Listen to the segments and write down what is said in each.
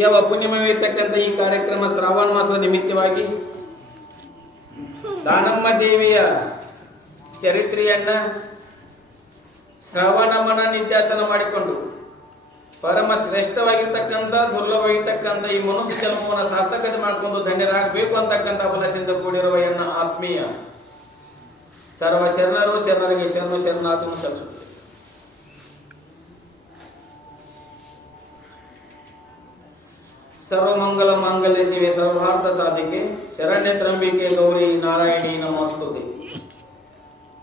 ಯಾವ ಪುಣ್ಯಮಯವಿರ್ತಕ್ಕಂಥ ಈ ಕಾರ್ಯಕ್ರಮ ಶ್ರಾವಣ ಮಾಸದ ನಿಮಿತ್ತವಾಗಿ ದಾನಮ್ಮ ದೇವಿಯ ಚರಿತ್ರೆಯನ್ನ ಶ್ರವಣ ಮನ ನಿತ್ಯಾಸನ ಮಾಡಿಕೊಂಡು ಪರಮ ಶ್ರೇಷ್ಠವಾಗಿರ್ತಕ್ಕಂಥ ದುರ್ಲಭವಾಗಿರ್ತಕ್ಕಂಥ ಈ ಮನುಷ್ಯ ಜನ್ಮವನ್ನು ಸಾರ್ಥಕತೆ ಮಾಡಿಕೊಂಡು ಧನ್ಯರಾಗಬೇಕು ಅಂತಕ್ಕಂಥ ಬಲಸಿಂದ ಕೂಡಿರುವ ಎನ್ನ ಆತ್ಮೀಯ ಸರ್ವ ಶರಣರು ಶರಣರಿಗೆ ಶರಣು ಶರಣಾರ್ಥನು ಸಲ್ಲಿಸುತ್ತೇವೆ. ಸರ್ವಮಂಗಲ ಮಾಂಗಲ್ಯ ಶಿವೆ ಸರ್ವಾರ್ಥ ಸಾಧಿಕೆ ಶರಣ್ಯ ತ್ರಂಬಿಕೆ ಗೌರಿ ನಾರಾಯಣಿ ನಮಸ್ತುತೆ.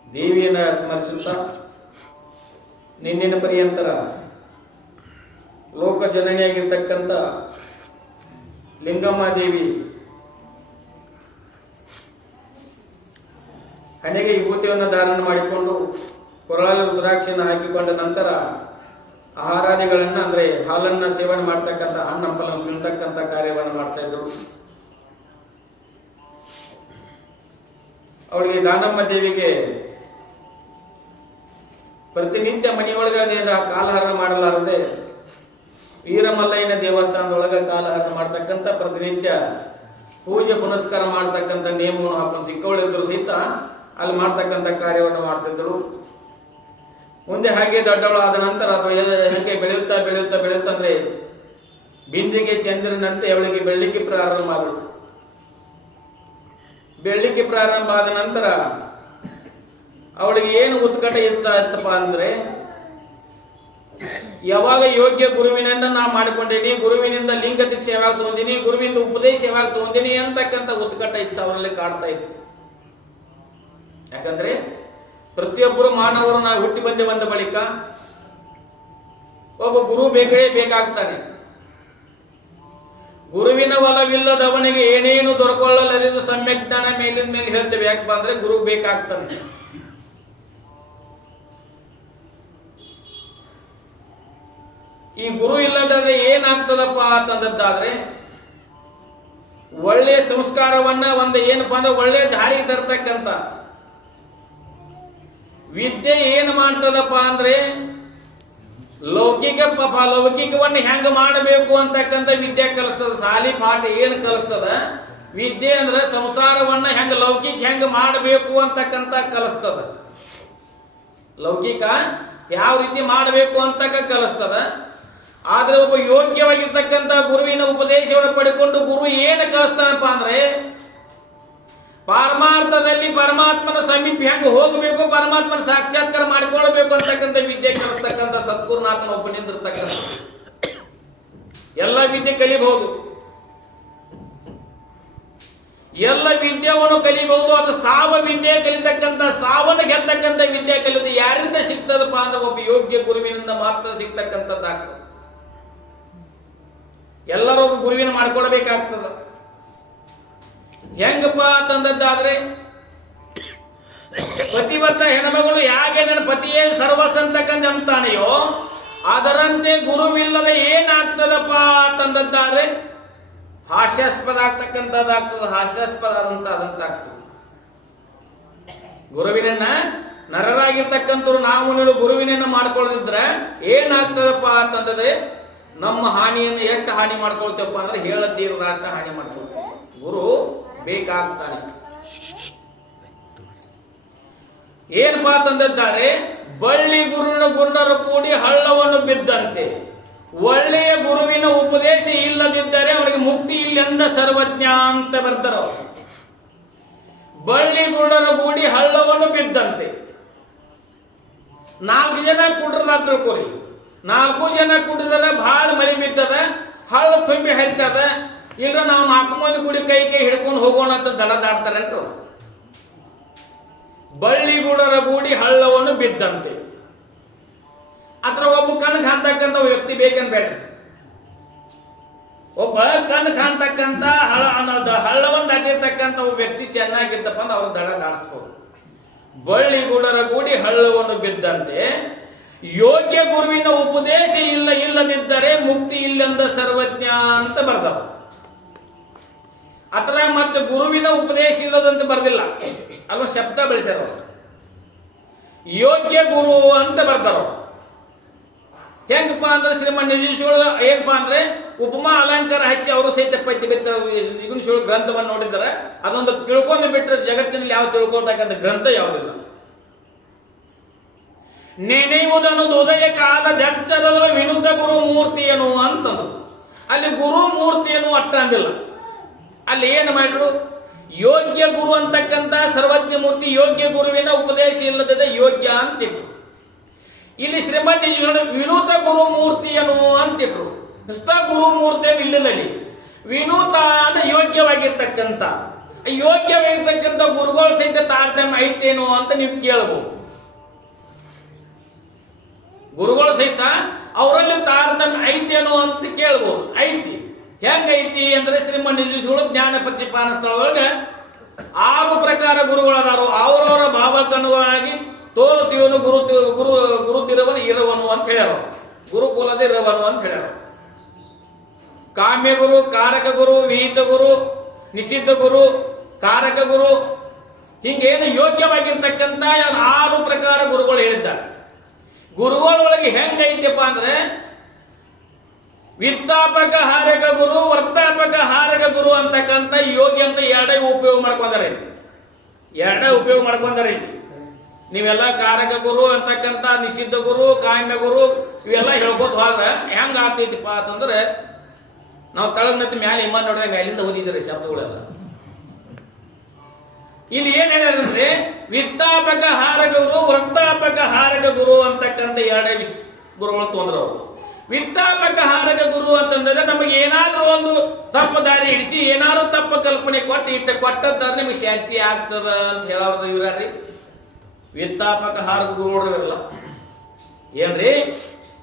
ದೇವಿಯನ್ನು ಸ್ಮರಿಸುತ್ತಾ ನಿನ್ನಿನ ಪರ್ಯಂತರ ಲೋಕ ಜನನಿಯಾಗಿರ್ತಕ್ಕಂಥ ಲಿಂಗಮ್ಮ ದೇವಿ ಹಣೆಗೆ ವಿಭೂತಿಯನ್ನು ಧಾರಣ ಮಾಡಿಕೊಂಡು ಕೊರಳಲ್ಲಿ ರುದ್ರಾಕ್ಷಿಯನ್ನು ಹಾಕಿಕೊಂಡ ನಂತರ ಆಹಾರಾದಿಗಳನ್ನು ಅಂದರೆ ಹಾಲನ್ನು ಸೇವನೆ ಮಾಡ್ತಕ್ಕಂಥ ಹಣ್ಣಂಪಲನ್ನು ತಿಂತಕ್ಕಂಥ ಕಾರ್ಯವನ್ನು ಮಾಡ್ತಾ ಇದ್ರು. ಅವಳಿಗೆ ದಾನಮ್ಮ ದೇವಿಗೆ ಪ್ರತಿನಿತ್ಯ ಮನೆಯೊಳಗೆ ಕಾಲಹರಣ ಮಾಡಲಾರದೆ ವೀರಮಲ್ಲಯ್ಯನ ದೇವಸ್ಥಾನದೊಳಗೆ ಕಾಲಹರಣ ಮಾಡ್ತಕ್ಕಂಥ ಪ್ರತಿನಿತ್ಯ ಪೂಜೆ ಪುನಸ್ಕಾರ ಮಾಡ್ತಕ್ಕಂಥ ನೇಮವನ್ನು ಹಾಕೊಂಡು ಸಿಕ್ಕವಳಿದ್ರು ಸಹಿತ ಅಲ್ಲಿ ಮಾಡ್ತಕ್ಕಂಥ ಕಾರ್ಯವನ್ನು ಮಾಡ್ತಿದ್ರು. ಮುಂದೆ ಹಾಗೆ ದೊಡ್ಡವಳು ಆದ ನಂತರ ಅಥವಾ ಹಾಗೆ ಬೆಳೆಯುತ್ತಾ ಬೆಳೆಯುತ್ತಾ ಬೆಳೆಯುತ್ತಂದ್ರೆ ಬಿಂದಿಗೆ ಚಂದ್ರನಂತೆ ಅವಳಿಗೆ ಬೆಳ್ಳಿಕ್ಕೆ ಪ್ರಾರಂಭ ಮಾಡಿದ್ರು. ಬೆಳ್ಳಿಕ್ಕೆ ಪ್ರಾರಂಭ ಆದ ನಂತರ ಅವಳಿಗೆ ಏನು ಉತ್ಕಟ ಹೆಚ್ಚಾಯ್ತಪ್ಪ ಅಂದ್ರೆ ಯಾವಾಗ ಯೋಗ್ಯ ಗುರುವಿನನ್ನ ನಾ ಮಾಡಿಕೊಂಡೀನಿ, ಗುರುವಿನಿಂದ ಲಿಂಗ ದೀಕ್ಷೆ ಯಾವಾಗ ತಗೊಂಡಿನಿ, ಗುರುವಿನಿಂದ ಉಪದೇಶ ಯಾವಾಗ ತಗೊಂಡಿನಿ ಅಂತಕ್ಕಂಥ ಉತ್ಕಟ ಹೆಚ್ಚು ಅವರಲ್ಲಿ ಕಾಡ್ತಾ ಇತ್ತು. ಯಾಕಂದ್ರೆ ಪ್ರತಿಯೊಬ್ಬರು ಮಾನವರು ನಾವು ಹುಟ್ಟಿ ಬಂದ ಬಳಿಕ ಒಬ್ಬ ಗುರು ಬೇಕೇ ಬೇಕಾಗ್ತಾನೆ. ಗುರುವಿನ ಒಲವಿಲ್ಲದವನಿಗೆ ಏನೇನು ದೊರಕೊಳ್ಳಲರಿದು ಸಮ್ಯಕ್ ಜ್ಞಾನ ಮೇಲಿನ ಮೇಲೆ ಹೇಳ್ತೇವೆ. ಯಾಕಪ್ಪ ಅಂದ್ರೆ ಗುರು ಬೇಕಾಗ್ತಾನೆ. ಈ ಗುರು ಇಲ್ಲದಾದ್ರೆ ಏನಾಗ್ತದಪ್ಪ ಅಂತಂದದ್ದಾದ್ರೆ ಒಳ್ಳೆಯ ಸಂಸ್ಕಾರವನ್ನ ಒಂದು ಏನಪ್ಪಾ ಅಂದ್ರೆ ಒಳ್ಳೆ ದಾರಿ ತರ್ತಕ್ಕಂಥ ವಿದ್ಯೆ ಏನು ಮಾಡ್ತದಪ್ಪ ಅಂದ್ರೆ ಲೌಕಿಕವನ್ನು ಹೆಂಗ ಮಾಡಬೇಕು ಅಂತಕ್ಕಂಥ ವಿದ್ಯೆ ಕಲಿಸ್ತದ. ಸಾಲಿ ಪಾಠ ಏನು ಕಲಿಸ್ತದ, ವಿದ್ಯೆ ಅಂದ್ರೆ ಸಂಸಾರವನ್ನ ಹೆಂಗ ಹೆಂಗ ಮಾಡಬೇಕು ಅಂತಕ್ಕಂಥ ಕಲಿಸ್ತದ. ಲೌಕಿಕ ಯಾವ ರೀತಿ ಮಾಡಬೇಕು ಅಂತಕ್ಕ ಕಲಿಸ್ತದ. ಆದ್ರೆ ಒಬ್ಬ ಯೋಗ್ಯವಾಗಿರ್ತಕ್ಕಂಥ ಗುರುವಿನ ಉಪದೇಶವನ್ನು ಪಡೆಕೊಂಡು ಗುರು ಏನು ಕಲಿಸ್ತಾನಪ್ಪ ಅಂದ್ರೆ ಪರಮಾರ್ಥದಲ್ಲಿ ಪರಮಾತ್ಮನ ಸಮೀಪ ಹೆಂಗ ಹೋಗಬೇಕು, ಪರಮಾತ್ಮನ ಸಾಕ್ಷಾತ್ಕಾರ ಮಾಡಿಕೊಳ್ಳಬೇಕು ಅಂತಕ್ಕಂಥ ವಿದ್ಯೆ ಕಲಿಸ್ತಕ್ಕಂಥ ಸದ್ಗುರುನಾಥನ ಒಬ್ಬ ನಿಂದಿರ್ತಕ್ಕಂಥ ಎಲ್ಲ ವಿದ್ಯೆ ಕಲಿಬಹುದು, ಎಲ್ಲ ವಿದ್ಯೆಯನ್ನು ಕಲಿಬಹುದು. ಅದು ಸಾವ ವಿದ್ಯೆ ಕಲಿತಕ್ಕಂಥ ಸಾವನ್ನು ಗೆಲ್ತಕ್ಕಂಥ ವಿದ್ಯೆ ಕಲಿಯೋದು ಯಾರಿಂದ ಸಿಗ್ತದಪ್ಪ ಅಂದ್ರೆ ಒಬ್ಬ ಯೋಗ್ಯ ಗುರುವಿನಿಂದ ಮಾತ್ರ ಸಿಗ್ತಕ್ಕಂಥದ್ದಾಗ್ತದೆ. ಎಲ್ಲರೂ ಒಬ್ಬ ಗುರುವಿನ ಮಾಡ್ಕೊಳ್ಬೇಕಾಗ್ತದ. ಹೆಂಗಪ್ಪ ತಂದದ್ದಾದ್ರೆ ಪತಿವತ್ತ ಹೆಣ್ಮಗಳು ಯಾಕೆ ನನ್ನ ಪತಿಯೇ ಸರ್ವಸ್ವ ಅಂತಕ್ಕಂಥ ಅಂತಾನೆಯೋ ಅದರಂತೆ ಗುರುವಿಲ್ಲದೆ ಏನಾಗ್ತದಪ್ಪ ತಂದದ್ದಾದ್ರೆ ಹಾಸ್ಯಾಸ್ಪದ ಆಗ್ತಕ್ಕಂಥದ್ದಾಗ್ತದ. ಹಾಸ್ಯಾಸ್ಪದ ಅದಂತಾಗ್ತದೆ. ಗುರುವಿನನ್ನ ನರರಾಗಿರ್ತಕ್ಕಂಥವ್ರು ನಾವು ನೀವು ಗುರುವಿನನ್ನ ಮಾಡ್ಕೊಳ್ಳದಿದ್ರೆ ಏನಾಗ್ತದಪ್ಪ ಅಂತಂದ್ರೆ ನಮ್ಮ ಹಾನಿಯನ್ನು ಎಷ್ಟು ಹಾನಿ ಮಾಡ್ಕೊಳ್ತೇವಪ್ಪ ಅಂದ್ರೆ ಹೇಳತೀರದಾಟ ಹಾನಿ ಮಾಡ್ಕೊಳ್ತೇವೆ. ಗುರು ಬೇಕಾಗ್ತಾನೆ. ಏನಪ್ಪಾ ತಂದಿದ್ದಾರೆ, ಬಳ್ಳಿ ಗುರುಡರು ಕೂಡಿ ಹಳ್ಳವನ್ನು ಬಿದ್ದಂತೆ. ಒಳ್ಳೆಯ ಗುರುವಿನ ಉಪದೇಶ ಇಲ್ಲದಿದ್ದರೆ ಅವನಿಗೆ ಮುಕ್ತಿ ಇಲ್ಲೆಂದ ಸರ್ವಜ್ಞ ಅಂತ ಬರ್ತಾರ. ಬಳ್ಳಿ ಗುರುಡರ ಕೂಡಿ ಹಳ್ಳವನ್ನು ಬಿದ್ದಂತೆ. 4 ಜನ ಕುಡ್ರದ ತಿಳ್ಕೊರಿ. 4 ಜನ ಕುಡಿದ್ರೆ ಬಹಳ ಮಳೆ ಬಿದ್ದದ, ಹಳ್ಳ ತುಂಬಿ ಹರಿತದ. ಇಲ್ಲ ನಾವು 4 ಮಂದಿ ಕೂಡಿ ಕೈ ಹಿಡ್ಕೊಂಡು ಹೋಗೋಣ ಅಂತ ದಡದಾಡ್ತಾರೇನ್ರು. ಬಳ್ಳಿಗೂಡರ ಗೂಡಿ ಹಳ್ಳವನ್ನು ಬಿದ್ದಂತೆ. ಅದ್ರ ಒಬ್ಬ ಕಣ್ಣು ಕಾಣ್ತಕ್ಕಂಥ ವ್ಯಕ್ತಿ ಬೇಕನ್ ಬೇಡ. ಒಬ್ಬ ಕಣ್ಣು ಕಾಣ್ತಕ್ಕಂಥ ಹಳ್ಳವನ್ನು ದಾಟಿರ್ತಕ್ಕಂಥ ಒಬ್ಬ ವ್ಯಕ್ತಿ ಚೆನ್ನಾಗಿದ್ದಪ್ಪ ಅಂದ್ರೆ ಅವ್ರ ದಡ ದಾಡಿಸ್ಬೋದು. ಬಳ್ಳಿಗೂಡರ ಗೂಡಿ ಹಳ್ಳವನ್ನು ಬಿದ್ದಂತೆ. ಯೋಗ್ಯ ಗುರುವಿನ ಉಪದೇಶ ಇಲ್ಲದಿದ್ದರೆ ಮುಕ್ತಿ ಇಲ್ಲೆಂದ ಸರ್ವಜ್ಞ ಅಂತ ಬರ್ದವ. ಅತ್ರ ಮತ್ತೆ ಗುರುವಿನ ಉಪದೇಶ ಇಲ್ಲದಂತೆ ಬರ್ದಿಲ್ಲ, ಅಲ್ವ ಶಬ್ದ ಬೆಳೆಸ್ಯಾರ. ಯೋಗ್ಯ ಗುರು ಅಂತ ಬರ್ತಾರ. ಹೆಂಗಪ್ಪ ಅಂದ್ರೆ ಶ್ರೀಮನ್ ನಿಜೀಶ್ವರ ಏನಪ್ಪಾ ಅಂದ್ರೆ ಉಪಮಾ ಅಲಂಕಾರ ಹಚ್ಚಿ ಅವರು ಸಹಿತ ಪದ್ಯ ಬಿತ್ತಾರೆ. ಜಿಗುಣ ಶಿವ ಗ್ರಂಥವನ್ನು ನೋಡಿದ್ದಾರೆ, ಅದೊಂದು ತಿಳ್ಕೊಂಡು ಬಿಟ್ಟರೆ ಜಗತ್ತಿನಲ್ಲಿ ಯಾವ ತಿಳ್ಕೊಳ್ತಕ್ಕಂಥ ಗ್ರಂಥ ಯಾವುದಿಲ್ಲ. ನೆನೆಯುವುದನ್ನು ಉದಯ ಕಾಲದೆಚ್ಚರದ ವಿನುತ ಗುರು ಮೂರ್ತಿಯನು ಅಂತಂದು, ಅಲ್ಲಿ ಗುರು ಮೂರ್ತಿಯನ್ನು ಅಟ್ಟ ಅಂದಿಲ್ಲ. ಅಲ್ಲಿ ಏನು ಮಾಡಿದ್ರು, ಯೋಗ್ಯ ಗುರು ಅಂತಕ್ಕಂಥ ಸರ್ವಜ್ಞ ಮೂರ್ತಿ, ಯೋಗ್ಯ ಗುರುವಿನ ಉಪದೇಶ ಇಲ್ಲದ ಯೋಗ್ಯ ಅಂತಿಟ್ರು. ಇಲ್ಲಿ ಶ್ರೀಮನ್ ವಿನೂತ ಗುರು ಮೂರ್ತಿಯನು ಅಂತಿಟ್ರು. ಕೃಷ್ಣ ಗುರು ಮೂರ್ತಿಯನ್ನು ಇಲ್ಲದಲ್ಲಿ ವಿನೂತ ಅಂದ್ರೆ ಯೋಗ್ಯವಾಗಿರ್ತಕ್ಕಂಥ, ಯೋಗ್ಯವಾಗಿರ್ತಕ್ಕಂಥ ಗುರುಗಳು ಸಹಿತ ತಾರತಮ್ಯ ಐತೇನು ಅಂತ ನೀವು ಕೇಳಬಹುದು. ಗುರುಗಳು ಸಹಿತ ಅವರಲ್ಲಿ ತಾರತಮ್ಯ ಐತೇನೋ ಅಂತ ಕೇಳ್ಬೋದು. ಐತಿ, ಹೆಂಗೈತಿ ಅಂದ್ರೆ ಶ್ರೀಮನ್ ನಿಜಗಳು ಜ್ಞಾನ ಪ್ರತಿಪಾದನ ಸ್ಥಳದೊಳಗೆ 6 ಪ್ರಕಾರ ಗುರುಗಳದಾರು. ಅವರವರ ಭಾವಕ್ಕನುಗುಣವಾಗಿ ತೋರುತ್ತೀವನು ಗುರುತಿರುವನು ಇರುವನು ಅಂತ ಹೇಳ್ಯಾರ. ಗುರುಕುಲದ ಇರುವನು ಅಂತ ಹೇಳ್ಯಾರ. ಕಾಮ್ಯ ಗುರು, ಕಾರಕ ಗುರು, ವಿಹಿತ ಗುರು, ನಿಷಿದ್ಧ ಗುರು, ಕಾರಕ ಗುರು, ಹಿಂಗೇನು ಯೋಗ್ಯವಾಗಿರ್ತಕ್ಕಂಥ 6 ಪ್ರಕಾರ ಗುರುಗಳು ಹೇಳಿದ್ದಾರೆ. ಗುರುಗಳೊಳಗೆ ಹೆಂಗೈತಪ್ಪ ಅಂದ್ರೆ ವಿತ್ತಾಪಕ ಹಾರಕ ಗುರು, ವರ್ತಾಪಕ ಹಾರಕ ಗುರು ಅಂತಕ್ಕಂಥ ಯೋಗ್ಯ ಅಂತ ಎರಡೇ ಉಪಯೋಗ ಮಾಡ್ಕೊಂಡಾರೆ. ನೀವೆಲ್ಲ ಕಾರಕ ಗುರು ಅಂತಕ್ಕಂಥ, ನಿಷಿದ್ಧ ಗುರು, ಕಾಮ್ಯ ಗುರು ಇವೆಲ್ಲ ಹೇಳ್ಕೊತ ಹೋದ್ರೆ ಹೆಂಗ ಆಗ್ತೈತಿಪ್ಪ ಅಂತಂದ್ರೆ, ನಾವು ತಳಗ್ನತಿ ಮ್ಯಾಲೆ ಹಿಮ್ಮ ನೋಡಿದ್ರೆ ಮ್ಯಾಲಿಂದ ಓದಿದ್ರೆ ಶಬ್ದಗಳೆಲ್ಲ. ಇಲ್ಲಿ ಏನ್ ಹೇಳ್ಯಾರಂದ್ರೆ ವಿತ್ತಾಪಕ ಹಾರಕ ಗುರು, ವೃತ್ತಾಪಕ ಹಾರಕ ಗುರು ಅಂತಕ್ಕಂಥ ಎರಡೇ ಗುರುಗಳು ತೊಂದ್ರೆ. ಅವರು ವಿತ್ತಾಪಕ ಹಾರಕ ಗುರು ಅಂತಂದ್ರೆ ನಮಗೆ ಏನಾದ್ರೂ ಒಂದು ತಪ್ಪ ದಾರಿ ಹಿಡಿಸಿ ಏನಾದ್ರು ತಪ್ಪ ಕಲ್ಪನೆ ಕೊಟ್ಟದ್ದಾದ್ರೆ ನಿಮಗೆ ಶಾಂತಿ ಆಗ್ತದ ಅಂತ ಹೇಳೋದು ಇವ್ರಿ ವಿತ್ತಾಪಕ ಹಾರಕ ಗುರುಗಳಿರಲ್ಲ. ಏನ್ರಿ,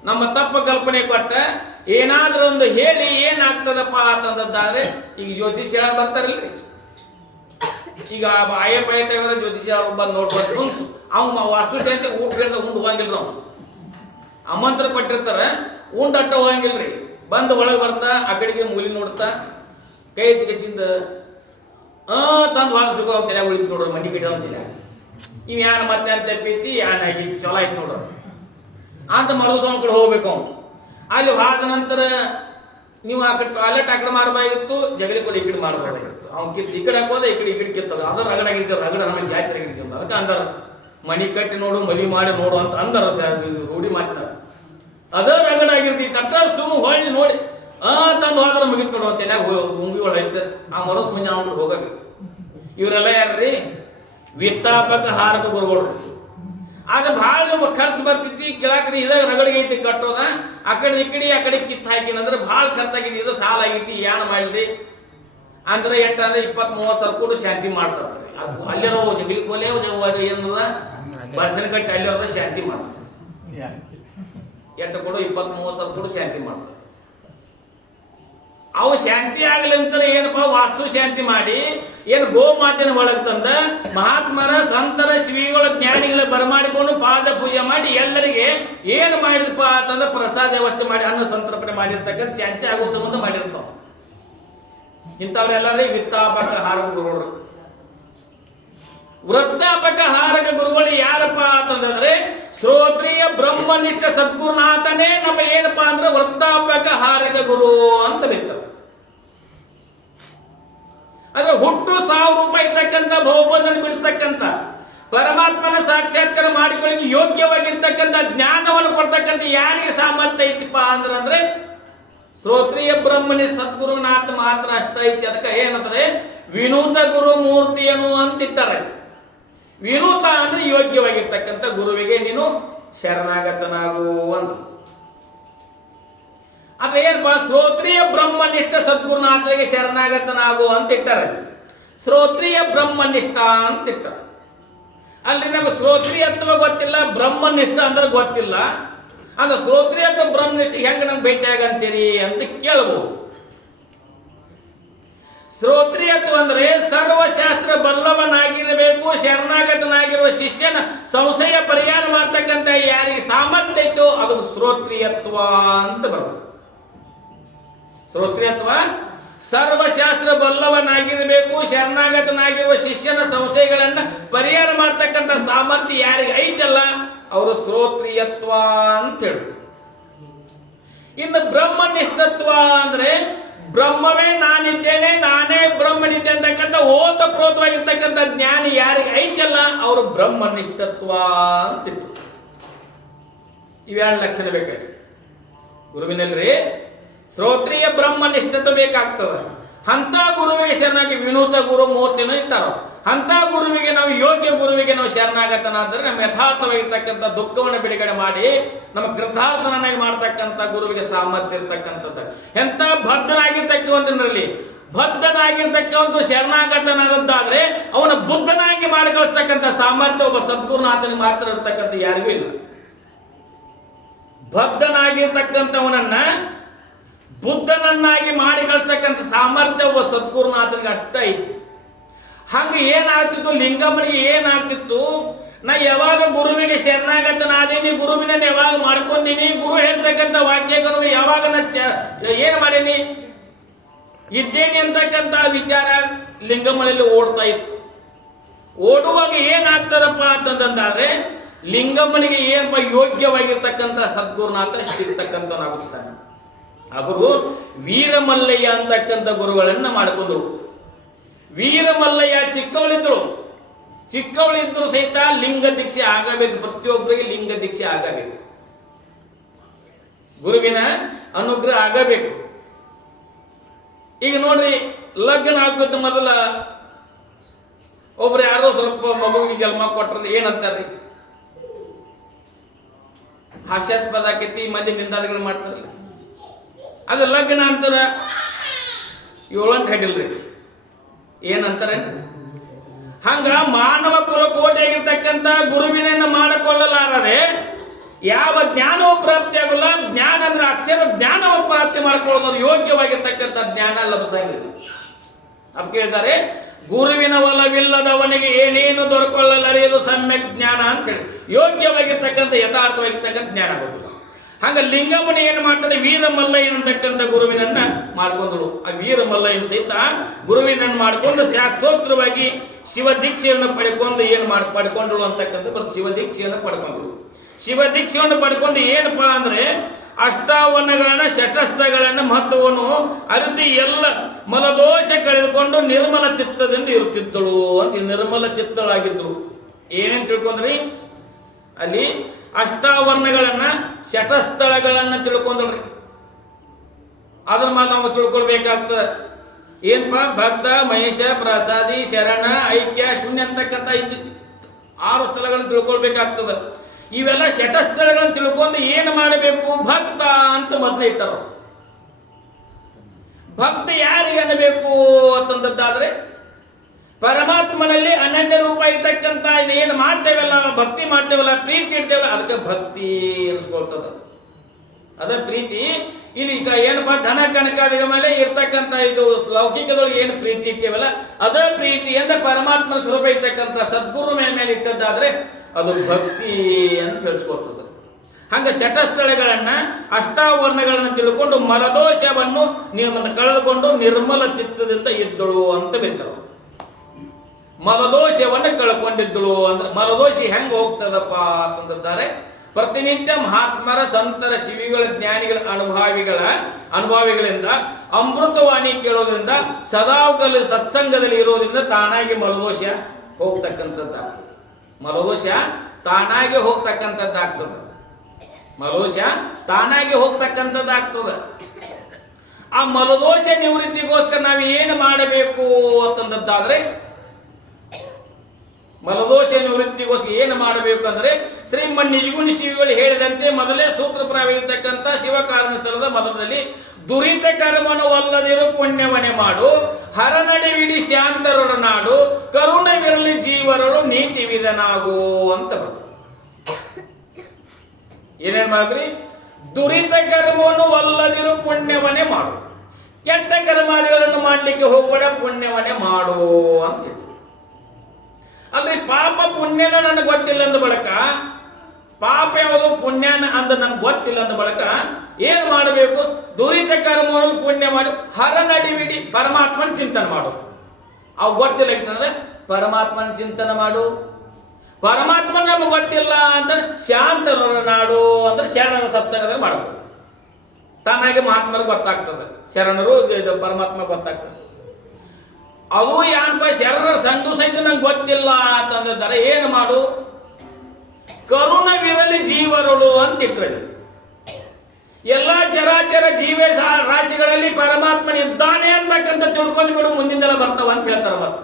ನಮ್ಮ ತಪ್ಪ ಕಲ್ಪನೆ ಕೊಟ್ಟ ಏನಾದ್ರೂ ಒಂದು ಹೇಳಿ ಏನಾಗ್ತದಪ್ಪ ಅಂತಂದಾದ್ರೆ, ಈಗ ಜ್ಯೋತಿಷ್ಯ ಹೇಳ ಬರ್ತಾರಲ್ರಿ, ಈಗ ಅಯ್ಯಪ್ಪ ತೆಗೆದ್ರೆ ಜ್ಯೋತಿಷ್ಯ ಅವ್ರು ಬಂದು ನೋಡ್ಬಾರ್ದು, ಅವ್ನು ವಾಸ್ತು ಶಾಂತಿ ಊಟ ಹೇಳಿದ ಉಂಡು ಹೋಗಂಗಿಲ್ಲ. ನಾವು ಅಮಂತ್ರ ಕೊಟ್ಟಿರ್ತಾರ, ಉಂಡಟ್ಟ ಹೋಗಂಗಿಲ್ರಿ. ಬಂದು ಒಳಗೆ ಬರ್ತಾ ಆ ಕಡೆಗೆ ಮೂಲಿ ನೋಡ್ತಾ ಕೈ ಚಿಕಿತ್ಸಿಂದ ತಂದು ವಾಸಿಸ್ಕೊ ತಲೆ ಉಳಿದು ನೋಡ್ರಿ, ಮಂಡಿ ಕಡೆ ಅಂತಿಲ್ಲ. ಇವ್ ಯಾರು ಮತ್ತೆ ಅಂತ ತಪ್ಪೈತಿ, ಯಾನ್ ಆಗೈತಿ, ಚಲೋ ಆಯ್ತು ನೋಡ್ರಿ ಅಂತ ಮರುಸವ ಕಡೆ ಹೋಗ್ಬೇಕು. ಅವ್ನು ಅಲ್ಲಿ ಹೋದ ನಂತರ ನೀವು ಆ ಕಡೆ ಟಾಯ್ಲೆಟ್ ಆ ಕಡೆ ಮಾಡಬಾಗಿತ್ತು, ಜಗಲಿ ಕೊಡಿ ಈ ಕಡೆ ಮಾಡಬಾರ್ದಾಗಿತ್ತು. ಅವ್ನು ಈ ಕಡೆ ಹಾಕೋದ ಈ ಕಡೆ ಕಿತ್ತದ, ಅದ್ರ ರಗಡಾಗಿರ್ತಾರ, ರಗಡ ಆಮೇಲೆ ಜಾತ್ರೆ ಆಗಿರ್ತೀವಿ. ಅದಕ್ಕೆ ಅಂದಾರ ಮನಿ ಕಟ್ಟಿ ನೋಡು, ಮದುವೆ ಮಾಡಿ ನೋಡು ಅಂತ ಅಂದಾರ. ರೂಢಿ ಮಾತಿನಾರ ಅದ ರಗಡ ಆಗಿರ್ತೀವಿ. ಕಟ್ಟ ಸುಮ್ಮ ಹೊಳ್ಳಿ ನೋಡಿ ತಂದು ಹೋದ್ರೆ ಮುಗಿತು ನೋಡು ಅಂತ ಮುಂಗಿಗಳು ಐತೆ. ಆ ಮನಸ್ಸು ಮುಂಜೆ ಅವ್ನು ಹೋಗಾಗ ಇವರೆಲ್ಲ ಯಾರ್ರಿ ವಿತ್ತಾಪಕ ಹಾರಕ ಗುರುಗಳು. ಆದ್ರೆ ಭಾಳ ಖರ್ಚು ಬರ್ತೈತಿ. ಕೆಳಕಡೆ ಇದಾಗ ರಗಡಿಗೆ ಐತಿ ಕಟ್ಟೋದ, ಆ ಕಡೆ ಈ ಕಡೆ ಕಿತ್ತು ಹಾಕಿನಂದ್ರೆ ಭಾಳ ಖರ್ಚಾಗಿದೆ. ಇದು ಸಾಲ ಆಗೈತಿ, ಏನ್ ಮಾಡಿದ್ರಿ ಅಂದ್ರೆ ಎಟ್ಟ ಅಂದ್ರೆ 20-30 ಸಾವಿರ ಕೂಡ ಶಾಂತಿ ಮಾಡ್ತಾರೆ. ಅಲ್ಲಿರೋ ಜಗಲಿ ಕೋಲೆ ಏನದ ಬರ್ಸನ ಕಟ್ಟಿ ಅಲ್ಲಿರೋದ ಶಾಂತಿ ಮಾಡ್ತಾರೆ. ಎಟ್ಟು ಕೊಡು 20-30 ಸಾವಿರ ಕೂಡ ಶಾಂತಿ ಮಾಡ್ತಾರೆ. ಅವು ಶಾಂತಿ ಆಗ್ಲಿ ಅಂತ ಏನಪ್ಪಾ ವಾಸ್ತು ಶಾಂತಿ ಮಾಡಿ ಏನು ಗೋಮಾತಿನ ಒಳಗೆ ತಂದ ಮಹಾತ್ಮರ, ಸಂತರ, ಶ್ರೀಗಳ, ಜ್ಞಾನಿಗಳ ಬರಮಾಡಿಕೊಂಡು ಪಾದ ಪೂಜೆ ಮಾಡಿ ಎಲ್ಲರಿಗೆ ಏನು ಮಾಡಿದಪ್ಪ ಅಂತಂದ್ರೆ ಪ್ರಸಾದ ವ್ಯವಸ್ಥೆ ಮಾಡಿ ಅನ್ನ ಸಂತರ್ಪಣೆ ಮಾಡಿರ್ತಕ್ಕಂಥ ಶಾಂತಿ ಆಗೋ ಸಂಬಂಧ ಮಾಡಿರ್ತಾವ. ಇಂಥವ್ರೆಲ್ಲರೇ ವಿತ್ತಾಪಕ ಹಾರಕ ಗುರುಗಳು. ವೃತ್ತಾಪಕ ಹಾರಕ ಗುರುಗಳು ಯಾರಪ್ಪ ಅಂತಂದ್ರೆ ಶ್ರೋತ್ರಿಯ ಬ್ರಹ್ಮನಿಷ್ಠ ಸದ್ಗುರುನಾಥನೇ ನಮ್ಮ ಏನಪ್ಪಾ ಅಂದ್ರೆ ವೃತ್ತಾಪಕ ಹಾರಕ ಗುರು ಅಂತ ಬಿಡ್ತಾರೆ. ಅದ್ರ ಹುಟ್ಟು 1000 ರೂಪಾಯಿ ಇರ್ತಕ್ಕಂಥ ಬಹುಬಂಧನ ಬಿಡಿಸ್ತಕ್ಕಂಥ ಪರಮಾತ್ಮನ ಸಾಕ್ಷಾತ್ಕಾರ ಮಾಡಿಕೊಳ್ಳಿ ಯೋಗ್ಯವಾಗಿರ್ತಕ್ಕಂಥ ಜ್ಞಾನವನ್ನು ಕೊಡ್ತಕ್ಕಂಥ ಯಾರಿಗೆ ಸಾಮರ್ಥ್ಯ ಐತಿಪ್ಪ ಅಂದ್ರೆ ಶ್ರೋತ್ರಿಯ ಬ್ರಹ್ಮನಿಷ್ಠ ಸದ್ಗುರುನಾಥ ಮಾತ್ರ ಅಷ್ಟ ಐತಿ. ಅದಕ್ಕೆ ಏನಂದ್ರೆ ವಿನೂತ ಗುರು ಮೂರ್ತಿಯನು ಅಂತಿದ್ದಾರೆ. ವಿನೂತ ಅಂದ್ರೆ ಯೋಗ್ಯವಾಗಿರ್ತಕ್ಕಂಥ ಗುರುವಿಗೆ ನೀನು ಶರಣಾಗತನಾಗು ಅಂತ. ಅದ್ರ ಏನಪ್ಪಾ ಶ್ರೋತ್ರಿಯ ಬ್ರಹ್ಮನಿಷ್ಠ ಸದ್ಗುರುನಾಥರಿಗೆ ಶರಣಾಗತನಾಗು ಅಂತ ಇಟ್ಟಾರೆ. ಶ್ರೋತ್ರಿಯ ಬ್ರಹ್ಮನಿಷ್ಠ ಅಂತ ಇಟ್ಟಾರೆ. ಅಲ್ಲಿ ನಮ್ಗೆ ಶ್ರೋತ್ರಿಯತ್ವ ಗೊತ್ತಿಲ್ಲ, ಬ್ರಹ್ಮನಿಷ್ಠ ಅಂದ್ರೆ ಗೊತ್ತಿಲ್ಲ. ಅಂದ್ರೆ ಶ್ರೋತ್ರಿಯತ್ವ ಬ್ರಹ್ಮನಿಷ್ಠ ಹೆಂಗ ನಮ್ಗೆ ಭೇಟಿಯಾಗಂತೀರಿ ಅಂತ ಕೇಳಬಹುದು. ಶ್ರೋತ್ರಿಯತ್ವ ಅಂದ್ರೆ ಸರ್ವಶಾಸ್ತ್ರ ಬಲ್ಲವನಾಗಿರಬೇಕು, ಶರಣಾಗತನಾಗಿರುವ ಶಿಷ್ಯನ ಸಂಶಯ ಪರಿಹಾರ ಮಾಡ್ತಕ್ಕಂಥ ಯಾರಿಗೆ ಸಾಮರ್ಥ್ಯ ಇತ್ತು ಅದು ಶ್ರೋತ್ರಿಯತ್ವ ಅಂತ ಬರ್ತದೆ. ಶ್ರೋತ್ರಿಯತ್ವ ಸರ್ವಶಾಸ್ತ್ರ ಬಲ್ಲವನಾಗಿರಬೇಕು, ಶರಣಾಗತನಾಗಿರುವ ಶಿಷ್ಯನ ಸಂಶಯಗಳನ್ನ ಪರಿಹಾರ ಮಾಡ್ತಕ್ಕಂಥ ಸಾಮರ್ಥ್ಯ ಯಾರಿಗೆ ಐತಲ್ಲ ಅವರು ಶ್ರೋತ್ರಿಯತ್ವ ಅಂತ ಹೇಳಿ. ಇನ್ನು ಬ್ರಹ್ಮನಿಷ್ಠತ್ವ ಅಂದ್ರೆ ನಾನಿದ್ದೇನೆ, ನಾನೇ ಬ್ರಹ್ಮನಿದ್ದೆ ಅಂತಕ್ಕಂಥ ಓತಪ್ರೋತವಾಗಿರ್ತಕ್ಕಂಥ ಜ್ಞಾನಿ ಯಾರಿಗೆ ಐತಲ್ಲ ಅವರು ಬ್ರಹ್ಮನಿಷ್ಠತ್ವ ಅಂತಿತ್ತು. ಇವೆರಡು ಲಕ್ಷಣ ಬೇಕಾಗಿ ಗುರುವಿನಲ್ಲಿ ಶ್ರೋತ್ರಿಯ ಬ್ರಹ್ಮನಿಷ್ಠತ್ವ ಬೇಕಾಗ್ತದೆ. ಅಂತ ಗುರುವಿಗೆ ಶರಣಾಗಿ ವಿನೂತ ಗುರು 30 ದಿನ ಇರ್ತಾರ. ಅಂತ ಗುರುವಿಗೆ ನಾವು ಯೋಗ್ಯ ಗುರುವಿಗೆ ನಾವು ಶರಣಾಗತನಾದ್ರೆ ನಮ್ಮ ಯಥಾರ್ಥವಾಗಿರ್ತಕ್ಕಂಥ ದುಃಖವನ್ನು ಬಿಡುಗಡೆ ಮಾಡಿ ನಮ್ಮ ಕೃತಾರ್ಥನಾಗಿ ಮಾಡ್ತಕ್ಕಂಥ ಗುರುವಿಗೆ ಸಾಮರ್ಥ್ಯ ಇರ್ತಕ್ಕಂಥದ್ದು. ಎಂತ ಬದ್ಧನಾಗಿರ್ತಕ್ಕಂಥದ್ರಲ್ಲಿ ಬದ್ಧನಾಗಿರ್ತಕ್ಕಂಥ ಶರಣಾಗತನಾದದ್ದಾದ್ರೆ ಅವನ ಬುದ್ಧನಾಗಿ ಮಾಡಿ ಕಳಿಸ್ತಕ್ಕಂಥ ಸಾಮರ್ಥ್ಯ ಒಬ್ಬ ಸದ್ಗುರುನಾಥನಿಗೆ ಮಾತ್ರ ಇರ್ತಕ್ಕಂಥ ಯಾರಿಗೂ ಇಲ್ಲ. ಬದ್ಧನಾಗಿರ್ತಕ್ಕಂಥವನನ್ನ ಬುದ್ಧನನ್ನಾಗಿ ಮಾಡಿ ಕಳಿಸ್ತಕ್ಕಂಥ ಸಾಮರ್ಥ್ಯ ಒಬ್ಬ ಸದ್ಗುರುನಾಥನಿಗೆ ಅಷ್ಟ ಐತಿ. ಹಂಗೆ ಏನಾಗ್ತಿತ್ತು, ಲಿಂಗಮ್ಮನಿಗೆ ಏನಾಗ್ತಿತ್ತು, ನಾ ಯಾವಾಗ ಗುರುವಿಗೆ ಶರಣಾಗತನಾದೀನಿ, ಗುರುವಿನ ಯಾವಾಗ ಮಾಡ್ಕೊಂಡೀನಿ, ಗುರು ಹೇಳ್ತಕ್ಕಂಥ ವಾಕ್ಯಗಳು ಯಾವಾಗ ನಾ ಏನ್ ಮಾಡೀನಿ ಇದ್ದೇನೆ ಅಂತಕ್ಕಂಥ ವಿಚಾರ ಲಿಂಗಮ್ಮನಲ್ಲಿ ಓಡ್ತಾ ಇತ್ತು. ಓಡುವಾಗ ಏನಾಗ್ತದಪ್ಪ ಅಂತಂದ್ರೆ ಲಿಂಗಮ್ಮನಿಗೆ ಏನಪ್ಪ ಯೋಗ್ಯವಾಗಿರ್ತಕ್ಕಂಥ ಸದ್ಗುರುನಾಥ ಸಿಗ್ತಕ್ಕಂಥನಾಗುತ್ತಾನೆ. ಅವರು ವೀರಮಲ್ಲಯ್ಯ ಅಂತಕ್ಕಂಥ ಗುರುಗಳನ್ನ ಮಾಡಿಕೊಂಡ್ರು. ವೀರಮಲ್ಲಯ್ಯ ಚಿಕ್ಕವಳಿದ್ರು ಸಹಿತ ಲಿಂಗ ದೀಕ್ಷೆ ಆಗಬೇಕು. ಪ್ರತಿಯೊಬ್ಬರಿಗೆ ಲಿಂಗ ದೀಕ್ಷೆ ಆಗಬೇಕು, ಗುರುವಿನ ಅನುಗ್ರಹ ಆಗಬೇಕು. ಈಗ ನೋಡ್ರಿ, ಲಗ್ನ ಆಗ್ಬೇಕು ಮೊದಲ ಒಬ್ರು ಯಾರೋ ಸ್ವಲ್ಪ ಮಗುವಿಗೆ ಜನ್ಮ ಕೊಟ್ಟರೆ ಏನಂತಾರ್ರಿ, ಹಾಸ್ಯಾಸ್ಪದ ಆಕೈತಿ, ಮಂದಿ ನಿಂದಾದಗಳು ಮಾಡ್ತಾರಲ್ಲ. ಅದು ಲಗ್ನ ಅಂತಾರ 7 ಅಂತ ಹೇಳಿಲ್ರಿ, ಏನಂತಾರೆ. ಹಂಗ ಮಾನವ ಕುಲ ಕೋಟೆಯಾಗಿರ್ತಕ್ಕಂಥ ಗುರುವಿನನ್ನ ಮಾಡಿಕೊಳ್ಳಲಾರದೆ ಯಾವ ಜ್ಞಾನವೂ ಪ್ರಾಪ್ತಿ ಆಗೋಲ್ಲ. ಜ್ಞಾನ ಅಂದ್ರೆ ಅಕ್ಷರ ಜ್ಞಾನವ ಪ್ರಾಪ್ತಿ ಮಾಡ್ಕೊಳ್ಳೋದು ಯೋಗ್ಯವಾಗಿರ್ತಕ್ಕಂಥ ಜ್ಞಾನ ಲಭಿಸಂಗಿಲ್ಲ. ಅದು ಕೇಳಿದ್ದಾರೆ, ಗುರುವಿನ ಒಲವಿಲ್ಲದವನಿಗೆ ಏನೇನು ದೊರಕೊಳ್ಳಲರಿಯಲು ಸಮ್ಯಕ್ ಜ್ಞಾನ ಅಂತೇಳಿ ಯೋಗ್ಯವಾಗಿರ್ತಕ್ಕಂಥ ಯಥಾರ್ಥವಾಗಿರ್ತಕ್ಕಂಥ ಜ್ಞಾನ ಆಗೋದಿಲ್ಲ. ಹಂಗ ಲಿಂಗಮ್ಮನ ಏನ್ ಮಾಡ್ತಾರೆ, ವೀರಮಲ್ಲಯ್ಯನ ಅಂತಕ್ಕಂಥ ಗುರುವಿನನ್ನ ಮಾಡ್ಕೊಂಡ್ರು. ಆ ವೀರಮಲ್ಲಯ್ಯನ ಸಹಿತ ಗುರುವಿನನ್ನ ಮಾಡಿಕೊಂಡು ಶಾಸ್ತ್ರೋತ್ರವಾಗಿ ಶಿವ ದೀಕ್ಷೆಯನ್ನು ಪಡ್ಕೊಂಡು ಪಡ್ಕೊಂಡ್ರು ಅಂತಕ್ಕಂಥ ಶಿವ ದೀಕ್ಷೆಯನ್ನು ಪಡ್ಕೊಂಡ್ರು. ಶಿವ ದೀಕ್ಷೆಯನ್ನು ಪಡ್ಕೊಂಡು ಏನಪ್ಪಾ ಅಂದ್ರೆ ಅಷ್ಟಾವರಣಗಳನ್ನ ಶತಸ್ಥಗಳನ್ನ ಮಹತ್ವವನ್ನು ಅರಿತು ಎಲ್ಲ ಮಲದೋಷ ಕಳೆದುಕೊಂಡು ನಿರ್ಮಲ ಚಿತ್ತದಿಂದ ಇರುತ್ತಿದ್ದಳು ಅಂತ. ನಿರ್ಮಲ ಚಿತ್ತಳಾಗಿದ್ರು. ಏನೇನ್ ತಿಳ್ಕೊಂಡ್ರಿ, ಅಲ್ಲಿ ಅಷ್ಟಾವರಣಗಳನ್ನ ಶತಸ್ಥಳಗಳನ್ನ ತಿಳ್ಕೊಂಡ್ರಿ. ಅದ್ರ ಮಾತ್ರ ನಾವು ತಿಳ್ಕೊಳ್ಬೇಕಾಗ್ತದೆ. ಏನಪ್ಪಾ, ಭಕ್ತ, ಮಹೇಶ, ಪ್ರಸಾದಿ, ಶರಣ, ಐಕ್ಯ, ಶೂನ್ಯ ಅಂತಕ್ಕಂಥ 6 ಸ್ಥಳಗಳನ್ನು ತಿಳ್ಕೊಳ್ಬೇಕಾಗ್ತದೆ. ಇವೆಲ್ಲ ಶತಸ್ಥಳಗಳನ್ನು ತಿಳ್ಕೊಂಡು ಏನು ಮಾಡಬೇಕು, ಭಕ್ತ ಅಂತ ಮೊದಲು ಇಟ್ಟಾರ. ಭಕ್ತ ಯಾರಿಗೆ ಅನ್ನಬೇಕು ಅಂತಂದದ್ದಾದ್ರೆ ಪರಮಾತ್ಮನಲ್ಲಿ ಅನನ್ಯ ರೂಪ ಇರ್ತಕ್ಕಂಥ ಏನು ಮಾಡ್ತೇವಲ್ಲ, ಭಕ್ತಿ ಮಾಡ್ತೇವಲ್ಲ, ಪ್ರೀತಿ ಇಡ್ತೇವಲ್ಲ, ಅದಕ್ಕೆ ಭಕ್ತಿ ಅನ್ಸ್ಕೊಳ್ತದ. ಅದ ಪ್ರೀತಿ. ಇಲ್ಲಿ ಏನಪ್ಪಾ, ಧನ ಕನಕಾದಿಗಳ ಮೇಲೆ ಇರ್ತಕ್ಕಂಥ ಇದು ಲೌಕಿಕದೊಳಗೆ ಏನು ಪ್ರೀತಿ ಇರ್ತೇವಲ್ಲ ಅದ ಪ್ರೀತಿ ಅಂತ ಪರಮಾತ್ಮನ ಸ್ವರೂಪ ಇರ್ತಕ್ಕಂಥ ಸದ್ಗುರು ಮೇಲೆ ಇಟ್ಟದ್ದಾದ್ರೆ ಅದು ಭಕ್ತಿ ಅಂತ ತಿಳಿಸ್ಕೊಳ್ತದ. ಹಂಗ ಶತಸ್ಥಳಗಳನ್ನ ಅಷ್ಟಾವರಣಗಳನ್ನ ತಿಳ್ಕೊಂಡು ಮಲದೋಷವನ್ನು ಕಳೆದುಕೊಂಡು ನಿರ್ಮಲ ಚಿತ್ತದಿಂದ ಇದ್ದಳು ಅಂತ ಬಿತ್ತರು. ಮಲದೋಷವನ್ನು ಕಳ್ಕೊಂಡಿದ್ದಳು ಅಂದ್ರೆ ಮಲದೋಷ ಹೆಂಗ ಹೋಗ್ತದಪ್ಪ ಅಂತಂದಿದ್ದಾರೆ. ಪ್ರತಿನಿತ್ಯ ಮಹಾತ್ಮರ, ಸಂತರ, ಶಿವಿಗಳ, ಜ್ಞಾನಿಗಳ ಅನುಭವಿಗಳಿಂದ ಅಮೃತವಾಣಿ ಕೇಳೋದ್ರಿಂದ ಸದಾಕಾಲ ಸತ್ಸಂಗದಲ್ಲಿ ಇರೋದ್ರಿಂದ ತಾನಾಗಿ ಮಲದೋಷ ಹೋಗ್ತಕ್ಕಂಥದ್ದಾಗ್ತದೆ. ಮಲದೋಷ ತಾನಾಗಿ ಹೋಗ್ತಕ್ಕಂಥದ್ದಾಗ್ತದೆ. ಮಲದೋಷ ತಾನಾಗಿ ಹೋಗ್ತಕ್ಕಂಥದ್ದಾಗ್ತದೆ. ಆ ಮಲದೋಷ ನಿವೃತ್ತಿಗೋಸ್ಕರ ನಾವು ಏನು ಮಾಡಬೇಕು ಅಂತಂದದ್ದಾದ್ರೆ, ಮಲದೋಷ ನಿವೃತ್ತಿಗೋಸ್ಕರ ಏನು ಮಾಡಬೇಕು ಅಂದ್ರೆ ಶ್ರೀಮನ್ ನಿಜಗುಣ ಶಿವಿಗಳು ಹೇಳಿದಂತೆ ಮೊದಲೇ ಸೂತ್ರಪ್ರಾಯವಾಗಿರ್ತಕ್ಕಂಥ ಶಿವಕಾರಣ ಸ್ಥಳದ ಮೊದಲದಲ್ಲಿ ದುರಿತ ಕರ್ಮನವಲ್ಲದಿರು ಪುಣ್ಯವನೆ ಮಾಡು, ಹರನಡಿವಿಡಿ ಶಾಂತರೊಡನಾಡು, ಕರುಣವಿರಲಿ ಜೀವರಳು ನೀತಿ ವಿಧನಾಗು ಅಂತ ಬರ್ತದೆ. ಏನೇನ್ ಮಾಡ್ರಿ, ದುರಿತ ಕರ್ಮವನ್ನು ಒಲ್ಲದಿರು ಪುಣ್ಯವನ್ನೇ ಮಾಡು, ಕೆಟ್ಟ ಕರ್ಮಾದಿಗಳನ್ನು ಮಾಡ್ಲಿಕ್ಕೆ ಹೋಗಬೇಡ, ಪುಣ್ಯವನ್ನೇ ಮಾಡು ಅಂತ. ಅಲ್ರಿ, ಪಾಪ ಪುಣ್ಯನ ನನಗೆ ಗೊತ್ತಿಲ್ಲ ಅಂದ ಬಳಕ, ಪಾಪ ಯಾವುದು ಪುಣ್ಯನ ಅಂದ ನನ್ಗೆ ಗೊತ್ತಿಲ್ಲ ಅಂದ ಬಳಕ ಏನ್ ಮಾಡಬೇಕು, ದುರಿತ ಕರ್ಮವನ್ನು ಪುಣ್ಯ ಮಾಡಿ ಹರನಡಿವಿಡಿ ಪರಮಾತ್ಮನ ಚಿಂತನೆ ಮಾಡು. ಅವು ಗೊತ್ತಿಲ್ಲ ಅಂತಂದ್ರೆ ಪರಮಾತ್ಮನ ಚಿಂತನೆ ಮಾಡು. ಪರಮಾತ್ಮ ನಮ್ಗೆ ಗೊತ್ತಿಲ್ಲ ಅಂದ್ರೆ ಶಾಂತನ ನಾಡು ಅಂದ್ರೆ ಶರಣರ ಸತ್ಸಂಗದಲ್ಲಿ ಮಾಡಬೇಕು. ತಾನಾಗೆ ಮಹಾತ್ಮರಿಗೆ ಗೊತ್ತಾಗ್ತದೆ, ಶರಣರು ಪರಮಾತ್ಮ ಗೊತ್ತಾಗ್ತದೆ. ಅದು ಏನಪ್ಪ ಶರಣರ ಸಂಘ ಸಹಿತ ನಂಗೆ ಗೊತ್ತಿಲ್ಲ ಅಂತಂದರೆ ಏನು ಮಾಡು, ಕರುಣವಿರಲಿ ಜೀವರುಳು ಅಂತ ಇಟ್ಟರೆ ಎಲ್ಲ ಚರಾಚರ ಜೀವ ರಾಶಿಗಳಲ್ಲಿ ಪರಮಾತ್ಮನಿದ್ದಾನೆ ಅಂತಕ್ಕಂಥ ತಿಳ್ಕೊಂಡು ಬಿಡು, ಮುಂದಿಂದೆಲ್ಲ ಬರ್ತಾವ ಅಂತ ಹೇಳ್ತಾರೆ. ಮತ್ತೆ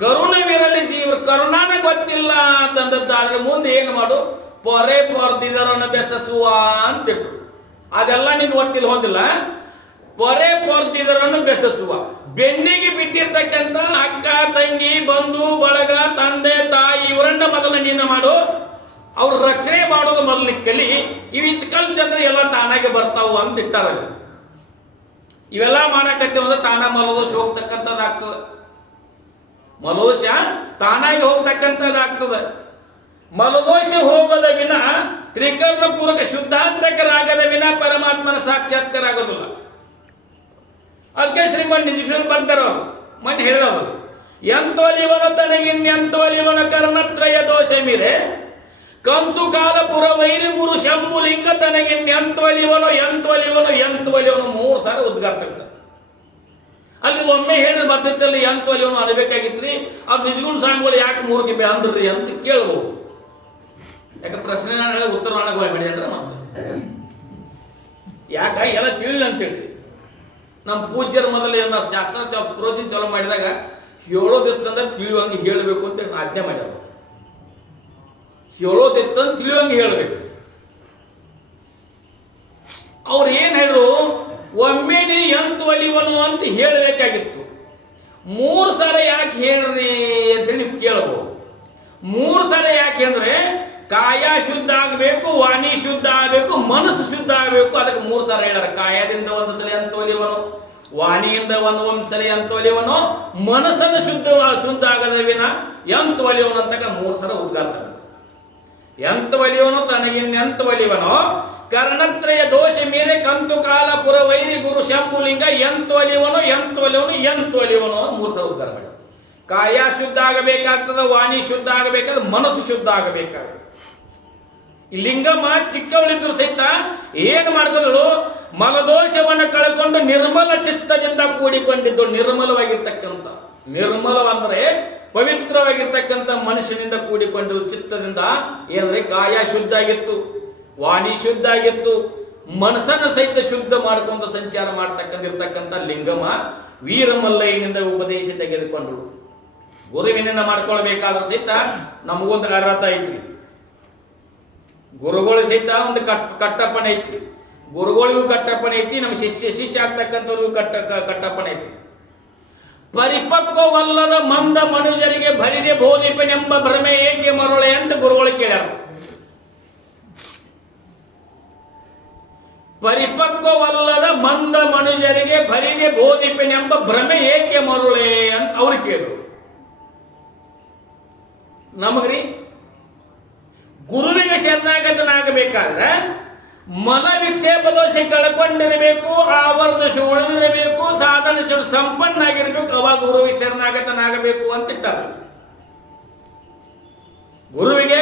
ಕರುಣವಿರಲಿ ಜೀವ, ಕರುಣಾನ ಗೊತ್ತಿಲ್ಲ ಅಂತಂದದ್ದಾದ್ರೆ ಮುಂದೆ ಏನು ಮಾಡು, ಪೊರೆ ಪೊರ್ದಿದರನ್ನು ಬೆಸಸುವ ಅಂತಿಟ್ಟು. ಅದೆಲ್ಲ ನಿಮ್ಗೆ ಗೊತ್ತಿಲ್ಲ ಹೋದಿಲ್ಲ. ಪೊರೆ ಪೊರ್ದಿದರನ್ನು ಬೆಸಸುವ, ಬೆನ್ನಿಗೆ ಬಿದ್ದಿರ್ತಕ್ಕಂಥ ಅಕ್ಕ ತಂಗಿ ಬಂಧು ಬಳಗ ತಂದೆ ತಾಯಿ ಇವರನ್ನ ಮೊದಲು ನೀನು ಮಾಡು, ಅವ್ರ ರಕ್ಷಣೆ ಮಾಡೋದು ಮೊದಲು ಕಲಿ. ಇವಿತ್ ಕಲ್ತಂದ್ರೆ ಎಲ್ಲ ತಾನಾಗೆ ಬರ್ತಾವು ಅಂತ ಇಟ್ಟಾರ. ಇವೆಲ್ಲ ಮಾಡಕತ್ತೇವ ಅಂದ್ರೆ ತಾನ ಮಲದೋಷ ಹೋಗ್ತಕ್ಕಂಥದ್ದಾಗ್ತದೆ. ಮಲೋಷ ತಾನಾಗಿ ಹೋಗ್ತಕ್ಕಂಥದ್ದಾಗ್ತದೆ. ಮಲದೋಷ ಹೋಗದ ವಿನ ತ್ರಿಕರ್ಣ ಪೂರಕ ಶುದ್ಧಾಂತಕರಾಗದ ವಿನ ಪರಮಾತ್ಮನ ಸಾಕ್ಷಾತ್ಕಾರ ಆಗೋದಿಲ್ಲ. ಅದಕ್ಕೆ ಶ್ರೀಮನ್ ನಿಜ ಬಂದರವರು ಮನೆ ಹೇಳಿದವರು, ಎಂತೋಲಿವನು ತನಗಿನ್ನೆಂತೋಲಿವನ ಕರ್ಣತ್ರಯ ದೋಷ ಮೀರೆ ಕಂತು ಕಾಲ ಪುರ ವೈರಿ ಗುರು ಶಂಭು ಲಿಂಗ ತನಗಿನ್ನೆಂತೋಲಿವನು ಎಂತೋಲಿವನು ಎಂತೋಲಿವನು 3 ಸಾರಿ ಉದ್ಗಾರ ಇರ್ತಾರೆ. ಅಲ್ಲಿ ಒಮ್ಮೆ ಹೇಳಿ ಬರ್ತಿತ್ತಲ್ಲ ಎಂತೋಲಿವನು ಅನ್ಬೇಕಾಗಿತ್ರಿ. ಅವ್ರು ನಿಜಗುಣ ಸ್ವಾಮಿಗಳು ಯಾಕೆ 3 ಗಿಬೆ ಅಂದ್ರಿ ಅಂತ ಕೇಳ್ಬೋದು. ಯಾಕೆ ಪ್ರಶ್ನೆ ಉತ್ತರ ಮಾಡಿದ್ರೆ ಮತ್ತೆ ಯಾಕ ಎಲ್ಲ ತಿಳಿಲ್ಲ ಅಂತೇಳಿ ನಮ್ಮ ಪೂಜ್ಯರ ಮೊದಲು ಏನ ಶಾಸ್ತ್ರ ಪ್ರೋಚಿನ ಚಾಲೂ ಮಾಡಿದಾಗ ಹೇಳೋದಿತ್ತಂದ್ರೆ ತಿಳಿಯುವಂಗೆ ಹೇಳಬೇಕು ಅಂತ ಆಜ್ಞೆ ಮಾಡ್ಯಾರ. ಹೇಳೋದಿತ್ತಂದ್ರೆ ತಿಳಿಯುವಂಗೆ ಹೇಳಬೇಕು. ಅವ್ರು ಏನ್ ಹೇಳು, ಒಮ್ಮೆ ನೀ ಎಂತ ಒಲಿವನು ಅಂತ ಹೇಳಬೇಕಾಗಿತ್ತು. 3 ಸಲ ಯಾಕೆ ಹೇಳ್ರಿ ಅಂತೇಳಿ ನೀವು ಕೇಳಬಹುದು. 3 ಸಲ ಯಾಕೆ ಅಂದ್ರೆ ಕಾಯ ಶುದ್ಧ ಆಗಬೇಕು, ವಾಣಿ ಶುದ್ಧ ಆಗಬೇಕು, ಮನಸ್ಸು ಶುದ್ಧ ಆಗಬೇಕು. ಅದಕ್ಕೆ 3 ಸಲ ಹೇಳ್ಯಾರ. ಕಾಯದಿಂದ 1 ಸಲ ಅಂತ ಒಲಿವನು, ವಾಣಿಯಿಂದ 1 ಸಲ ಅಂತ ಒಲಿವನು, ಮನಸ್ಸನ್ನು ಶುದ್ಧ ಆಗದ ವಿನ ಎಂತ ಒಲಿವನು ಅಂತಕ್ಕ 3 ಸಲ ಉದ್ಗಾರ. ಎಂತ ಒಲಿವನು ತನಗಿನ್ನೆಂತ ಒಲಿವನೋ ಕರ್ಣತ್ರಯ ದೋಷ ಮೀರೆ ಕಂತು ಕಾಲ ಪುರ ವೈರಿ ಗುರು ಶಂಭುಲಿಂಗ ಎಂತ ಒಲಿವನು ಎಂತ ಒಲಿವನು ಎಂತ ಒಲಿವನು 3 ಸಲ ಉದ್ಗಾರ ಮಾಡಿ. ಕಾಯ ಶುದ್ಧ ಆಗಬೇಕಾಗ್ತದ, ವಾಣಿ ಶುದ್ಧ ಆಗಬೇಕಾದ್ರೆ ಮನಸ್ಸು ಶುದ್ಧ ಆಗಬೇಕಾಗ್ತದೆ. ಲಿಂಗಮ್ಮ ಚಿಕ್ಕವಳಿದ್ರು ಸಹಿತ ಏನು ಮಾಡ್ತದಳು, ಮಲದೋಷವನ್ನು ಕಳ್ಕೊಂಡು ನಿರ್ಮಲ ಚಿತ್ತದಿಂದ ಕೂಡಿಕೊಂಡಿದ್ದು. ನಿರ್ಮಲವಾಗಿರ್ತಕ್ಕಂಥ, ನಿರ್ಮಲವಂದ್ರೆ ಪವಿತ್ರವಾಗಿರ್ತಕ್ಕಂಥ ಮನುಷ್ಯನಿಂದ ಕೂಡಿಕೊಂಡಿದ್ದು ಚಿತ್ತದಿಂದ. ಏನಂದ್ರೆ ಕಾಯ ಶುದ್ಧ ಆಗಿತ್ತು, ವಾಣಿ ಶುದ್ಧ ಆಗಿತ್ತು, ಮನಸ್ಸನ್ನು ಸಹಿತ ಶುದ್ಧ ಮಾಡ್ಕೊಂಡು ಸಂಚಾರ ಮಾಡ್ತಕ್ಕಂಥ ಲಿಂಗಮ್ಮ ವೀರಮಲ್ಲಯ್ಯನಿಂದ ಉಪದೇಶ ತೆಗೆದುಕೊಂಡಳು. ಗುರುವಿನಿಂದ ಮಾಡ್ಕೊಳ್ಬೇಕಾದ್ರೂ ಸಹಿತ ನಮಗೊಂದು ಅರ್ಹತೆ ಐತ್ರಿ. ಗುರುಗಳು ಸಹಿತ ಒಂದು ಕಟ್ಟಪ್ಪಣೆ ಐತಿ, ಗುರುಗಳಿಗೂ ಕಟ್ಟಪ್ಪಣೆ ಐತಿ, ನಮ್ಮ ಶಿಷ್ಯ ಆಗ್ತಕ್ಕಂಥವ್ರಿಗೂ ಕಟ್ಟಪ್ಪಣೆ ಐತಿ. ಪರಿಪಕ್ವವಲ್ಲದ ಮಂದ ಮನುಜರಿಗೆ ಭರಿದೆ ಬೋಧಿಪನೆಂಬ ಭ್ರಮೆ ಏಕೆ ಮರುಳೆ ಅಂತ ಗುರುಗಳು ಕೇಳ್ಯಾರ. ಪರಿಪಕ್ವವಲ್ಲದ ಮಂದ ಮನುಜರಿಗೆ ಭರಿದೆ ಬೋಧಿಪನೆಂಬ ಭ್ರಮೆ ಏಕೆ ಮರುಳೆ ಅಂತ ಅವ್ರು ಕೇಳಿದ್ರು. ನಮಗ್ರಿ ಗುರುವಿಗೆ ಶರಣಾಗತನಾಗಬೇಕಾದ್ರೆ ಮಲ ವಿಕ್ಷೇಪ ದೋಷ ಕಳ್ಕೊಂಡಿರಬೇಕು, ಆವರ್ದೋಷ ಉಳಿದಿರಬೇಕು, ಸಾಧನ ಸಂಪನ್ನ ಆಗಿರ್ಬೇಕು, ಅವಾಗ ಗುರುವಿಗೆ ಶರಣಾಗತನಾಗಬೇಕು ಅಂತ ಇಟ್ಟಾರ. ಗುರುವಿಗೆ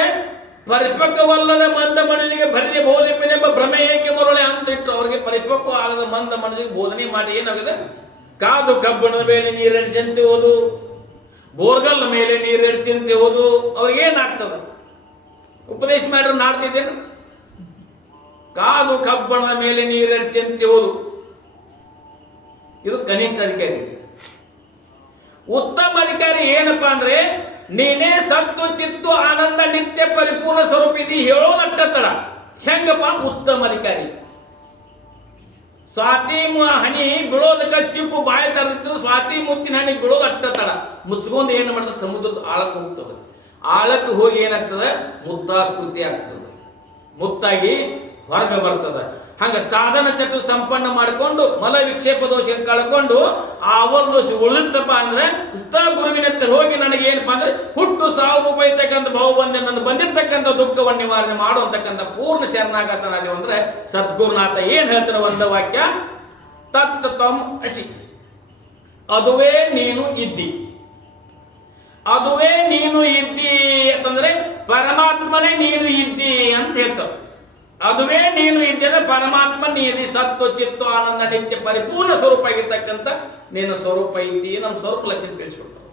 ಪರಿಪಕ್ವವಲ್ಲದ ಮಂದ ಮನುಷ್ಯರಿಗೆ ಭರಿದೆ ಬೋಧಿಪನೆಂಬ ಭ್ರಮೆ ಏಕೆ ಮರುಳೆ ಅಂತ ಇಟ್ಟು ಅವ್ರಿಗೆ ಪರಿಪಕ್ವ ಆಗದ ಮಂದ ಮನುಷ್ಯರಿಗೆ ಬೋಧನೆ ಮಾಡಿ ಏನಾಗಿದೆ, ಕಾದು ಕಬ್ಬಣದ ಮೇಲೆ ನೀರೆಡ್ಚಂತೆ ಹೋದು, ಬೋರ್ಗಲ್ ಮೇಲೆ ನೀರೆಡ್ಚಂತೆ ಹೋದು ಅವ್ರಿಗೇನಾಗ್ತದ ಉಪದೇಶ ಮಾಡ್ರೆ ನಾಡ್ತಿದ್ದೇನು. ಕಾದು ಕಬ್ಬಣದ ಮೇಲೆ ನೀರೆಡ್ಚಂತೆ ಹೋದು ಇದು ಕನಿಷ್ಠ ಅಧಿಕಾರಿ. ಉತ್ತಮ ಅಧಿಕಾರಿ ಏನಪ್ಪಾ ಅಂದ್ರೆ ನೀನೇ ಸತ್ತು ಚಿತ್ತು ಆನಂದ ನಿತ್ಯ ಪರಿಪೂರ್ಣ ಸ್ವರೂಪ ಇದಿ ಹೇಳೋದಟ್ಟತ್ತಡ. ಹೆಂಗಪ್ಪ ಉತ್ತಮ ಅಧಿಕಾರಿ? ಸ್ವಾತಿ ಹನಿ ಬೀಳೋದಕ್ಕ ಚಿಪ್ಪು ಬಾಯಿ ತರಿದ್ರು, ಸ್ವಾತಿ ಮುತ್ತಿನ ಹನಿ ಬೀಳೋದು ಅಟ್ಟತ್ತಡ. ಮುಚ್ಕೊಂಡು ಏನು ಮಾಡ್ತದೆ, ಸಮುದ್ರದ ಆಳಕ್ಕೆ ಹೋಗ್ತದೆ. ಆಳಕ್ಕೆ ಹೋಗಿ ಏನಾಗ್ತದೆ, ಮುತ್ತಾಕೃತಿ ಆಗ್ತದೆ, ಮುತ್ತಾಗಿ ಹೊರಗೆ ಬರ್ತದೆ. ಹಂಗ ಸಾಧನ ಚಟು ಸಂಪನ್ನ ಮಾಡಿಕೊಂಡು ಮಲ ವಿಕ್ಷೇಪ ದೋಷ ಕಳ್ಕೊಂಡು ಆವರ್ ದೋಷ ಉಳಿತಪ್ಪ ಅಂದ್ರೆ ಗುರುವಿನ ಹತ್ರ ಹೋಗಿ ನನಗೆ ಏನಪ್ಪಾ ಅಂದ್ರೆ ಹುಟ್ಟು ಸಾವು ಬೈತಕ್ಕಂಥ ಭಾವ ಬಂದ ನನ್ನ ಬಂದಿರ್ತಕ್ಕಂಥ ದುಃಖವನ್ನು ನಿವಾರಣೆ ಮಾಡುವಂತಕ್ಕಂಥ ಪೂರ್ಣ ಶರಣಾಗತನಾದೇವ ಅಂದ್ರೆ ಸದ್ಗುರುನಾಥ ಏನ್ ಹೇಳ್ತಾನೆ ಒಂದು ವಾಕ್ಯ, ತತ್ ತಮ್ ಅಸಿ, ಅದುವೇ ನೀನು ಇದ್ದಿ. ಅದುವೇ ನೀನು ಇದ್ದಿ ಅಂತಂದ್ರೆ ಪರಮಾತ್ಮನೇ ನೀನು ಇದ್ದಿ ಅಂತ ಹೇಳ್ತಾರೆ. ಅದುವೇ ನೀನು ಇದ್ದ ಪರಮಾತ್ಮ ನೀದಿ ಸತ್ತು ಚಿತ್ತು ಆನಂದ ನಿತ್ಯ ಪರಿಪೂರ್ಣ ಸ್ವರೂಪ ಆಗಿರ್ತಕ್ಕಂಥ ನೀನು ಸ್ವರೂಪ ಐತಿ. ನಮ್ಮ ಸ್ವರೂಪ ಲಕ್ಷಣ ತಿಳಿಸ್ಕೊಡ್ತಾರೆ.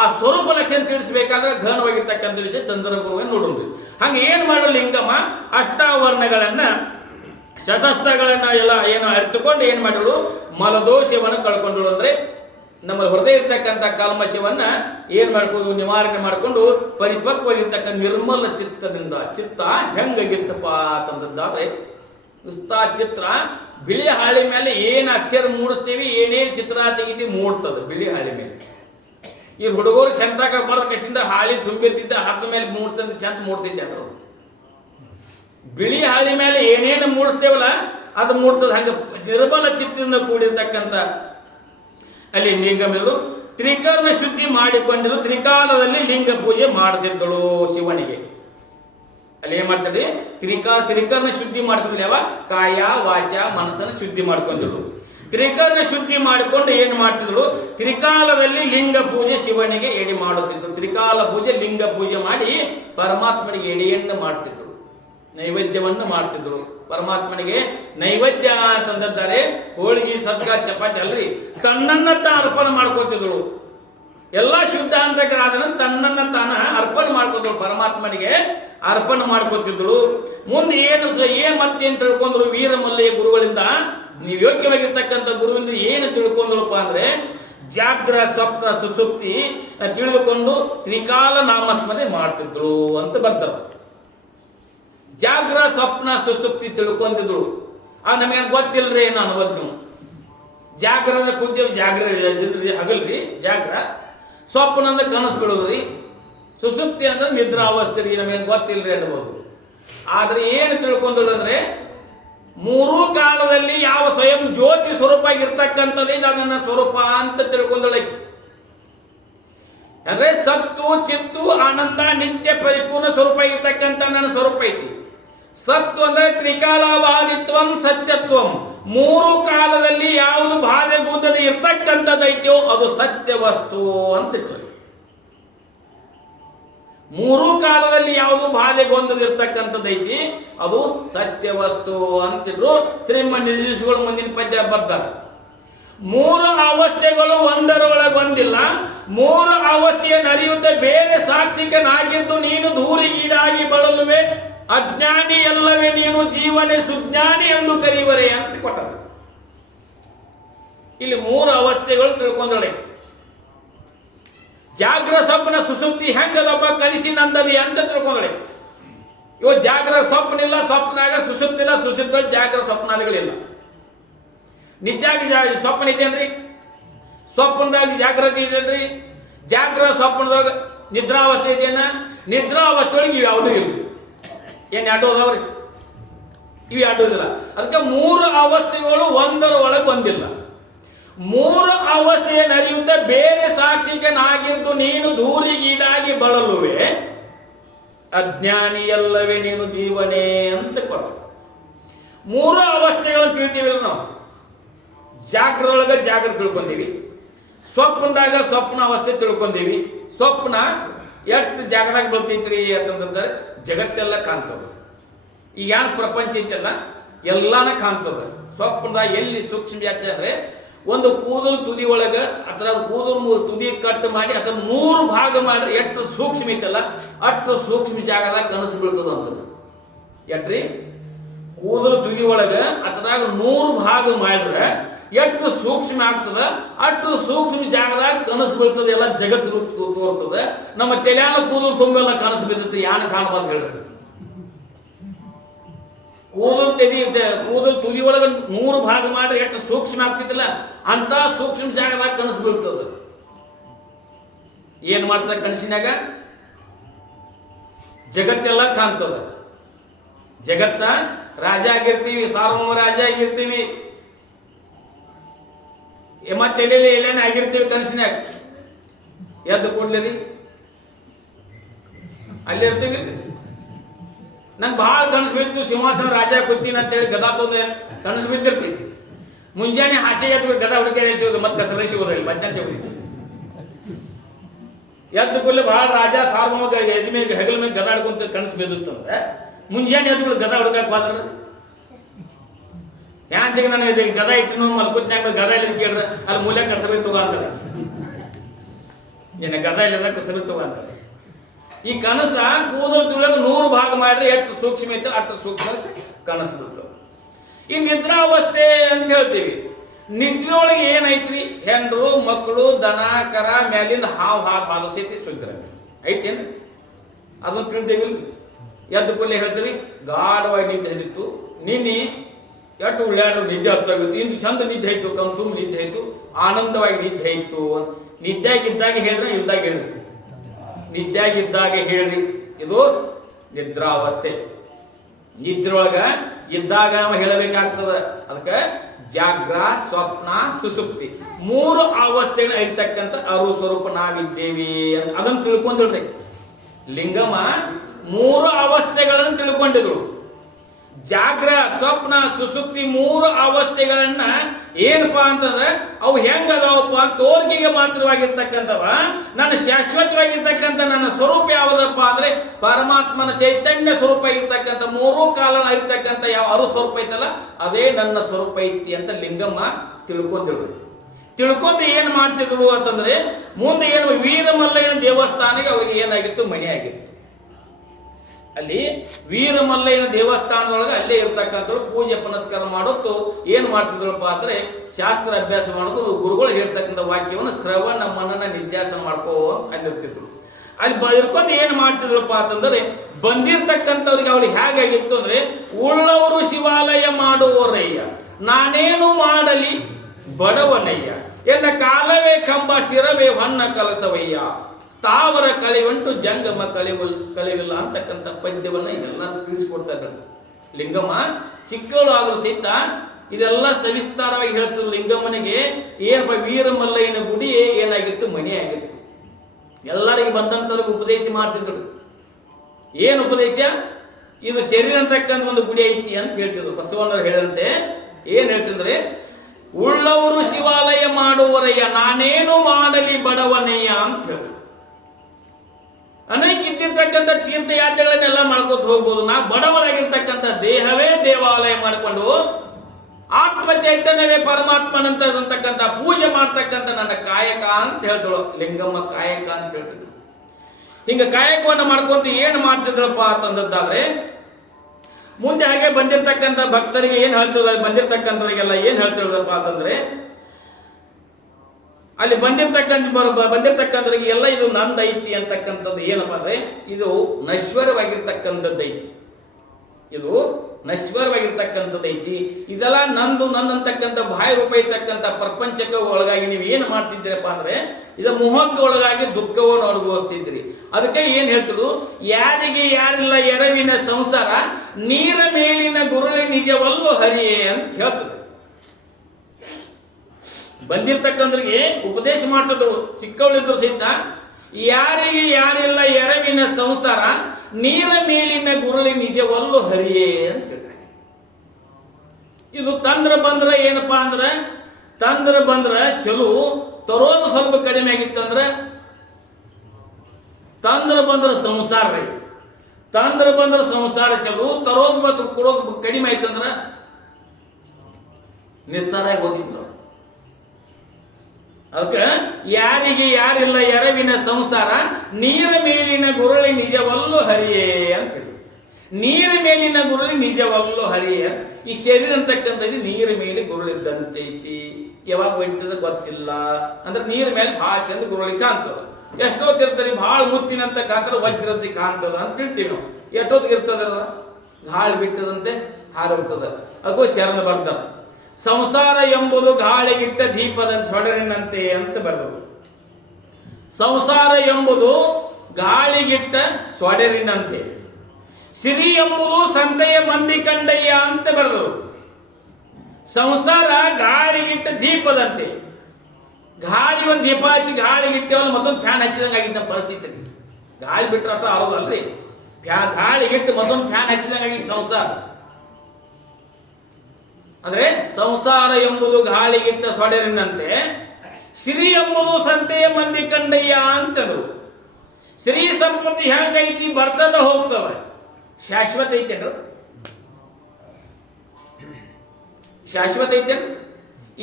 ಆ ಸ್ವರೂಪ ಲಕ್ಷಣ ತಿಳಿಸಬೇಕಾದ್ರೆ ಘನವಾಗಿರ್ತಕ್ಕಂಥ ವಿಷಯ ಸಂದರ್ಭವನ್ನು ನೋಡೋದು. ಹಂಗೆ ಏನು ಮಾಡಲು ಲಿಂಗಮ್ಮ ಅಷ್ಟಾವರ್ಣಗಳನ್ನ ಶತಸ್ಥಗಳನ್ನ ಎಲ್ಲ ಏನು ಅರಿತುಕೊಂಡು ಏನು ಮಾಡಲು ಮಲದೋಷವನ್ನು ಕಳ್ಕೊಂಡಳು. ಅಂದ್ರೆ ನಮ್ಮ ಹೃದಯ ಇರ್ತಕ್ಕಂಥ ಕಲ್ಮಶವನ್ನ ಏನ್ ಮಾಡ್ಕೊಂಡು ನಿವಾರಣೆ ಮಾಡಿಕೊಂಡು ಪರಿಪಕ್ವಾಗಿರ್ತಕ್ಕಂಥ ನಿರ್ಮಲ ಚಿತ್ತದಿಂದ, ಚಿತ್ತ ಹೆಂಗಾಗಿತ್ತಪ್ಪ ಅಂತಂದಾದ್ರೆ ಚಿತ್ರ ಬಿಳಿ ಹಾಳಿ ಮೇಲೆ ಏನ್ ಅಕ್ಷರ ಮೂಡಿಸ್ತೀವಿ, ಏನೇನ್ ಚಿತ್ರ ತೆಗಿತಿ ಮೂಡ್ತದೆ ಬಿಳಿ ಹಾಳಿ ಮೇಲೆ. ಈ ಹುಡುಗರು ಸಂತಾಕ ಬರದ ಕಸಿಂದ ಹಾಳಿ ತುಂಬಿರ್ತಿದ್ದ ಹಬ್ಬ ಮೇಲೆ ಮೂಡ್ತಂದ ಚಂದ ಮೂಡ್ತಿದ್ದೆ ಅಂದ್ರೆ ಬಿಳಿ ಹಾಳಿ ಮೇಲೆ ಏನೇನು ಮೂಡಿಸ್ತೇವಲ್ಲ ಅದು ಮೂಡ್ತದೆ. ಹಂಗ ನಿರ್ಮಲ ಚಿತ್ತದಿಂದ ಕೂಡಿರ್ತಕ್ಕಂಥ ಅಲ್ಲಿ ಲಿಂಗಮಿರು ತ್ರಿಕರ್ಮ ಶುದ್ಧಿ ಮಾಡಿಕೊಂಡಿರು. ತ್ರಿಕಾಲದಲ್ಲಿ ಲಿಂಗ ಪೂಜೆ ಮಾಡ್ತಿದ್ದಳು ಶಿವನಿಗೆ. ಅಲ್ಲಿ ಏನ್ ಮಾಡ್ತದೆ ತ್ರಿಕರ್ಮ ಶುದ್ಧಿ ಮಾಡ್ತಿದ್ಲಿ ಅವ ಕಾಯ ವಾಚ ಮನಸ್ಸನ್ನು ಶುದ್ಧಿ ಮಾಡ್ಕೊಂಡಿರು. ತ್ರಿಕರ್ಮ ಶುದ್ಧಿ ಮಾಡಿಕೊಂಡು ಏನ್ ಮಾಡ್ತಿದ್ರು ತ್ರಿಕಾಲದಲ್ಲಿ ಲಿಂಗ ಪೂಜೆ ಶಿವನಿಗೆ ಎಡೆ ಮಾಡುತ್ತಿದ್ರು. ತ್ರಿಕಾಲ ಪೂಜೆ ಲಿಂಗ ಪೂಜೆ ಮಾಡಿ ಪರಮಾತ್ಮನಿಗೆ ಎಡೆಯನ್ನು ಮಾಡ್ತಿದ್ರು, ನೈವೇದ್ಯವನ್ನು ಮಾಡ್ತಿದ್ರು. ಪರಮಾತ್ಮನಿಗೆ ನೈವೇದ್ಯ ಅಂತಂದಿದ್ದಾರೆ ಹೋಳಿಗೆ ಸದ್ಕ ಚಪಾತಿ ಅಲ್ರಿ, ತನ್ನನ್ನ ಅರ್ಪಣೆ ಮಾಡ್ಕೋತಿದ್ರು. ಎಲ್ಲ ಶುದ್ಧ ಅಂತರಾದ ತನ್ನನ್ನ ತಾನ ಅರ್ಪಣೆ ಮಾಡ್ಕೋತಿದ್ರು, ಪರಮಾತ್ಮನಿಗೆ ಅರ್ಪಣೆ ಮಾಡ್ಕೋತಿದ್ರು. ಮುಂದೆ ಏನ್ ಮತ್ತೇನ್ ತಿಳ್ಕೊಂಡ್ರು ವೀರಮಲ್ಲಯ್ಯ ಗುರುಗಳಿಂದ, ನೀವು ಯೋಗ್ಯವಾಗಿರ್ತಕ್ಕಂಥ ಗುರುವಿಂದ ಏನು ತಿಳ್ಕೊಂಡ್ರಪ್ಪ ಅಂದ್ರೆ ಜಾಗ್ರ ಸ್ವಪ್ನ ಸುಸುಪ್ತಿ ತಿಳಿದುಕೊಂಡು ತ್ರಿಕಾಲ ನಾಮಸ್ಮರಣೆ ಮಾಡ್ತಿದ್ರು ಅಂತ ಬರ್ತಾರೆ. ಜಾಗ್ರ ಸ್ವಪ್ನ ಸುಸುಪ್ತಿ ತಿಳ್ಕೊಂಡಿದ್ರು. ನಮಗೇನು ಗೊತ್ತಿಲ್ರಿ ನಾನು ಅನ್ಬೋದು. ಜಾಗ್ರದ ಕುಂತೇವಿ, ಜಾಗ್ರ ಹಗಲ್ರಿ ಜಾಗ್ರ, ಸ್ವಪ್ನ ಅಂದ್ರೆ ಕನಸು ಬೀಳೋದ್ರಿ, ಸುಸುಪ್ತಿ ಅಂದ್ರೆ ನಿದ್ರಾವಸ್ಥೆ ರೀ, ನಮಗೇನು ಗೊತ್ತಿಲ್ರಿ ಅನ್ಬೋದು. ಆದ್ರೆ ಏನು ತಿಳ್ಕೊಂಡ್ರು ಅಂದ್ರೆ ಮೂರೂ ಕಾಲದಲ್ಲಿ ಯಾವ ಸ್ವಯಂ ಜ್ಯೋತಿ ಸ್ವರೂಪ ಆಗಿರ್ತಕ್ಕಂಥದ್ದು ಅದನ್ನ ಸ್ವರೂಪ ಅಂತ ತಿಳ್ಕೊಂಡಳಕ್ಕಿ. ಅಂದ್ರೆ ಸತ್ತು ಚಿತ್ತು ಆನಂದ ನಿತ್ಯ ಪರಿಪೂರ್ಣ ಸ್ವರೂಪ ಆಗಿರ್ತಕ್ಕಂಥ ನನ್ನ ಸ್ವರೂಪ ಐತಿ. ಸತ್ತು ಅಂದ್ರೆ ತ್ರಿಕಾಲವಾದಿತ್ವಂ ಸತ್ಯತ್ವಂ, ಮೂರು ಕಾಲದಲ್ಲಿ ಯಾವುದು ಬಾಧೆ ಗುಂದದೆ ಇರ್ತಕ್ಕಂಥದ್ದೈತೋ ಅದು ಸತ್ಯ ವಸ್ತು ಅಂತ. ಮೂರು ಕಾಲದಲ್ಲಿ ಯಾವುದು ಬಾಧೆ ಗೊಂದದಿರ್ತಕ್ಕಂಥದ್ದೈತಿ ಅದು ಸತ್ಯ ವಸ್ತು ಅಂತಿದ್ರು ಶ್ರೀಮನ್ ನಿರ್ದೇಶಗಳು ಮುಂದಿನ ಪದ್ಯ ಬರ್ತಾರೆ. ಮೂರು ಅವಸ್ಥೆಗಳು ಒಂದರೊಳಗೆ ಒಂದಿಲ್ಲ, ಮೂರು ಅವಸ್ಥೆಯ ನಡೆಯುತ್ತೆ ಬೇರೆ ಸಾಕ್ಷಿಕನಾಗಿದ್ದು ನೀನು ದೂರಿಗೀಡಾಗಿ ಬಳಲುವೆ, ಅಜ್ಞಾನಿ ಎಲ್ಲವೇ ನೀನು ಜೀವನೆ ಸುಜ್ಞಾನಿ ಎಂದು ಕರೆಯುವರೆ ಅಂತ ಕೊಟ್ಟರು. ಇಲ್ಲಿ ಮೂರು ಅವಸ್ಥೆಗಳು ತಿಳ್ಕೊಂಡಳೆ. ಜಾಗ್ರ ಸ್ವಪ್ನ ಸುಸುಪ್ತಿ ಹೆಂಗದಪ್ಪ ಕಲಿಸಿ ನಂದದಿ ಅಂತ ತಿಳ್ಕೊಂಡಳೆ. ಇವ ಜಾಗ್ರ ಸ್ವಪ್ನ ಇಲ್ಲ, ಸ್ವಪ್ನಾಗ ಸುಸುಪ್ತಿ ಇಲ್ಲ, ಸುಸುಪ್ತ ಜಾಗ್ರ ಸ್ವಪ್ನಾದಿಗಳಿಲ್ಲ. ನಿಜಾಗಿ ಸ್ವಪ್ನ ಇದೆಯನ್ರಿ, ಸ್ವಪ್ನದಾಗ ಜಾಗೃತಿ ಇದೆಯನ್ರಿ, ಜಾಗ್ರ ಸ್ವಪ್ನದಾಗ ನಿದ್ರಾವಸ್ಥೆ ಇದೆಯನ್ನ, ನಿದ್ರಾವಸ್ಥೆ ಒಳಗೆ ಇವು ಯಾವುದೂ ಇಲ್ಲ. ಏನ್ ಅಡ್ಡೋದವ್ರಿ, ಇವು ಅಡ್ಡೋದಿಲ್ಲ. ಅದಕ್ಕೆ ಮೂರು ಅವಸ್ಥೆಗಳು ಒಂದರ ಒಳಗೆ ಒಂದಿಲ್ಲ. ಮೂರು ಅವಸ್ಥೆಯ ನಡೆಯುತ್ತ ಬೇರೆ ಸಾಕ್ಷಿಕನಾಗಿದ್ದು ನೀನು ದೂರಿಗೀಡಾಗಿ ಬಳಲುವೆ, ಅಜ್ಞಾನಿ ಎಲ್ಲವೇ ನೀನು ಜೀವನೇ ಅಂತ ಕೊಡ. ಮೂರು ಅವಸ್ಥೆಗಳನ್ನು ತಿಳ್ತೀವಿ ನಾವು. ಜಾಗ್ರೊಳಗ ಜಾಗ್ರ ತಿಳ್ಕೊಂಡೀವಿ, ಸ್ವಪ್ನದಾಗ ಸ್ವಪ್ನ ಅವಸ್ಥೆ ತಿಳ್ಕೊಂಡೀವಿ. ಸ್ವಪ್ನ ಎಷ್ಟು ಜಾಗದಾಗ ಬರ್ತೈತ್ರಿ ಅಂತಂದ್ರೆ ಜಗತ್ತೆಲ್ಲ ಕಾಣ್ತದ. ಈಗ ಏನು ಪ್ರಪಂಚ ಐತಲ್ಲ ಎಲ್ಲಾನ ಕಾಣ್ತದ. ಸ್ವಪ್ನದಾಗ ಎಲ್ಲಿ ಸೂಕ್ಷ್ಮ ಜಾತಿ ಅಂದ್ರೆ ಒಂದು ಕೂದಲು ತುದಿ ಒಳಗ ಅದರ ಕೂದಲು ತುದಿ ಕಟ್ ಮಾಡಿ ಅದರ 100 ಭಾಗ ಮಾಡಿ ಎಷ್ಟು ಸೂಕ್ಷ್ಮ ಐತಲ್ಲ ಅಷ್ಟು ಸೂಕ್ಷ್ಮ ಜಾಗದಾಗ ಕನಸು ಬೀಳ್ತದ ಅಂತ. ಎಟ್ರಿ ಕೂದಲು ತುದಿ ಒಳಗ ಅದ್ರಾಗ 100 ಭಾಗ ಮಾಡಿದ್ರೆ ಎಷ್ಟು ಸೂಕ್ಷ್ಮ ಆಗ್ತದ ಅಷ್ಟು ಸೂಕ್ಷ್ಮ ಜಾಗದಾಗ ಕನಸು ಬೀಳ್ತದೆ. ಎಲ್ಲ ಜಗತ್ತು ತೋರ್ತದೆ. ನಮ್ಮ ತಲೆಯಾನ ಕೂದಲು ತುಂಬೆಲ್ಲ ಕನಸು ಬಿದ್ದೈತಿ, ಯಾನ ಕಾಣಬಾರ್ದು ಹೇಳ್ರಿ. ಕೂದಲು ತುದಿ ಒಳಗ 100 ಭಾಗ ಮಾಡ್ರೆ ಎಷ್ಟು ಸೂಕ್ಷ್ಮ ಆಗ್ತಿದ್ದಿಲ್ಲ ಅಂತ ಸೂಕ್ಷ್ಮ ಜಾಗದಾಗ ಕನಸು ಬೀಳ್ತದ. ಏನ್ ಮಾಡ್ತದ ಕನಸಿನಾಗ ಜಗತ್ತೆಲ್ಲ ಕಾಣ್ತದ. ಜಗತ್ತ ರಾಜ ಆಗಿರ್ತೀವಿ, ಸಾರ್ವಭೌಮ ರಾಜ ಆಗಿರ್ತೀವಿ, ಮತ್ತೆ ಎಲ್ಲೇನೆ ಆಗಿರ್ತೀವಿ. ಕನಸಿನಾಗ ಎದ್ದು ಕೊಡ್ಲಿ ಅಲ್ಲಿರ್ತೀವಿ. ನಂಗೆ ಬಹಳ ಕನಸು ಬಿತ್ತು ಸಿಂಹಾಸನ ರಾಜ ಕೂತೀನಿ ಅಂತೇಳಿ ಗದಾ ತೊಂದ್ರೆ ಕನಸು ಬಿದ್ದಿರ್ತೈತಿ. ಮುಂಜಾನೆ ಹಾಸಿಗೆ ಎದ್ದು ಗದಾ ಹುಡುಕಿ ಸಿಗೋದು, ಮತ್ತೆ ಕಸರ ಸಿಗೋದಿಲ್ಲ, ಮಧ್ಯಾಹ್ನ ಸಿಗೋದಿಲ್ಲ. ಎದ್ದು ಕೂಡಲೇ ಬಹಳ ರಾಜ ಸಾರ್ವಭೌಮ ಎದಿ ಮೇಲೆ ಹೆಗಲ ಮೇಲೆ ಗದಾಡ್ಕೊಂತ ಕನಸು ಬಿದ್ದಿತ್ತಂದ್ರೆ ಮುಂಜಾನೆ ಎದ್ದು ಗದ ಹುಡುಕಕ್ಕೆ ಹೋದ್ರ ಯಾಂತಿಗೆ ನಾನು ಗದ ಇಟ್ಟು ಮಲ್ಕೋತ್ನಾಗ ಗದ ಇಲ್ಲ ಕೇಳ್ರೆ ಅಲ್ಲಿ ಮೂಲೆ ಕಸಬಿ ತಗೋಂತಾರೆ ಏನ ಗದ ಇಲ್ಲದ ಕಸಬಿ ತಗೋಂತಾರೆ. ಈ ಕನಸ ಕೂದಲು ತುಳಿಯೋದು 100 ಭಾಗ ಮಾಡಿದ್ರೆ ಎಷ್ಟು ಸೂಕ್ಷ್ಮ ಇತ್ತು ಅಷ್ಟು ಸೂಕ್ಷ್ಮ ಕನಸು ಬಿಡ್ತವೆ. ಈ ನಿದ್ರಾವಸ್ಥೆ ಅಂತ ಹೇಳ್ತೀವಿ. ನಿದ್ರೆಯೊಳಗೆ ಏನೈತ್ರಿ? ಹೆಂಡ್ರು ಮಕ್ಕಳು ದನ ಕರ ಮ್ಯಾಲಿಂದ ಹಾವು ಹಾಲು ಸಹಿತ ಸುಗ್ರ ಐತೇನು? ಅದನ್ನು ತಿಳಿದೇವಿ. ಎದ್ದು ಕೊಲ್ಲಿ ಹೇಳ್ತೀವಿ ಗಾಢವಾಗಿ ನಿದ್ದೆ ಹತ್ತಿತ್ತು. ನಿನ್ನೆ ಎಷ್ಟು ಉಳ್ಳಾಡ್ರು ನಿದ್ದೆ ಹತ್ತೋಗಿತ್ತು. ಇಂದು ಚಂದ ನಿದ್ದೆ ಆಯ್ತು, ಕಮ್ ತುಂಬ ನಿದ್ದೆ ಆಯ್ತು, ಆನಂದವಾಗಿ ನಿದ್ದೆ ಆಯ್ತು. ನಿದ್ದಾಗ ಹೇಳ್ರಿ, ಇಲ್ದಾಗ ಹೇಳ್ರಿ. ನಿದ್ದಾಗ ಹೇಳ್ರಿ. ಇದು ನಿದ್ರಾವಸ್ಥೆ. ನಿದ್ರೊಳಗ ಇದ್ದಾಗ ಹೇಳಬೇಕಾಗ್ತದ. ಅದಕ್ಕೆ ಜಾಗ್ರ, ಸ್ವಪ್ನ, ಸುಸುಪ್ತಿ 3 ಅವಸ್ಥೆಗಳು ಇರ್ತಕ್ಕಂಥ ಅರು ಸ್ವರೂಪ ನಾವಿದ್ದೇವೆ ಅಂತ ಅದನ್ನು ತಿಳ್ಕೊಂಡಿರ್ರಿ. ಲಿಂಗಮ್ಮ 3 ಅವಸ್ಥೆಗಳನ್ನು ತಿಳ್ಕೊಂಡಿದ್ರು. ಜಾಗ್ರ, ಸ್ವಪ್ನ, ಸುಸುಪ್ತಿ 3 ಅವಸ್ಥೆಗಳನ್ನ ಏನಪ್ಪಾ ಅಂತಂದ್ರೆ ಅವು ಹೆಂಗದಾವಪ್ಪ ತೋರ್ಗಿಗೆ ಮಾತ್ರವಾಗಿರ್ತಕ್ಕಂಥವ. ನನ್ನ ಶಾಶ್ವತವಾಗಿರ್ತಕ್ಕಂಥ ನನ್ನ ಸ್ವರೂಪ ಯಾವುದಪ್ಪ ಅಂದ್ರೆ ಪರಮಾತ್ಮನ ಚೈತನ್ಯ ಸ್ವರೂಪ ಇರ್ತಕ್ಕಂಥ 3 ಕಾಲನ ಇರ್ತಕ್ಕಂಥ ಯಾವ ಅರು ಸ್ವರೂಪ ಐತಲ್ಲ ಅದೇ ನನ್ನ ಸ್ವರೂಪ ಐತಿ ಅಂತ ಲಿಂಗಮ್ಮ ತಿಳ್ಕೊಂಡಿದ್ರು. ತಿಳ್ಕೊಂಡು ಏನ್ ಮಾಡ್ತಿದ್ರು ಅಂತಂದ್ರೆ ಮುಂದೆ ಏನು ವೀರಮಲ್ಲಯ್ಯನ ದೇವಸ್ಥಾನಕ್ಕೆ ಅವ್ರಿಗೆ ಏನಾಗಿತ್ತು? ಮನೆ ಆಗಿತ್ತು. ಅಲ್ಲಿ ವೀರಮಲ್ಲಯ್ಯನ ದೇವಸ್ಥಾನದೊಳಗೆ ಅಲ್ಲೇ ಇರ್ತಕ್ಕಂಥವ್ರು ಪೂಜೆ ಪುನಸ್ಕಾರ ಮಾಡೋದು ಏನ್ ಮಾಡ್ತಿದ್ರಪ್ಪ ಅಂದ್ರೆ ಶಾಸ್ತ್ರ ಅಭ್ಯಾಸ ಮಾಡೋದು. ಗುರುಗಳು ಹೇಳ್ತಕ್ಕಂಥ ವಾಕ್ಯವನ್ನು ಶ್ರವಣ ಮನನ ನಿಧ್ಯಾಸನ ಮಾಡ್ಕೋ ಅಂದಿರ್ತಿದ್ರು. ಅಲ್ಲಿ ಇರ್ಕೊಂಡು ಏನ್ ಮಾಡ್ತಿದ್ರಪ್ಪ ಅಂತಂದ್ರೆ ಬಂದಿರ್ತಕ್ಕಂಥವ್ರಿಗೆ ಅವ್ರಿಗೆ ಹೇಗಾಗಿತ್ತು ಅಂದ್ರೆ ಉಳ್ಳವರು ಶಿವಾಲಯ ಮಾಡುವವರಯ್ಯ, ನಾನೇನು ಮಾಡಲಿ ಬಡವನಯ್ಯ, ಎನ್ನ ಕಾಲವೇ ಕಂಬ ಶಿರವೇ ಹೊನ್ನ ಕಲಸವಯ್ಯ, ಸ್ಥಾವರ ಕಳೆಯುಂಟು ಜಂಗಮ ಕಳೆವಿಲ್ಲ ಅಂತಕ್ಕಂಥ ಪದ್ಯವನ್ನ ಇದೆಲ್ಲ ತಿಳಿಸ್ಕೊಡ್ತಾ ಇದ್ದಾರೆ. ಲಿಂಗಮ್ಮ ಚಿಕ್ಕವಳು ಆದ್ರೂ ಸಹಿತ ಇದೆಲ್ಲ ಸವಿಸ್ತಾರವಾಗಿ ಹೇಳ್ತಿದ್ರು. ಲಿಂಗಮ್ಮನಿಗೆ ಏನಪ್ಪ ವೀರಮಲ್ಲಯ್ಯನ ಗುಡಿ ಏನಾಗಿತ್ತು? ಮನೆ ಆಗಿತ್ತು. ಎಲ್ಲರಿಗೆ ಬಂದಂತವ್ರಿಗೆ ಉಪದೇಶ ಮಾಡ್ತಿದ್ರು. ಏನು ಉಪದೇಶ? ಇದು ಶರೀರ ಅಂತಕ್ಕಂಥ ಒಂದು ಗುಡಿ ಐತಿ ಅಂತ ಹೇಳ್ತಿದ್ರು. ಬಸವಣ್ಣವ್ರು ಹೇಳಿದಂತೆ ಏನ್ ಹೇಳ್ತಿದ್ರೆ ಉಳ್ಳವರು ಶಿವಾಲಯ ಮಾಡುವರಯ್ಯ, ನಾನೇನು ಮಾಡಲಿ ಬಡವನಯ್ಯ ಅಂತ ಹೇಳ್ತಿದ್ರು. ಅನೇಕ ಇದ್ದಿರ್ತಕ್ಕಂಥ ತೀರ್ಥಯಾತ್ರೆಗಳನ್ನೆಲ್ಲ ಮಾಡ್ಕೋತ ಹೋಗ್ಬೋದು. ನಾ ಬಡವರಾಗಿರ್ತಕ್ಕಂಥ ದೇಹವೇ ದೇವಾಲಯ ಮಾಡಿಕೊಂಡು ಆತ್ಮ ಚೈತನ್ಯವೇ ಪರಮಾತ್ಮನಂತಕ್ಕಂಥ ಪೂಜೆ ಮಾಡ್ತಕ್ಕಂಥ ನನ್ನ ಕಾಯಕ ಅಂತ ಹೇಳ್ತಳು ಲಿಂಗಮ್ಮ. ಕಾಯಕ ಅಂತ ಹೇಳ್ತಿದ್ರು. ಹಿಂಗ ಕಾಯಕವನ್ನು ಮಾಡ್ಕೊಂತ ಏನು ಮಾಡ್ತಿದ್ರಪ್ಪ ಅಂತಂದಾದ್ರೆ ಮುಂದೆ ಹಾಗೆ ಬಂದಿರ್ತಕ್ಕಂಥ ಭಕ್ತರಿಗೆ ಏನ್ ಹೇಳ್ತಿದ್ರು, ಬಂದಿರ್ತಕ್ಕಂಥವರಿಗೆಲ್ಲ ಏನ್ ಹೇಳ್ತಿದ್ರಪ್ಪ ಅಂತಂದ್ರೆ ಅಲ್ಲಿ ಬಂದಿರ್ತಕ್ಕಂಥವ್ರಿಗೆ ಎಲ್ಲ ಇದು ನಂದು ಐತಿ ಅಂತಕ್ಕಂಥದ್ದು ಏನಪ್ಪ ಅಂದ್ರೆ ಇದು ನಶ್ವರವಾಗಿರ್ತಕ್ಕಂಥದ್ದು ಐತಿ. ಇದು ನಶ್ವರವಾಗಿರ್ತಕ್ಕಂಥದ್ದು ಐತಿ. ಇದೆಲ್ಲ ನಂದು ಅಂತಕ್ಕಂಥ ಬಾಯಿ ರೂಪ ಇರ್ತಕ್ಕಂಥ ಪ್ರಪಂಚಕ್ಕೆ ಒಳಗಾಗಿ ನೀವು ಏನು ಮಾಡ್ತಿದ್ದೀರಪ್ಪ ಅಂದ್ರೆ ಇದು ಮೋಹಕ್ಕೆ ಒಳಗಾಗಿ ದುಃಖವನ್ನು ಅನುಭವಿಸ್ತಿದ್ರಿ. ಅದಕ್ಕೆ ಏನ್ ಹೇಳ್ತಿದ್ರು, ಯಾರಿಗೆ ಯಾರಿಲ್ಲ ಎರವಿನ ಸಂಸಾರ, ನೀರ ಮೇಲಿನ ಗುರುಳಿ ನಿಜವಲ್ಲೂ ಹರಿಯೇ ಅಂತ ಹೇಳ್ತದೆ. ಬಂದಿರ್ತಕ್ಕಂಥವ್ರಿಗೆ ಉಪದೇಶ ಮಾಡ್ತಿದ್ರು. ಚಿಕ್ಕವಳಿದ್ರು ಸಹಿತ ಯಾರಿಗೆ ಯಾರಿಲ್ಲ ಎರವಿನ ಸಂಸಾರ, ನೀರ ಮೇಲಿನ ಗುರುಳಿ ನಿಜವಲ್ಲೂ ಹರಿಯೇ ಅಂತ ಹೇಳ್ತಾರೆ. ಇದು ತಂದ್ರ ಬಂದ್ರ ಏನಪ್ಪಾ ಅಂದ್ರೆ ತಂದ್ರ ಬಂದ್ರ ಚಲೋ, ತರೋದು ಸ್ವಲ್ಪ ಕಡಿಮೆ ಆಗಿತ್ತಂದ್ರೆ ತಂದ್ರ ಬಂದ್ರ ಸಂಸಾರ ರೈ. ತಂದ್ರ ಬಂದ್ರ ಸಂಸಾರ ಚಲೋ, ತರೋದು ಮತ್ತು ಕೊಡೋದು ಕಡಿಮೆ ಆಯ್ತಂದ್ರ ನಿಸ್ಸಾರಾಗಿ ಓದಿದ್ರು. ಅದಕ್ಕೆ ಯಾರಿಗೆ ಯಾರಿಲ್ಲ ಎರವಿನ ಸಂಸಾರ, ನೀರ ಮೇಲಿನ ಗುರುಳಿ ನಿಜವಲ್ಲೂ ಹರಿಯೇ ಅಂತ ಹೇಳಿ. ನೀರ ಮೇಲಿನ ಗುರುಳಿ ನಿಜವಲ್ಲೂ ಹರಿಯೇ. ಈ ಶರೀರ ಅಂತಕ್ಕಂಥದ್ದು ನೀರ ಮೇಲೆ ಗುರುಳಿದ್ದಂತೈತಿ. ಯಾವಾಗ ಹೋಯ್ತದ ಗೊತ್ತಿಲ್ಲ. ಅಂದ್ರೆ ನೀರ ಮೇಲೆ ಬಹಳ ಚಂದ ಗುರುಳಿ ಕಾಣ್ತದ. ಎಷ್ಟೊತ್ತಿರ್ತಾರೆ ಬಹಳ ಮುತ್ತಿನಂತ ಕಾಂತರ ವಜ್ರತೆ ಕಾಣ್ತದ ಅಂತ ಹೇಳ್ತೀವಿ ನಾವು. ಎಷ್ಟೊತ್ತಿಗೆ ಇರ್ತದಲ್ಲ ಗಾಳಿ ಬಿಟ್ಟದಂತೆ ಹಾರೋಗ್ತದ. ಅದಕ್ಕೂ ಶರಣ ಬರ್ತಾರ. ಸಂಸಾರ ಎಂಬುದು ಗಾಳಿಗಿಟ್ಟ ದೀಪದ ಸೊಡರಿನಂತೆ ಅಂತ ಬರೆದರು. ಸಂಸಾರ ಎಂಬುದು ಗಾಳಿಗಿಟ್ಟ ಸೊಡರಿನಂತೆ, ಸಿರಿ ಎಂಬುದು ಸಂತೆಯ ಮಂದಿ ಕಂಡಯ್ಯ ಅಂತ ಬರೆದರು. ಸಂಸಾರ ಗಾಳಿಗಿಟ್ಟ ದೀಪದಂತೆ. ಗಾಳಿ ಒಂದು ದೀಪ ಹಚ್ಚಿ ಗಾಳಿಗಿಟ್ಟೇವಲ್ಲ ಮತ್ತೊಂದು ಫ್ಯಾನ್ ಹಚ್ಚಿದಂಗೆ ಆಗಿದ್ದ ನಮ್ಮ ಪರಿಸ್ಥಿತಿ. ಗಾಳಿ ಬಿಟ್ಟರೆ ಅರ್ಥ ಆಗೋದಲ್ರಿ. ಗಾಳಿಗಿಟ್ಟು ಮತ್ತೊಂದು ಫ್ಯಾನ್ ಹಚ್ಚಿದಂಗೆ ಆಗಿದ್ದು ಸಂಸಾರ. ಅಂದ್ರೆ ಸಂಸಾರ ಎಂಬುದು ಗಾಳಿಗಿಟ್ಟ ಸೊಡರಿನಂತೆ, ಸಿರಿ ಎಂಬುದು ಸಂತೆಯ ಮಂದಿ ಕಂಡಯ್ಯ ಅಂತಂದ್ರು. ಸಿರಿ ಸಂಪತ್ತಿ ಹೆಂಗೈತಿ? ಬರ್ತದ ಹೋಗ್ತದ. ಶಾಶ್ವತ ಐತೇನು? ಶಾಶ್ವತ ಐತೇನು?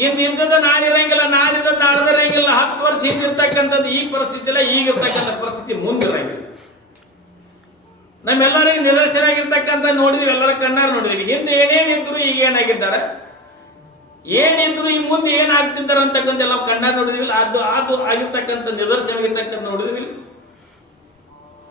ಇನ್ನು ಇಂಥದ್ದು ನಾನಿರಂಗಿಲ್ಲ, ನಾನಿಂದ ನಾಡ್ದಿರಂಗಿಲ್ಲ. 10 ವರ್ಷ ಹಿಂದಿರ್ತಕ್ಕಂಥದ್ದು ಈ ಪರಿಸ್ಥಿತಿ ಇಲ್ಲ, ಈಗಿರ್ತಕ್ಕಂಥ ಪರಿಸ್ಥಿತಿ ಮುಂದಿರಂಗಿಲ್ಲ. ನಮ್ಮೆಲ್ಲರಿಗೂ ನಿದರ್ಶನ ಆಗಿರ್ತಕ್ಕಂಥ ನೋಡಿದ್ವಿ, ಎಲ್ಲರ ಕಣ್ಣಾರ ನೋಡಿದ್ವಿ. ಹಿಂದೆ ಏನೇನಿದ್ರು ಈಗ ಏನಾಗಿದ್ದಾರೆ, ಏನಿದ್ರು ಈ ಮುಂದೆ ಏನಾಗ್ತಿದ್ದಾರೆ ಅಂತಕ್ಕಂಥ ಎಲ್ಲ ಕಣ್ಣಾರ ನೋಡಿದ್ವಿ. ಅದು ಆಗಿರ್ತಕ್ಕಂಥ ನಿದರ್ಶನ ಆಗಿರ್ತಕ್ಕಂಥ ನೋಡಿದ್ವಿ.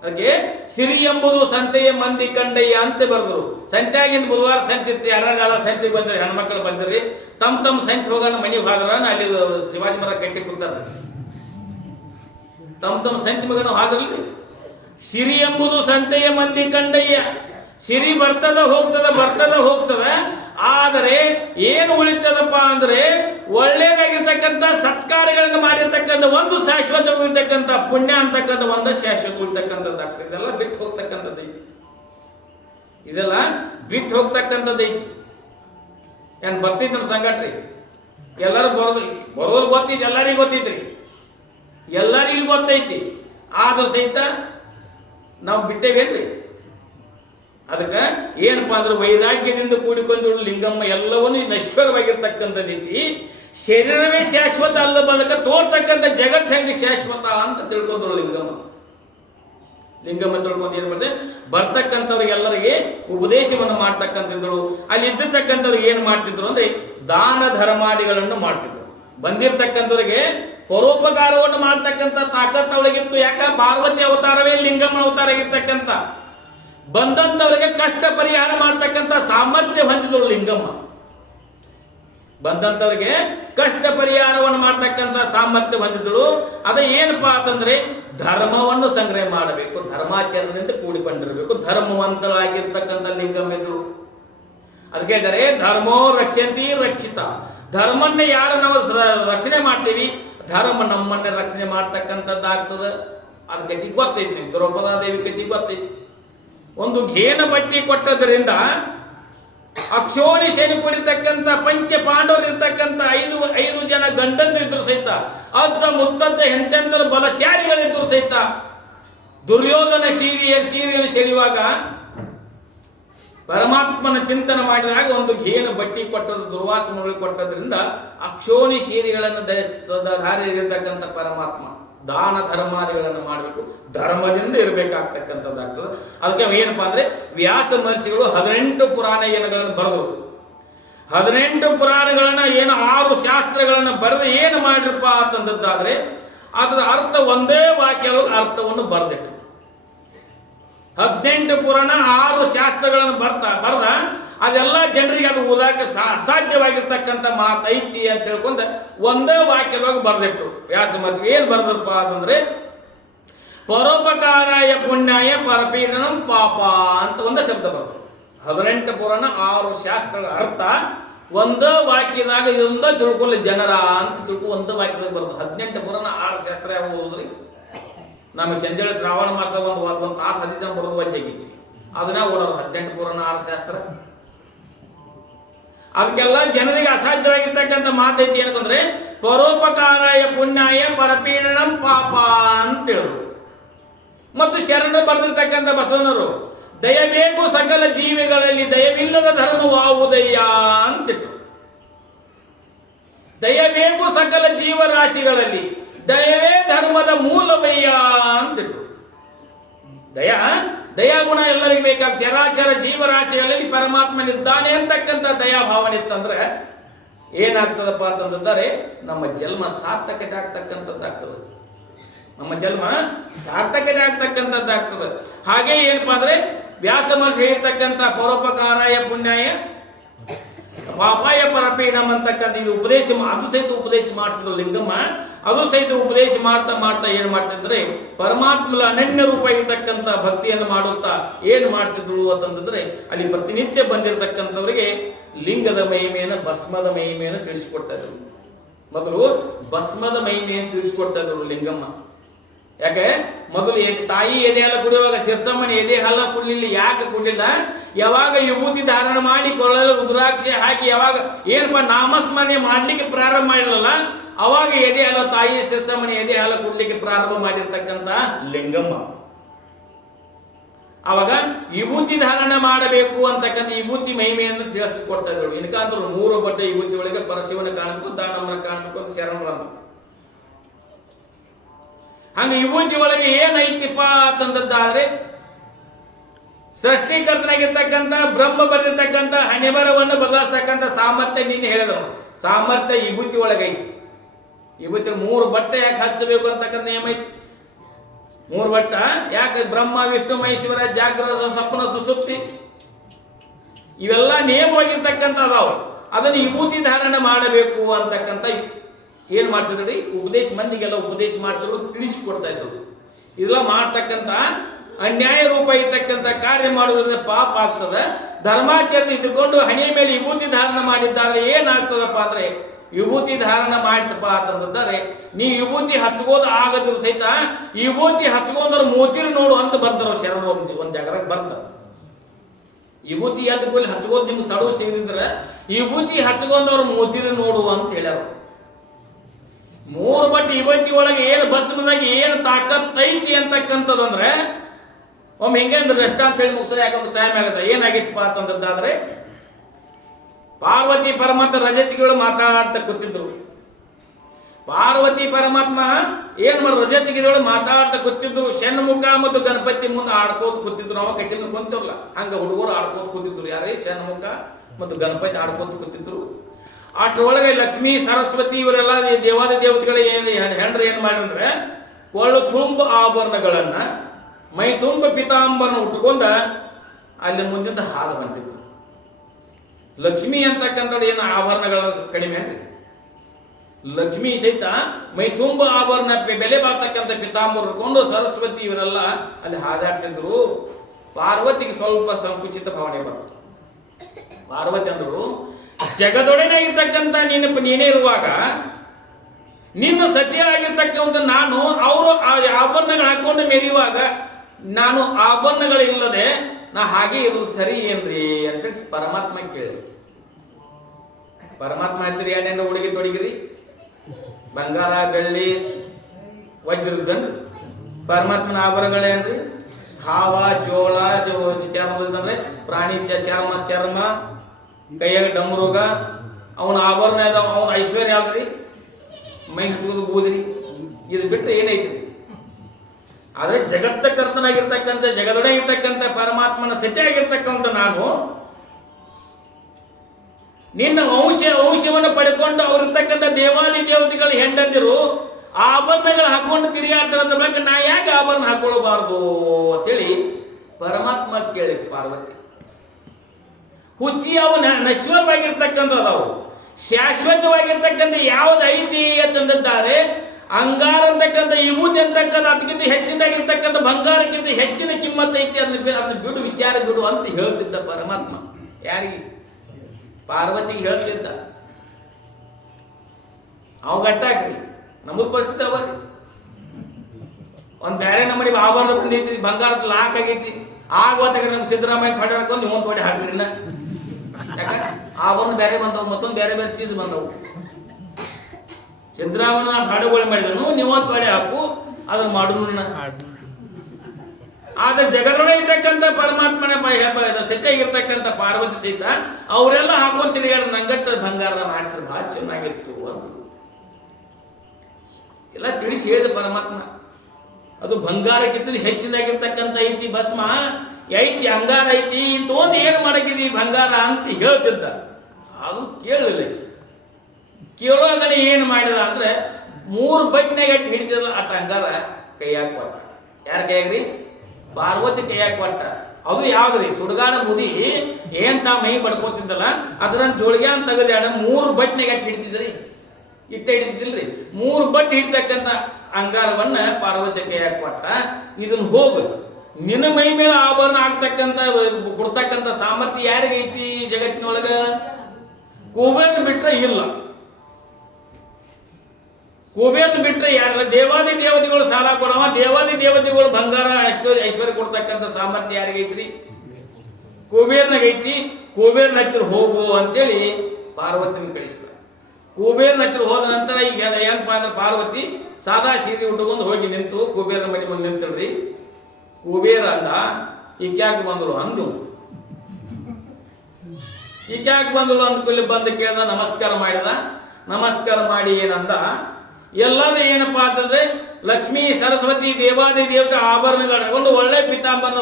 ಅದಕ್ಕೆ ಸಿರಿ ಎಂಬುದು ಸಂತೆಯ ಮಂದಿ ಕಂಡಯ್ಯ ಅಂತ ಬರೆದ್ರು. ಸಂತ್ಯಾಗಿಂದ ಬುಧವಾರ ಸಂತೆ ಇರ್ತಿ, ಯಾರೆಲ್ಲ ಸಂತೆಗೆ ಬಂದ್ರಿ, ಹೆಣ್ಮಕ್ಳು ಬಂದಿರಿ, ತಮ್ಮ ಸಂತೆ ಹೋಗೋಣ ಮನೆಗೆ ಹೋದ್ರ ಅಲ್ಲಿ ಶಿವಾಜಿ ಮರ ಕಟ್ಟಿ ಕೂತಾರ. ತಮ್ಮ ಸಂತೆ ಮಗನ ಹೋದ್ರಲ್ಲಿ. ಸಿರಿ ಎಂಬುದು ಸಂತೆಯ ಮಂದಿ ಕಂಡಯ್ಯ. ಸಿರಿ ಬರ್ತದ ಹೋಗ್ತದ. ಆದರೆ ಏನು ಉಳಿತದಪ್ಪ ಅಂದ್ರೆ ಒಳ್ಳೇದಾಗಿರ್ತಕ್ಕಂಥ ಸತ್ಕಾರ್ಯಗಳನ್ನು ಮಾಡಿರ್ತಕ್ಕಂಥ ಒಂದು ಶಾಶ್ವತ ಉಳಿತಕ್ಕಂಥ ಪುಣ್ಯ ಅಂತಕ್ಕಂಥ ಒಂದು ಶಾಶ್ವತ ಉಳಿತಕ್ಕಂಥದ್ದಾಗ್ತದೆ. ಇದೆಲ್ಲ ಬಿಟ್ಟು ಹೋಗ್ತಕ್ಕಂಥದ್ದೈತಿ. ಇದೆಲ್ಲ ಬಿಟ್ಟು ಹೋಗ್ತಕ್ಕಂಥದ್ದೈತಿ. ಏನ್ ಬರ್ತಿದ್ರ ಸಂಘಟ್ರಿ? ಎಲ್ಲರೂ ಬರೋದು ಗೊತ್ತೈತಿ, ಎಲ್ಲರಿಗೂ ಗೊತ್ತೈತ್ರಿ, ಎಲ್ಲರಿಗೂ ಗೊತ್ತೈತಿ. ಆದ್ರೂ ಸಹಿತ ನಾವು ಬಿಟ್ಟೇವೇನ್ರಿ? ಅದಕ್ಕೆ ಏನಪ್ಪಾ ಅಂದ್ರೆ ವೈರಾಗ್ಯದಿಂದ ಕೂಡಿಕೊಂಡು ಲಿಂಗಮ್ಮ ಎಲ್ಲವನ್ನೂ ನಶ್ವರವಾಗಿರ್ತಕ್ಕಂಥದ್ದೈತಿ. ಶರೀರವೇ ಶಾಶ್ವತ ಅಲ್ಲ ಬದಕ ತೋರ್ತಕ್ಕಂಥ ಜಗತ್ ಹೆಂಗೆ ಶಾಶ್ವತ ಅಂತ ತಿಳ್ಕೊಂಡ್ರು ಲಿಂಗಮ್ಮ ತಿಳ್ಕೊಂಡು ಏನ್ ಮಾಡ್ತಾರೆ, ಬರ್ತಕ್ಕಂಥವ್ರಿಗೆಲ್ಲರಿಗೆ ಉಪದೇಶವನ್ನು ಮಾಡ್ತಕ್ಕಂಥದ್ದು. ಅಲ್ಲಿ ಇದ್ದಿರ್ತಕ್ಕಂಥವ್ರಿಗೆ ಏನ್ ಮಾಡ್ತಿದ್ರು ಅಂದ್ರೆ ದಾನ ಧರ್ಮಾದಿಗಳನ್ನು ಮಾಡ್ತಿದ್ರು. ಬಂದಿರ್ತಕ್ಕಂಥವ್ರಿಗೆ ಪರೋಪಕಾರವನ್ನು ಮಾಡ್ತಕ್ಕಂಥ ತಾಕತ್ ಅವಳಿಗಿತ್ತು. ಯಾಕ? ಪಾರ್ವತಿ ಅವತಾರವೇ ಲಿಂಗಮ್ಮನ ಅವತಾರ ಆಗಿರ್ತಕ್ಕಂಥ. ಬಂದಂತವರಿಗೆ ಕಷ್ಟ ಪರಿಹಾರ ಮಾಡ್ತಕ್ಕಂಥ ಸಾಮರ್ಥ್ಯ ಹೊಂದಿದಳು ಲಿಂಗಮ್ಮ. ಬಂದಂತವರಿಗೆ ಕಷ್ಟ ಪರಿಹಾರವನ್ನು ಮಾಡ್ತಕ್ಕಂಥ ಸಾಮರ್ಥ್ಯ ಹೊಂದಿದಳು. ಅದ ಏನಪ್ಪಾ ಅಂತಂದ್ರೆ ಧರ್ಮವನ್ನು ಸಂಗ್ರಹ ಮಾಡಬೇಕು, ಧರ್ಮಾಚರಣೆಯಿಂದ ಕೂಡಿಕೊಂಡಿರಬೇಕು, ಧರ್ಮವಂತರಾಗಿರ್ತಕ್ಕಂಥ ಲಿಂಗಮ್ಮ ಇದ್ರು. ಅದಕ್ಕೆ ಇದ್ದಾರೆ ಧರ್ಮೋ ರಕ್ಷಂತಿ ರಕ್ಷಿತ. ಧರ್ಮನ್ನ ಯಾರು ನಾವು ರಕ್ಷಣೆ ಮಾಡ್ತೀವಿ, ಧರ್ಮ ನಮ್ಮನ್ನೇ ರಕ್ಷಣೆ ಮಾಡ್ತಕ್ಕಂಥದ್ದಾಗ್ತದೆ. ಅದ ಕತಿ ಗೊತ್ತೈತಿ, ದ್ರೌಪದಾ ದೇವಿ ಕತಿ ಗೊತ್ತೈತಿ. ಒಂದು ಘೇನ ಬಟ್ಟಿ ಕೊಟ್ಟದ್ರಿಂದ ಅಕ್ಷೋಣಿ ಶನಿ ಕುಡಿತಕ್ಕಂಥ ಪಂಚ ಪಾಂಡವರು ಇರ್ತಕ್ಕಂಥ 5 ಜನ ಗಂಡಂದಿದ್ರು ಸಹಿತ, ಅಜ್ಜ ಮುತ್ತಜ್ಜ ಎಂತೆಂತರ ಬಲಶಾಲಿಗಳಿದ್ರು ಸಹಿತ ದುರ್ಯೋಧನ ಸೀರೆಯನ್ನು ಸೆಳೆಯುವಾಗ ಪರಮಾತ್ಮನ ಚಿಂತನೆ ಮಾಡಿದಾಗ ಒಂದು ಘೇನ ಬಟ್ಟಿ ಕೊಟ್ಟದ್ದು, ದುರ್ವಾಸನಗಳಿಗೆ ಕೊಟ್ಟದ್ರಿಂದ ಅಕ್ಷೋಣಿ ಶೀರಿಗಳನ್ನು ಧಾರಿರ್ತಕ್ಕಂಥ ಪರಮಾತ್ಮ ದಾನ ಧರ್ಮಾದಿಗಳನ್ನು ಮಾಡಬೇಕು, ಧರ್ಮದಿಂದ ಇರಬೇಕಾಗ್ತಕ್ಕಂಥದ್ದಾಗ್ತದೆ. ಅದಕ್ಕೆ ಏನಪ್ಪಾ ಅಂದ್ರೆ ವ್ಯಾಸ ಮಹರ್ಷಿಗಳು 18 ಪುರಾಣಗಳನ್ನು ಬರೆದರು. 18 ಪುರಾಣಗಳನ್ನ ಏನು 6 ಶಾಸ್ತ್ರಗಳನ್ನ ಬರೆದು ಏನು ಮಾಡಿರಪ್ಪ ಅಂತಂದದ್ದಾದ್ರೆ ಅದರ ಅರ್ಥ ಒಂದೇ ವಾಕ್ಯದೊಳಗೆ ಅರ್ಥವನ್ನು ಬರೆದಿಟ್ಟು 18 ಪುರಾಣ 6 ಶಾಸ್ತ್ರಗಳನ್ನು ಬರೆದ ಅದೆಲ್ಲ ಜನರಿಗೆ ಅದು ಓದಾಕ ಅಸಾಧ್ಯವಾಗಿರ್ತಕ್ಕಂಥ ಮಾತೈತಿ ಅಂತ ಹೇಳ್ಕೊಂಡ ಒಂದೇ ವಾಕ್ಯದೊಳಗೆ ಬರೆದಿಟ್ಟು ವ್ಯಾಸ ಮಹರ್ಷಿ ಏನ್ ಬರೆದಪ್ಪ ಅಂತಂದ್ರೆ ಪರೋಪಕಾರಾಯ ಪುಣ್ಯಾಯ ಪರಪೀಡನಂ ಪಾಪ ಅಂತ ಒಂದೇ ಶಬ್ದ ಬರ್ತದೆ. 18 ಪುರಾಣ 6 ಶಾಸ್ತ್ರಗಳ ಅರ್ಥ ಒಂದೇ ವಾಕ್ಯದಾಗ ಇದೊಂದ ತಿಳ್ಕೊಳ್ಳಿ ಜನರ ಅಂತ ತಿಳ್ಕೊ ಒಂದೇ ವಾಕ್ಯದಾಗ ಬರ್ತದೆ. 18 ಪುರಾಣ 6 ಶಾಸ್ತ್ರ ಯಾವ ಓದ್ರಿ? ನಮಗೆ ಸಂಜೆ ಶ್ರಾವಣ ಮಾಸದಾಗ ಒಂದು ತಾಸು 10 ದಿನ ಬರೋದು ವಜ್ಜಾಗಿತ್ತು. ಅದನ್ನ ಓಡೋದು 18 ಪುರಾಣ 6 ಶಾಸ್ತ್ರ. ಅದಕ್ಕೆಲ್ಲ ಜನರಿಗೆ ಅಸಾಧ್ಯವಾಗಿರ್ತಕ್ಕಂಥ ಮಾತೈತಿ ಏನಂದ್ರೆ ಪರೋಪಕಾರಾಯ ಪುಣ್ಯಾಯ ಪರಪೀಡನಂ ಪಾಪ ಅಂತ ಹೇಳಿದ್ರು. ಮತ್ತು ಶರಣ ಬರೆದಿರ್ತಕ್ಕಂಥ ಬಸವನರು ದಯಬೇಕು ಸಕಲ ಜೀವಿಗಳಲ್ಲಿ ದಯವಿಲ್ಲದ ಧರ್ಮವಾವುದಯ್ಯ ಅಂತಿಟ್ಟು. ದಯಬೇಕು ಸಕಲ ಜೀವರಾಶಿಗಳಲ್ಲಿ ದಯವೇ ಧರ್ಮದ ಮೂಲವಯ್ಯ ಅಂತಿಟ್ಟು. ದಯಾಗುಣ ಎಲ್ಲರಿಗೂ ಬೇಕಾಗ ಚರಾಚರ ಜೀವರಾಶಿಗಳಲ್ಲಿ ಪರಮಾತ್ಮನಿದ್ದಾನೆ ಅಂತಕ್ಕಂಥ ದಯಾಭಾವನೆ ಇತ್ತಂದ್ರೆ ಏನಾಗ್ತದಪ್ಪ ಅಂತಂದರೆ ನಮ್ಮ ಜನ್ಮ ಸಾರ್ಥಕತೆ ಆಗ್ತಕ್ಕಂಥದ್ದಾಗ್ತದೆ. ನಮ್ಮ ಜನ್ಮ ಸಾರ್ಥಕತೆ ಆಗ್ತಕ್ಕಂಥದ್ದಾಗ್ತದೆ. ಹಾಗೆ ಏನಪ್ಪಾ ಅಂದ್ರೆ ವ್ಯಾಸ ಮಹರ್ಷಿ ಹೇಳ್ತಕ್ಕಂಥ ಪರೋಪಕಾರಾಯ ಪುಣ್ಯಾಯ ಪಾಪಾಯ ಪರಪೀಡಂ ಅಂತಕ್ಕಂಥ ಇದು ಉಪದೇಶ, ಅದು ಸಹಿತ ಉಪದೇಶ ಮಾಡ್ತಿದ್ರು ಲಿಂಗಮ್ಮ. ಅದು ಸಹಿತ ಉಪದೇಶ ಮಾಡ್ತಾ ಏನ್ ಮಾಡ್ತಿದ್ರೆ ಪರಮಾತ್ಮನ ಅನನ್ಯ ರೂಪ ಇರ್ತಕ್ಕಂಥ ಭಕ್ತಿಯನ್ನು ಮಾಡುತ್ತಾ ಏನು ಮಾಡ್ತಿದ್ರು ಅಂತಂದ್ರೆ ಅಲ್ಲಿ ಪ್ರತಿನಿತ್ಯ ಬಂದಿರತಕ್ಕಂಥವರಿಗೆ ಲಿಂಗದ ಮಹಿಮೆಯನ್ನು ಭಸ್ಮದ ಮಹಿಮೆಯನ್ನು ತಿಳಿಸಿಕೊಟ್ಟಿದ್ರು. ಮೊದಲು ಭಸ್ಮದ ಮಹಿಮೆಯನ್ನು ತಿಳಿಸಿಕೊಟ್ಟಿದ್ರು ಲಿಂಗಮ್ಮ. ಯಾಕೆ ಮೊದಲು ತಾಯಿ ಎದೆ ಹಾಲ ಕುಡಿಯುವಾಗ ಸಿರ್ಸಮ್ಮನ ಎದೆ ಹಾಲ ಕುಡ್ಲಿಲ್ಲ. ಯಾಕೆ ಕುಡ್ಲಿಲ್ಲ? ಯಾವಾಗ ವಿಭೂತಿ ಧಾರಣ ಮಾಡಿ ಕೊಳ್ಳಲು ರುದ್ರಾಕ್ಷಿ ಹಾಕಿ ಯಾವಾಗ ಏನಪ್ಪ ನಾಮಸ್ಮರಣೆ ಮಾಡ್ಲಿಕ್ಕೆ ಪ್ರಾರಂಭ ಮಾಡಿರಲ್ಲ ಅವಾಗ ಎದೆ ಹಾಲ ತಾಯಿ ಸಿರ್ಸಮ್ಮನ ಎದೆ ಹಾಲ ಕುಡ್ಲಿಕ್ಕೆ ಪ್ರಾರಂಭ ಮಾಡಿರ್ತಕ್ಕಂಥ ಲಿಂಗಮ್ಮ. ಅವಾಗ ವಿಭೂತಿ ಧಾರಣ ಮಾಡಬೇಕು ಅಂತಕ್ಕಂಥ ವಿಭೂತಿ ಮಹಿಮೆಯನ್ನು ತಿಳಿಸ್ಕೊಡ್ತಾ ಇದ್ರು. ಇನ್ಕಂತ 3 ಬಟ್ಟೆ ವಿಭೂತಿ ಒಳಗೆ ಪರಶಿವನ ಕಾಣಬೇಕು, ದಾನಮ್ಮನ ಕಾಣಬೇಕು ಅಂತ ಶರಣರು ಅಂತ. ಹಂಗ ವಿಭೂತಿ ಒಳಗೆ ಏನೈತಿಪ್ಪ ಅಂತಂದದ್ದಾದ್ರೆ ಸೃಷ್ಟಿಕರ್ತನಾಗಿರ್ತಕ್ಕಂಥ ಬ್ರಹ್ಮ ಬರೆದಿರ್ತಕ್ಕಂಥ ಹಣೆಬರವನ್ನು ಬದಲಾಯಿಸ್ತಕ್ಕಂಥ ಸಾಮರ್ಥ್ಯ ನಿನ್ನೆ ಹೇಳಿದ್ರು. ಸಾಮರ್ಥ್ಯ ವಿಭೂತಿ ಒಳಗೈತಿ. ವಿಭೂತಿ 3 ಬಟ್ಟೆ ಯಾಕೆ ಹಚ್ಚಬೇಕು ಅಂತಕ್ಕಂಥ ನೇಮ ಐತಿ. 3 ಬಟ್ಟ ಯಾಕೆ? ಬ್ರಹ್ಮ ವಿಷ್ಣು ಮಹೇಶ್ವರ ಜಾಗ್ರತ ಸ್ವಪ್ನ ಸುಸುಪ್ತಿ ಇವೆಲ್ಲ ನೇಮವಾಗಿರ್ತಕ್ಕಂಥ ಅದಾವ. ಅದನ್ನು ವಿಭೂತಿ ಧಾರಣ ಮಾಡಬೇಕು ಅಂತಕ್ಕಂಥ ಏನ್ ಮಾಡ್ತಿದ್ರಿ ಉಪದೇಶ, ಮಂದಿಗೆಲ್ಲ ಉಪದೇಶ ಮಾಡ್ತಿದ್ರು, ತಿಳಿಸಿಕೊಡ್ತಾ ಇದ್ರು. ಇದೆಲ್ಲ ಮಾಡ್ತಕ್ಕಂಥ ಅನ್ಯಾಯ ರೂಪ ಇರ್ತಕ್ಕಂಥ ಕಾರ್ಯ ಮಾಡುವುದರಿಂದ ಪಾಪ ಆಗ್ತದೆ. ಧರ್ಮಾಚರಣೆ ಇಟ್ಟುಕೊಂಡು ಹಣೆಯ ಮೇಲೆ ವಿಭೂತಿ ಧಾರಣ ಮಾಡಿದ್ದಾದ್ರೆ ಏನಾಗ್ತದಪ್ಪ ಅಂದ್ರೆ, ವಿಭೂತಿ ಧಾರಣ ಮಾಡಿತಪ್ಪ ಅಂತಂದರೆ ನೀ ವಿಭೂತಿ ಹಚ್ಕೋದು ಆಗದ್ರು ಸಹಿತ ವಿಭೂತಿ ಹಚ್ಕೊಂಡ್ರ ಮೋತಿರ್ ನೋಡು ಅಂತ ಬರ್ತಾರ ಶರಣ. ಒಂದ್ ಜಾಗದಾಗ ಬರ್ತಾರ ವಿಭೂತಿ ಎದ್ದು ಕೂಲಿ ಹಚ್ಕೋದು ನಿಮ್ಗೆ ಸಡು ಸಿಗದಿದ್ರೆ ವಿಭೂತಿ ಹಚ್ಕೊಂಡವ್ರ ಮೋತಿರ್ ನೋಡು ಅಂತ ಹೇಳ್ಯಾರ. 3 ಬಟ್ಟೆ ವಿಭೂತಿ ಒಳಗೆ ಏನು ಭಸ್ಮದಾಗ ಏನು ತಾಕತ್ತೈತಿ ಅಂತಕ್ಕಂಥದಂದ್ರೆ ಒಮ್ಮೆ ಹೆಂಗೆ ಅಂದ್ರೆ ರೆಸ್ಟ್ ಅಂತ ಹೇಳಿ ಮುಗಿಸೋ, ಯಾಕಂದ್ರೆ ಟೈಮ್ ಆಗತ್ತೆ. ಏನಾಗಿತ್ತಪ್ಪ ಅಂತಂದದ್ದಾದ್ರೆ ಪಾರ್ವತಿ ಪರಮಾತ್ಮ ರಜತಿಗಳು ಮಾತಾಡ್ತಾ ಕೂತಿದ್ರು. ಪಾರ್ವತಿ ಪರಮಾತ್ಮ ಏನ್ ಮಾಡಿ ರಜತಿಗಿರಿಗಳು ಮಾತಾಡ್ತಾ ಕೂತಿದ್ರು. ಷಣ್ಮುಖ ಮತ್ತು ಗಣಪತಿ ಮುಂದೆ ಆಡ್ಕೋತ ಕೂತಿದ್ರು. ಅವ ಕಟ್ಟಿನ ಕುಂತಿರ್ಲ, ಹಂಗ ಹುಡುಗರು ಆಡ್ಕೋತ ಕೂತಿದ್ರು. ಯಾರೇ ಷಣ್ಮುಖ ಮತ್ತು ಗಣಪತಿ ಆಡ್ಕೋತ ಕೂತಿದ್ರು. ಅಷ್ಟರೊಳಗೆ ಲಕ್ಷ್ಮೀ ಸರಸ್ವತಿ ಇವರೆಲ್ಲ ದೇವಾದಿ ದೇವತೆಗಳು ಹೆಂಡ್ರು ಏನ್ ಮಾಡಿದ್ರೆ ಕೊಳ್ಳು ತುಂಬ ಆಭರಣಗಳನ್ನ ಮೈ ತುಂಬ ಪಿತಾಂಬರನ ಉಟ್ಕೊಂಡ ಅಲ್ಲಿ ಮುಂದಿಂದ ಹಾದು ಬಂದಿದ್ರು. ಲಕ್ಷ್ಮಿ ಅಂತಕ್ಕಂಥದ್ದು ಏನು ಆಭರಣಗಳ ಕಡಿಮೆ ಅನ್ರಿ. ಲಕ್ಷ್ಮಿ ಸಹಿತ ಮೈ ತುಂಬ ಆಭರಣ ಬೆಲೆ ಬಾಳ್ತಕ್ಕಂಥ ಪಿತಾಂಬರ ಉಟ್ಕೊಂಡು ಸರಸ್ವತಿ ಇವರೆಲ್ಲ ಅಲ್ಲಿ ಹಾದಾಡ್ತಿದ್ರು. ಪಾರ್ವತಿಗೆ ಸ್ವಲ್ಪ ಸಂಕುಚಿತ ಭಾವನೆ ಬಂತು. ಪಾರ್ವತಿ ಅಂದ್ರು, ಜಗದೊಡನೆ ಇರ್ತಕ್ಕಂಥ ನೀನೇ ಇರುವಾಗ ನಿನ್ನ ಸತ್ಯ ಆಗಿರ್ತಕ್ಕಂಥ ನಾನು ಅವರು ಆಭರಣಗಳು ಹಾಕೊಂಡು ಮೆರೆಯುವಾಗ ನಾನು ಆಭರಣಗಳಿಲ್ಲದೆ ನಾ ಹಾಗೆ ಇರೋದು ಸರಿ ಏನ್ರಿ ಅಂತ ಪರಮಾತ್ಮ ಕೇಳಿ. ಪರಮಾತ್ಮ ಅಂತೀರಿ ಏನೇನು ಹುಡುಗಿ ತೊಡಗಿರಿ, ಬಂಗಾರ ಬೆಳ್ಳಿ ವಜ್ರದನ್ರಿ. ಪರಮಾತ್ಮನ ಆಭರಣಗಳೇನ್ರಿ? ಹಾವ ಜೋಳ ಚರ್ಮದಂದ್ರೆ ಪ್ರಾಣಿ ಚರ್ಮ ಕೈಯಾಗ ಡಮರುಗ ಅವನ ಆಭರಣ ಅದಾವ. ಅವನ ಐಶ್ವರ್ಯ ಯಾವ್ದ್ರಿ? ಮೈ ಹಚ್ಕೋದು ಬೂದ್ರಿ. ಇದು ಬಿಟ್ರೆ ಏನೈತ್ರಿ? ಆದ್ರೆ ಜಗತ್ತ ಕರ್ತನಾಗಿರ್ತಕ್ಕಂಥ ಜಗದೊಡಗಿರ್ತಕ್ಕಂಥ ಪರಮಾತ್ಮನ ಸತ್ಯ ಆಗಿರ್ತಕ್ಕಂಥ ನಾನು ನಿನ್ನ ವಂಶವನ್ನು ಪಡ್ಕೊಂಡು ಅವ್ರಿರ್ತಕ್ಕಂಥ ದೇವಾದಿ ದೇವತೆಗಳು ಹೆಂಡಂದಿರು ಆಭರಣಗಳು ಹಾಕೊಂಡು ತಿರುಗಾಡ್ತಾರ ಬಗ್ಗೆ ನಾ ಯಾಕೆ ಆಭರಣ ಹಾಕೊಳ್ಳಬಾರ್ದು ಅಂತೇಳಿ ಪರಮಾತ್ಮ ಕೇಳಿ. ಪಾರ್ವತಿ ಹುಚ್ಚಿ ಅವು ನಶ್ವರವಾಗಿರ್ತಕ್ಕಂಥವು, ಶಾಶ್ವತವಾಗಿರ್ತಕ್ಕಂಥ ಯಾವ್ದು ಐತಿ ಅಂತಂದಿದ್ದಾರೆ. ಅಂಗಾರ ಅಂತಕ್ಕಂಥ ವಿಭೂತಿ ಅಂತಕ್ಕಂಥ ಅದಕ್ಕಿಂತ ಹೆಚ್ಚಿನಾಗಿರ್ತಕ್ಕಂಥ ಬಂಗಾರಕ್ಕಿಂತ ಹೆಚ್ಚಿನ ಕಿಮ್ಮತ್ ಐತಿ, ಅದನ್ನ ಬಿಡು, ವಿಚಾರ ಬಿಡು ಅಂತ ಹೇಳ್ತಿದ್ದ ಪರಮಾತ್ಮ. ಯಾರಿಗೆ? ಪಾರ್ವತಿಗೆ ಹೇಳ್ತಿದ್ದ. ಅವ್ ಗಟ್ಟಾಕ್ರಿ, ನಮಗ್ ಪರಿಸ್ಥಿತಿ ಅವರಿ. ಒಂದ್ ಬೇರೆ ನಮ್ಮನಿ ಆಭರಣ ಬಂದೈತ್ರಿ, ಬಂಗಾರದ ಲಾಕ್ ಆಗೈತಿ. ಆಗೋತ್ತಾಗ ನಮ್ ಸಿದ್ದರಾಮಯ್ಯ ಫಡ ಹಾಕೊಂಡು ನೀವು ತೊಡೆ ಹಾಕ್ರಿ. ಯಾಕ ಆಭರಣ ಬೇರೆ ಬಂದವು, ಮತ್ತೊಂದು ಬೇರೆ ಬೇರೆ ಚೀಸ್ ಬಂದವು. ಸಿದ್ದರಾಮಯ್ಯ ಹಾಡುಗಳು ಮಾಡಿದನು, ನೀವೊಂದು ತೊಡೆ ಹಾಕು, ಅದನ್ನ ಮಾಡುನು. ಆದ್ರೆ ಜಗದೊಡೆ ಇರ್ತಕ್ಕಂಥ ಪರಮಾತ್ಮನ ಸತ್ಯ ಆಗಿರ್ತಕ್ಕಂಥ ಪಾರ್ವತಿ ಸಹಿತ ಅವರೆಲ್ಲ ಹಾಕೊಂತೀರಿ ನಂಗಟ್ಟ ಬಂಗಾರದ ನಾಡಿಸಿದ್ರೆ ಬಹಳ ಚೆನ್ನಾಗಿತ್ತು ಅಂತ ಎಲ್ಲ ತಿಳಿಸಿ ಹೇಳಿದ ಪರಮಾತ್ಮ. ಅದು ಬಂಗಾರಕ್ಕಿಂತ ಹೆಚ್ಚಿನಾಗಿರ್ತಕ್ಕಂಥ ಐತಿ ಭಸ್ಮ ಐತಿ, ಅಂಗಾರ ಐತಿ, ತೊಂದು ಏನು ಮಾಡಕ್ಕಿದಿ ಬಂಗಾರ ಅಂತ ಹೇಳ್ತಿದ್ದ. ಅದು ಕೇಳಲಿಲ್ಲ. ಕೇಳೋಗಡೆ ಏನು ಮಾಡಿದ ಅಂದ್ರೆ 3 ಬಟ್ನಾಗ ಹಿಡಿದಿಲ್ಲ ಅಟ್ಟ ಅಂಗಾರ ಕೈಯಾಗ ಕೊಟ್ಟ. ಯಾರ ಕೈಯಾಗ್ರಿ? ಪಾರ್ವತಿ ಕೈಯಾಗ ಕೊಟ್ಟ. ಅದು ಯಾವ್ದ್ರಿ? ಸುಡುಗಾಡ ಮುದಿ ಏನ್ ತಾ ಮೈ ಪಡ್ಕೋತಿದ್ದಲ್ಲ ಅದನ್ನ ಜೋಳಿಗೆ ಅಂತ ತೆಗೆದ 3 ಬಟ್ನಾಗ ಹಿಡಿತಿದ್ರಿ. ಇಟ್ಟ ಹಿಡಿತಿಲ್ರಿ. 3 ಬಟ್ ಹಿಡ್ತಕ್ಕಂಥ ಅಂಗಾರವನ್ನ ಪಾರ್ವತಿ ಕೈಯಾಗ ಕೊಟ್ಟ. ಇದನ್ನ ಹೋಗು, ನಿನ್ನ ಮೈ ಮೇಲೆ ಆಭರಣ ಆಗ್ತಕ್ಕಂಥ ಕೊಡ್ತಕ್ಕಂಥ ಸಾಮರ್ಥ್ಯ ಯಾರಿಗೈತಿ ಜಗತ್ತಿನೊಳಗ? ಕುಬೇರನ ಬಿಟ್ರೆ ಇಲ್ಲ. ಕುಬೇರನ ಬಿಟ್ರೆ ಯಾರಿಲ್ಲ. ದೇವಾದಿ ದೇವತೆಗಳು ಸಾಲ ಕೊಡವ, ದೇವಾದಿ ದೇವತೆಗಳು ಬಂಗಾರ ಐಶ್ವರ್ಯ ಕೊಡ್ತಕ್ಕಂಥ ಸಾಮರ್ಥ್ಯ ಯಾರಿಗೈತ್ರಿ? ಕುಬೇರನಾಗೈತಿ. ಕುಬೇರನ ಹತ್ತಿರ ಹೋಗು ಅಂತೇಳಿ ಪಾರ್ವತಿನ ಕಳಿಸ್ತಾರೆ. ಕುಬೇರನ ಹತ್ತಿರ ಹೋದ ನಂತರ ಈಗ ಏನಪ್ಪಾ ಅಂದ್ರೆ ಪಾರ್ವತಿ ಸಾದಾ ಸೀರೆ ಉಟ್ಕೊಂಡು ಹೋಗಿ ನಿಂತು ಕುಬೇರನ ಮನೆ ಮುಂದೆ ನಿಂತಳ್ರಿ. ಕುಬೇರ ಅಂದ, ಈಕ್ಯಾಕೆ ಬಂದಳು ಅಂದು. ಈಕ್ಯಾಕೆ ಬಂದಳು ಅಂದ್ಕೊಳ್ಳಿ ಬಂದು ಕೇಳ್ದ, ನಮಸ್ಕಾರ ಮಾಡಿದ. ನಮಸ್ಕಾರ ಮಾಡಿ ಏನಂದ, ಎಲ್ಲರೂ ಏನಪ್ಪಾ ಅಂತಂದ್ರೆ ಲಕ್ಷ್ಮೀ ಸರಸ್ವತಿ ದೇವಾದಿ ದೇವತೆ ಆಭರಣಗಳು ಒಳ್ಳೆ ಪಿತಾಂಬರ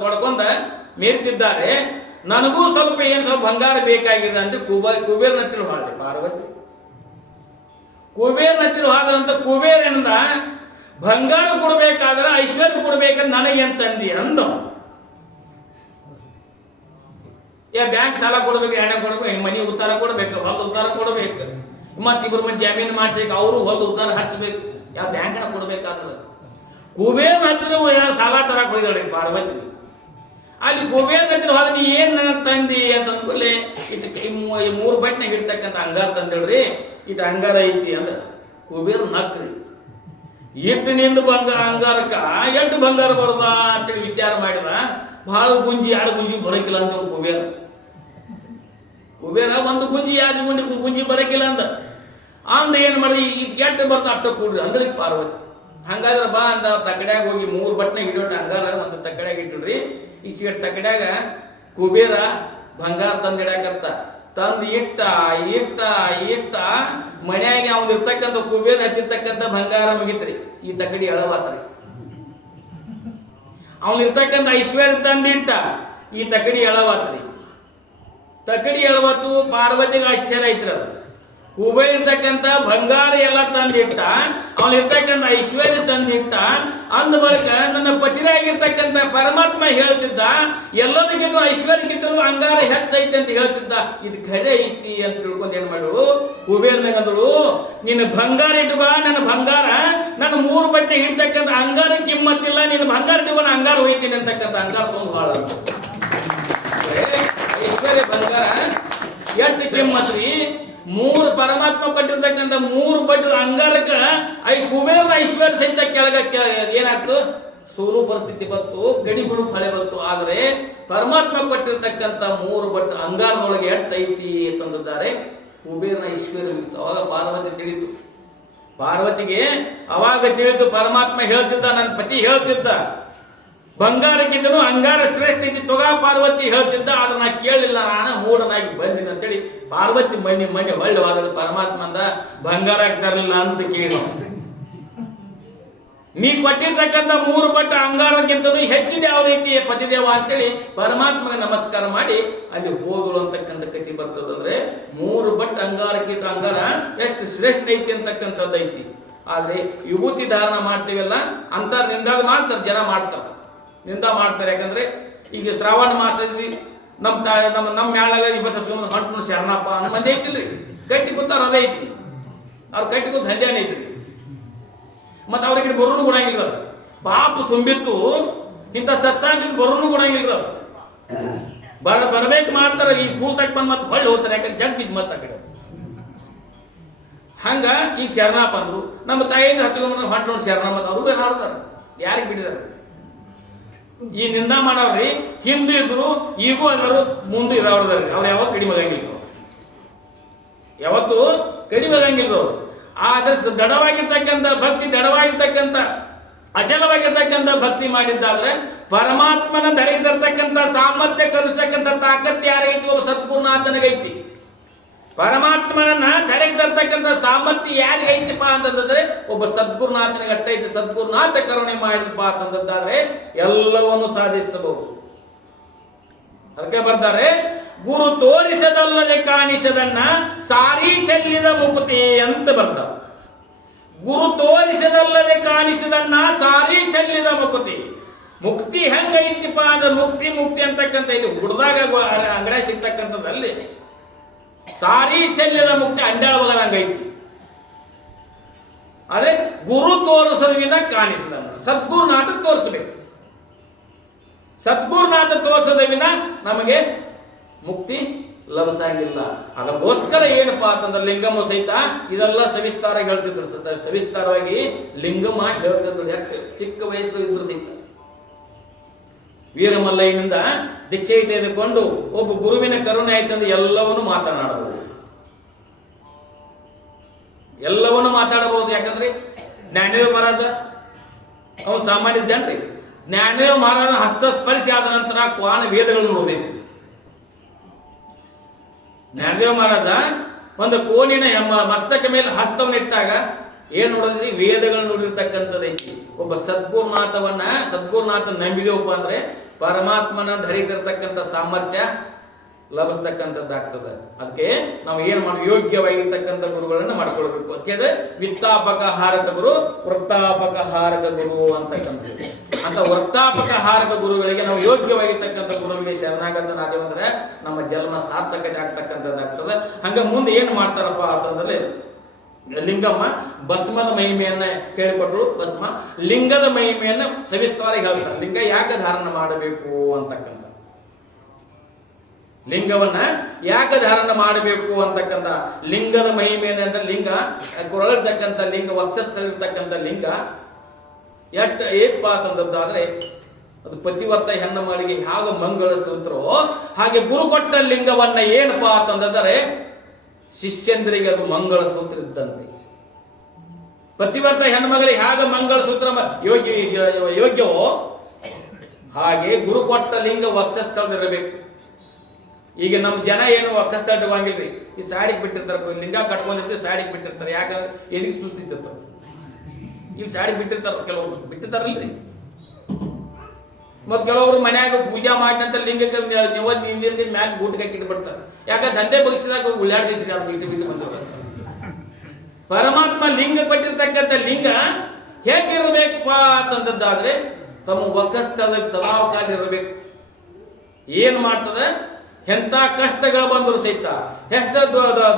ತೊಡ್ಕೊಂಡ ಮೇರ್ತಿದ್ದಾರೆ. ನನಗೂ ಸ್ವಲ್ಪ ಬಂಗಾರ ಬೇಕಾಗಿದೆ ಅಂತ ಕುಬೇರನ ಹತ್ತಿರ ಹಾಳೆ ಪಾರ್ವತಿ. ಕುಬೇರನ ಹತ್ತಿರ ಹಾದಂತ ಕುಬೇರ ಏನಂದ, ಬಂಗಾರ ಕೊಡ್ಬೇಕಾದ್ರೆ ಐಶ್ವರ್ಯ ಕೊಡ್ಬೇಕಂತ ನನಗೆ ಅಂತಂದಿ ಅಂದ. ಬ್ಯಾಂಕ್ ಸಾಲ ಕೊಡ್ಬೇಕು, ಎಣ್ಣೆ ಕೊಡ್ಬೇಕು, ಮನಿ ಉತ್ತಾರ ಕೊಡ್ಬೇಕು, ಹೊಲ ಉತ್ತಾರ ಕೊಡ್ಬೇಕು, ಮತ್ತಿಬ್ಬರು ಮಂದಿ ಜಾಮೀನು ಮಾಡಿಸ್ಬೇಕು, ಅವರು ಹೊಲ ಉತ್ತಾರ ಹಚ್ಬೇಕು. ಯಾವ ಬ್ಯಾಂಕ್ನ ಕೊಡ್ಬೇಕಾದ್ರೆ ಕುಬೇರನ ಹತ್ತಿರ ಸಾಲ ತರಕ್ ಹೋಗಿದ್ದಾಳೆ ಪಾರ್ವತಿ. ಅಲ್ಲಿ ಕುಬೇರನ ಹತ್ತಿರ ಹೋದ, ನೀ ಏನ್ ನನಗೆ ತಂದಿ ಅಂತ ಅಂದ್ಕೊಳ್ಳಿ, ಇದು 3 ಬಟ್ನಾಗ ಇಡ್ತಕ್ಕಂಥ ಅಂಗಾರ ತಂದೇಳ್ರಿ, ಇದು ಅಂಗಾರ ಐತಿ ಅಂದ. ಕುಬೇರ ನಕ್ರಿ, ಇಟ್ಟು ನಿಂದ ಅಂಗಾರಕ್ಕ ಎಷ್ಟು ಬಂಗಾರ ಬರುದ ಅಂತೇಳಿ ವಿಚಾರ ಮಾಡಿದ. ಬಹಳ ಗುಂಜಿ 2 ಗುಂಜಿ ಬರಕಿಲ್ಲ ಅಂತ ಕುಬೇರ. ಒಂದು ಗುಂಜಿ 2 ಗುಂಜಿ ಬರಕಿಲ್ಲ ಅಂದ. ಏನ್ ಮಾಡಿ, ಇದು ಕೆಟ್ಟ ಬರ್ತ ಅಟ್ಟ ಕೂಡ್ರಿ ಅಂದ್ರೆ ಪಾರ್ವತಿ. ಹಂಗಾದ್ರೆ ಬಾ ಅಂದ. ತಕಡ್ಯಾಗ ಹೋಗಿ 3 ಬಟ್ನಾಗ ಇಡೋಟ ಅಂಗಾರ ಒಂದು ತಕಡ್ಯಾಗ ಇಟ್ಟಿಡ್ರಿ. ಈಚೆಗಡೆ ತಕಡ್ಯಾಗ ಕುಬೇರ ಬಂಗಾರ ತಂದಿಡಾಕತ್ತ. ತಂದು ಇಟ್ಟ ಮನ್ಯಾಗ ಅವ್ನು ಇರ್ತಕ್ಕಂಥ ಕುಬೇರ ಹತ್ತಿರ್ತಕ್ಕಂಥ ಬಂಗಾರ ಮುಗಿತ್ರಿ. ಈ ತಕಡಿ ಎಳವಾತ್ರಿ. ಅವನು ಇರ್ತಕ್ಕಂಥ ಐಶ್ವರ್ಯ ತಂದಿಟ್ಟ, ಈ ತಕಡಿ ಎಳವಾತ್ರಿ. ತಕಡಿ ಎಳವತ್ತು ಪಾರ್ವತಿಗೆ ಆಶ್ಚರ್ಯ ಐತ್ರಿ. ಅದು ಕುಬೇರ ಇರ್ತಕ್ಕಂಥ ಬಂಗಾರ ಎಲ್ಲ ತಂದಿಟ್ಟ, ಅವನು ಇರ್ತಕ್ಕಂಥ ಐಶ್ವರ್ಯ ತಂದಿಟ್ಟ. ಅಂದ ಬಳಿಕ ನನ್ನ ಪತಿಯಾಗಿರ್ತಕ್ಕಂಥ ಪರಮಾತ್ಮ ಹೇಳ್ತಿದ್ದ, ಎಲ್ಲದಕ್ಕಿಂತ ಐಶ್ವರ್ಯಕ್ಕಿಂತಲೂ ಅಂಗಾರ ಹೆಚ್ಚೈತೆ ಅಂತ ಹೇಳ್ತಿದ್ದ. ಇದು ಖರೆ ಐತಿ ಅಂತ ತಿಳ್ಕೊಂಡು ಏನ್ ಮಾಡು, ಕುಬೇರ್ನಾಗಂದಳು, ನಿನ್ನ ಬಂಗಾರ ಇಟ್ಕೋ, ನನ್ನ ಬಂಗಾರ ನನ್ನ 3 ಬಟ್ಟೆ ಇರ್ತಕ್ಕಂಥ ಅಂಗಾರ ಕಿಮ್ಮತ್ತಿಲ್ಲ, ನಿನ್ನ ಬಂಗಾರ ಇಟ್ಕೊಂಡು ಅಂಗಾರ ಹೋಯ್ತೀನಿ ಅಂತಕ್ಕಂಥ ಅಂಗಾರ ತೊಂದು ಹಾಳ. ಐಶ್ವರ್ಯ ಬಂಗಾರ ಎಷ್ಟು ಕಿಮ್ಮತ್ರಿ? 3 ಪರಮಾತ್ಮ ಕೊಟ್ಟಿರ್ತಕ್ಕಂಥ 3 ಬಟ್ಟದ ಅಂಗಾರಕ್ಕ ಕುಬೇರ ಐಶ್ವರ್ಯ ಸಹಿತ ಕೆಳಗ ಏನಾಗ್ತು, ಸೋಲು ಪರಿಸ್ಥಿತಿ ಬಂತು, ಗಡಿ ಬಿಡು ಫಳೆ ಬಂತು. ಆದರೆ ಪರಮಾತ್ಮ ಕೊಟ್ಟಿರ್ತಕ್ಕಂಥ 3 ಬಟ್ಟು ಅಂಗಾರದೊಳಗೆ ಎಟ್ಟೈತಿ ತಂದಿದ್ದಾರೆ. ಕುಬೇರನ ಐಶ್ವರ್ಯ ಅವಾಗ ಪಾರ್ವತಿ ತಿಳಿತು. ಪಾರ್ವತಿಗೆ ಅವಾಗ ತಿಳಿತು, ಪರಮಾತ್ಮ ಹೇಳ್ತಿದ್ದ, ನನ್ನ ಪತಿ ಹೇಳ್ತಿದ್ದ, ಬಂಗಾರಕ್ಕಿದ್ದನು ಅಂಗಾರ ಶ್ರೇಷ್ಠ ಐತಿ ತೊಗ ಪಾರ್ವತಿ ಹೇಳ್ತಿದ್ದ. ಆದ್ರೆ ನಾ ಕೇಳಲಿಲ್ಲ, ನಾನು ಮೂಢನಾಗಿ ಬಂದಿನಿ ಅಂತೇಳಿ ಪಾರ್ವತಿ ಮಣ್ಣಿ ಹೊಳ್ಳಿವಾದ. ಪರಮಾತ್ಮ ಅಂದ, ಬಂಗಾರ ತರಲಿಲ್ಲ ಅಂತ ಕೇಳಿ, ನೀ ಕೊಟ್ಟಿರ್ತಕ್ಕಂಥ 3 ಬಟ್ಟ ಅಂಗಾರಕ್ಕಿಂತನೂ ಹೆಚ್ಚಿದ ಯಾವ್ದೈತಿ ಪತಿದೇವ ಅಂತೇಳಿ ಪರಮಾತ್ಮಗೆ ನಮಸ್ಕಾರ ಮಾಡಿ ಅಲ್ಲಿ ಹೋದಳು ಅಂತಕ್ಕಂಥ ಕಥೆ ಬರ್ತದಂದ್ರೆ 3 ಬಟ್ಟ ಅಂಗಾರಕ್ಕಿಂತ ಅಂಗಾರ ಎಷ್ಟು ಶ್ರೇಷ್ಠ ಐತಿ ಅಂತಕ್ಕಂಥದ್ದು ಐತಿ. ಆದ್ರೆ ವಿಭೂತಿ ಧಾರಣ ಮಾಡ್ತೀವಲ್ಲ ಅಂತ ನಿಂದಾದ ಮಾಡ್ತಾರೆ, ಜನ ಮಾಡ್ತಾರೆ, ನಿಂದ ಮಾಡ್ತಾರೆ. ಯಾಕಂದ್ರೆ ಈಗ ಶ್ರಾವಣ ಮಾಸದಲ್ಲಿ ನಮ್ಮ ಮ್ಯಾಳಾಗ 20 ಹೊಂಟು ಶರಣಪ್ಪ ಅನ್ನೋ ಮಂದಿ ಐತಿಲ್ರಿ, ಕಟ್ಟಿ ಕೂತಾರ ಅದೇ ಐತಿ. ಅವ್ರು ಕಟ್ಟಿ ಕೂತ್ ಹಂದ್ಯಾನ ಐತ್ರಿ. ಮತ್ತೆ ಅವ್ರಿಗೆ ಬರೋನು ಕೊಡಂಗಿಲ್ಲ, ಪಾಪ ತುಂಬಿತ್ತು. ಇಂಥ ಸತ್ಸಾಂಗಕ್ಕೆ ಬರೋನು ಕೊಡಂಗಿಲ್ಲ. ಬರ್ಬೇಕು ಮಾಡ್ತಾರೆ, ಈ ಫೂಲ್ ತಕ್ಕ ಬಂದು ಮತ್ತೆ ಹೊಳ್ಳಿ ಹೋಗ್ತಾರೆ. ಯಾಕಂದ್ರೆ ಜಗ್ಗಿದ್ ಮತ್ತೆ ಆ ಕಡೆ ಹಂಗ. ಈಗ ಶರಣಪ್ಪ ಅಂದ್ರು, ನಮ್ಮ ತಾಯಿಯಿಂದ ಹಚ್ಕೊಂಡ್ರೆ ಹೊಂಟು ಶರಣ, ಮತ್ತೆ ಅವ್ರಿಗೂ ಏನಾಡ್ತಾರೆ, ಯಾರಿಗೆ ಬಿಟ್ಟಿದ್ದಾರೆ? ಈ ನಿಂದ ಮಾಡವ್ರಿ ಹಿಂದೂ ಇದ್ರು, ಈಗೂ ಅದಾರು, ಮುಂದೆ ಇರೋರ್ದಾರ್ರಿ. ಅವ್ರು ಯಾವಾಗ ಕಡಿಮೆ ಆಗಂಗಿಲ್ಲ, ಯಾವತ್ತು ಕಡಿಮೆ ಆಗಂಗಿಲ್ಲ ಅವ್ರು. ಆದ್ರೆ ದೃಢವಾಗಿರ್ತಕ್ಕಂಥ ಭಕ್ತಿ, ದೃಢವಾಗಿರ್ತಕ್ಕಂಥ ಅಚಲವಾಗಿರ್ತಕ್ಕಂಥ ಭಕ್ತಿ ಮಾಡಿದ್ದಾದ್ರೆ ಪರಮಾತ್ಮನ ಧರಿಸಿರ್ತಕ್ಕಂಥ ಸಾಮರ್ಥ್ಯ ಕಲಿಸ್ತಕ್ಕಂಥ ತಾಕತ್ ಯಾರಿಗೈತಿ? ಒಬ್ಬ ಸದ್ಗುರುನಾಥನಿಗೈತಿ. ಪರಮಾತ್ಮನನ್ನ ಧರಿಸಿರ್ತಕ್ಕಂಥ ಸಾಮರ್ಥ್ಯ ಯಾರಿಗೈತಿಪ್ಪ ಅಂತಂದ್ರೆ ಒಬ್ಬ ಸದ್ಗುರುನಾಥನಿಗೆ ಅಟ್ಟೈತಿ. ಸದ್ಗುರುನಾಥ ಕರುಣೆ ಮಾಡಿದಪ್ಪ ಅಂತಂದಾದ್ರೆ ಎಲ್ಲವನ್ನು ಸಾಧಿಸಬಹುದು. ಅದಕ್ಕೆ ಬರ್ತಾರೆ, ಗುರು ತೋರಿಸದಲ್ಲದೆ ಕಾಣಿಸದನ್ನ ಸಾರಿ ಚೆಲ್ಲಿದ ಮುಕ್ತಿ ಅಂತ ಬರ್ತಾವ. ಗುರು ತೋರಿಸದಲ್ಲದೆ ಕಾಣಿಸದನ್ನ ಸಾರಿ ಚೆಲ್ಲಿದ ಮುಕ್ತಿ. ಮುಕ್ತಿ ಹೆಂಗೈತಿಪ್ಪ ಅಂದ್ರೆ ಮುಕ್ತಿ ಅಂತಕ್ಕಂಥ ಇಲ್ಲಿ ಹುಡ್ದಾಗ ಅಂಗಡ ಸಿಗ್ತಕ್ಕಂಥದ್ದಲ್ಲಿ ಸಾರಿ ಚೆಲ್ಲಿದ ಮುಕ್ತಿ ಅಂಡಾಳ ಬಗದಂಗೈತಿ. ಅದೇ ಗುರು ತೋರಿಸೋದ್ರಿಂದ ಕಾಣಿಸಿದ ಸದ್ಗುರುನಾಥ ತೋರಿಸಬೇಕು. ಸದ್ಗುರುನಾಥ ತೋರಿಸದ ವಿನ ನಮಗೆ ಮುಕ್ತಿ ಲಭಿಸಂಗಿಲ್ಲ. ಅದಕ್ಕೋಸ್ಕರ ಏನಪ್ಪಾ ಅಂತಂದ್ರೆ ಲಿಂಗಮ್ಮ ಸಹಿತ ಇದೆಲ್ಲ ಸವಿಸ್ತಾರವಾಗಿ ಹೇಳ್ತಿದ್ರು. ಸವಿಸ್ತಾರವಾಗಿ ಲಿಂಗಮ್ಮ ಹೇಳ್ತಿದ್ರು. ಯಾಕೆ ಚಿಕ್ಕ ವಯಸ್ಸು ಇದ್ರು ಸಹಿತ ವೀರಮಲ್ಲಯ್ಯನಿಂದ ದೀಕ್ಷೆ ತೆಗೆದುಕೊಂಡು ಒಬ್ಬ ಗುರುವಿನ ಕರುಣೆ ಆಯ್ತಂದ್ರೆ ಎಲ್ಲವನ್ನೂ ಮಾತನಾಡಬಹುದು, ಎಲ್ಲವನ್ನೂ ಮಾತಾಡಬಹುದು. ಯಾಕಂದ್ರೆ ಜ್ಞಾನೇಶ್ವರ ಮಹಾರಾಜ ಅವನು ಸಾಮಾನ್ಯ ಜನರಿ, ಜ್ಞಾನದೇವ ಮಹಾರಾಜನ ಹಸ್ತಸ್ಪರ್ಶಿ ಆದ ನಂತರ ಕ್ವಾನ ವೇದಗಳನ್ನು ನೋಡೈತಿ. ಜ್ಞಾನದೇವ ಮಹಾರಾಜ ಒಂದು ಕೋನಿನ ಮಸ್ತಕ ಮೇಲೆ ಹಸ್ತವನ್ನಿಟ್ಟಾಗ ಏನ್ ನೋಡಿದ್ರಿ? ವೇದಗಳು ನೋಡಿರ್ತಕ್ಕಂಥದ್ದೈತಿ. ಒಬ್ಬ ಸದ್ಗುರುನಾಥ ನಂಬಿದೆವಪ್ಪ ಅಂದ್ರೆ ಪರಮಾತ್ಮನ ಧರಿತಿರ್ತಕ್ಕಂಥ ಸಾಮರ್ಥ್ಯ ಲಭಿಸ್ತಕ್ಕಂಥದ್ದಾಗ್ತದೆ. ಅದಕ್ಕೆ ನಾವು ಏನ್ ಮಾಡಿ ಯೋಗ್ಯವಾಗಿರ್ತಕ್ಕಂಥ ಗುರುಗಳನ್ನ ಮಾಡ್ಕೊಳ್ಬೇಕು. ಅದಕ್ಕೆ ವಿತ್ತಾಪಕ ಹಾರಕ ಗುರು, ವೃತ್ತಾಪಕ ಹಾರಕ ಗುರು ಅಂತಕ್ಕಂಥದ್ದು. ಅಂತ ವೃತ್ತಾಪಕ ಹಾರಕ ಗುರುಗಳಿಗೆ ನಾವು ಯೋಗ್ಯವಾಗಿರ್ತಕ್ಕಂಥ ಗುರುಗಳಿಗೆ ಶರಣಾಗತನಾದೇವು ಅಂದ್ರೆ ನಮ್ಮ ಜನ್ಮ ಸಾರ್ಥಕತೆ ಆಗ್ತಕ್ಕಂಥದ್ದಾಗ್ತದೆ. ಹಂಗ ಮುಂದೆ ಏನ್ ಮಾಡ್ತಾರಪ್ಪ ಅಂತಂದ್ರೆ ಲಿಂಗಮ್ಮ ಭಸ್ಮದ ಮಹಿಮೆಯನ್ನ ಕೇಳಿಕೊಟ್ರು. ಭಸ್ಮ ಲಿಂಗದ ಮಹಿಮೆಯನ್ನ ಸವಿಸ್ತಾರವಾಗಿ ಹೇಳ್ತಾರೆ. ಲಿಂಗ ಯಾಕೆ ಧಾರಣ ಮಾಡಬೇಕು ಅಂತಕ್ಕಂಥ, ಲಿಂಗವನ್ನ ಯಾಕೆ ಧಾರಣ ಮಾಡಬೇಕು ಅಂತಕ್ಕಂಥ ಲಿಂಗದ ಮಹಿಮೆಯನ್ನ ಅಂದ್ರೆ ಲಿಂಗ ಕೊರಳಿರ್ತಕ್ಕಂಥ ಲಿಂಗ, ವಕ್ಷಸ್ಥಳಿರ್ತಕ್ಕಂಥ ಲಿಂಗ ಏಪ್ಪ ಅಂತಂದಾದ್ರೆ ಅದು ಪತಿವರ್ತ ಹೆಣ್ಣು ಮಗಳಿಗೆ ಯಾವ ಮಂಗಳ ಸೂತ್ರೋ ಹಾಗೆ ಗುರು ಕೊಟ್ಟ ಲಿಂಗವನ್ನ ಏನಪ್ಪಾ ಅಂತಂದರೆ ಶಿಷ್ಯಂದ್ರಿಗೆ ಅದು ಮಂಗಳ ಸೂತ್ರ ಇದ್ದಂತೆ. ಪತಿವರ್ತ ಹೆಣ್ಮಗಳಿಗೆ ಹೇಗೆ ಮಂಗಳ ಸೂತ್ರ ಯೋಗ್ಯವೋ ಹಾಗೆ ಗುರು ಕೊಟ್ಟ ಲಿಂಗ ವಕ್ಷಸ್ಥಳದಿರಬೇಕು. ಈಗ ನಮ್ಮ ಜನ ಏನು ವಕ್ಷಸ್ಥಳ ಇಟ್ಕೊಂಗಿಲ್ರಿ, ಈ ಸಾಡಿಗೆ ಬಿಟ್ಟಿರ್ತಾರೆ, ಲಿಂಗ ಕಟ್ಕೊಂಡಿರ್ತೀವಿ ಸಾಡಿಗೆ ಬಿಟ್ಟಿರ್ತಾರೆ. ಯಾಕಂದ್ರೆ ಎದಿಗೆ ಸುಸ್ತಿರ್ತಾರೆ, ಇಲ್ಲಿ ಸಾಡಿಗೆ ಬಿಟ್ಟಿರ್ತಾರ, ಕೆಲವರು ಬಿಟ್ಟಿರ್ತಾರಲ್ರಿ. ಮತ್ ಕೆಲವರು ಮನ್ಯಾಗ ಪೂಜಾ ಮಾಡಿನಂತ ಲಿಂಗಕ್ಕೆ ಮ್ಯಾಗ ಗೂಟಿಗೆ ಹಾಕಿಟ್ಟು ಬಿಡ್ತಾರೆ. ಯಾಕಂದ್ರೆ ದಂಧೆ ಬಗ್ಸಿದಾಗ ಉಳ್ಳಾಡ್ತಿದ್ರಿ ಅವ್ರು ಬಿಟ್ಟು ಬಿಟ್ಟು ಬಂದವರು. ಪರಮಾತ್ಮ ಲಿಂಗ ಕೊಟ್ಟಿರ್ತಕ್ಕಂಥ ಲಿಂಗ ಹೇಗಿರ್ಬೇಕಪ್ಪ ಅಂತಂದಾದ್ರೆ ತಮ್ಮ ವಕ್ಷಸ್ಥಳದಲ್ಲಿ ಸದಾವಕಾಶ ಇರಬೇಕು. ಏನ್ ಮಾಡ್ತದೆ? ಎಂತ ಕಷ್ಟಗಳು ಬಂದ್ರು ಸಹಿತ, ಎಷ್ಟ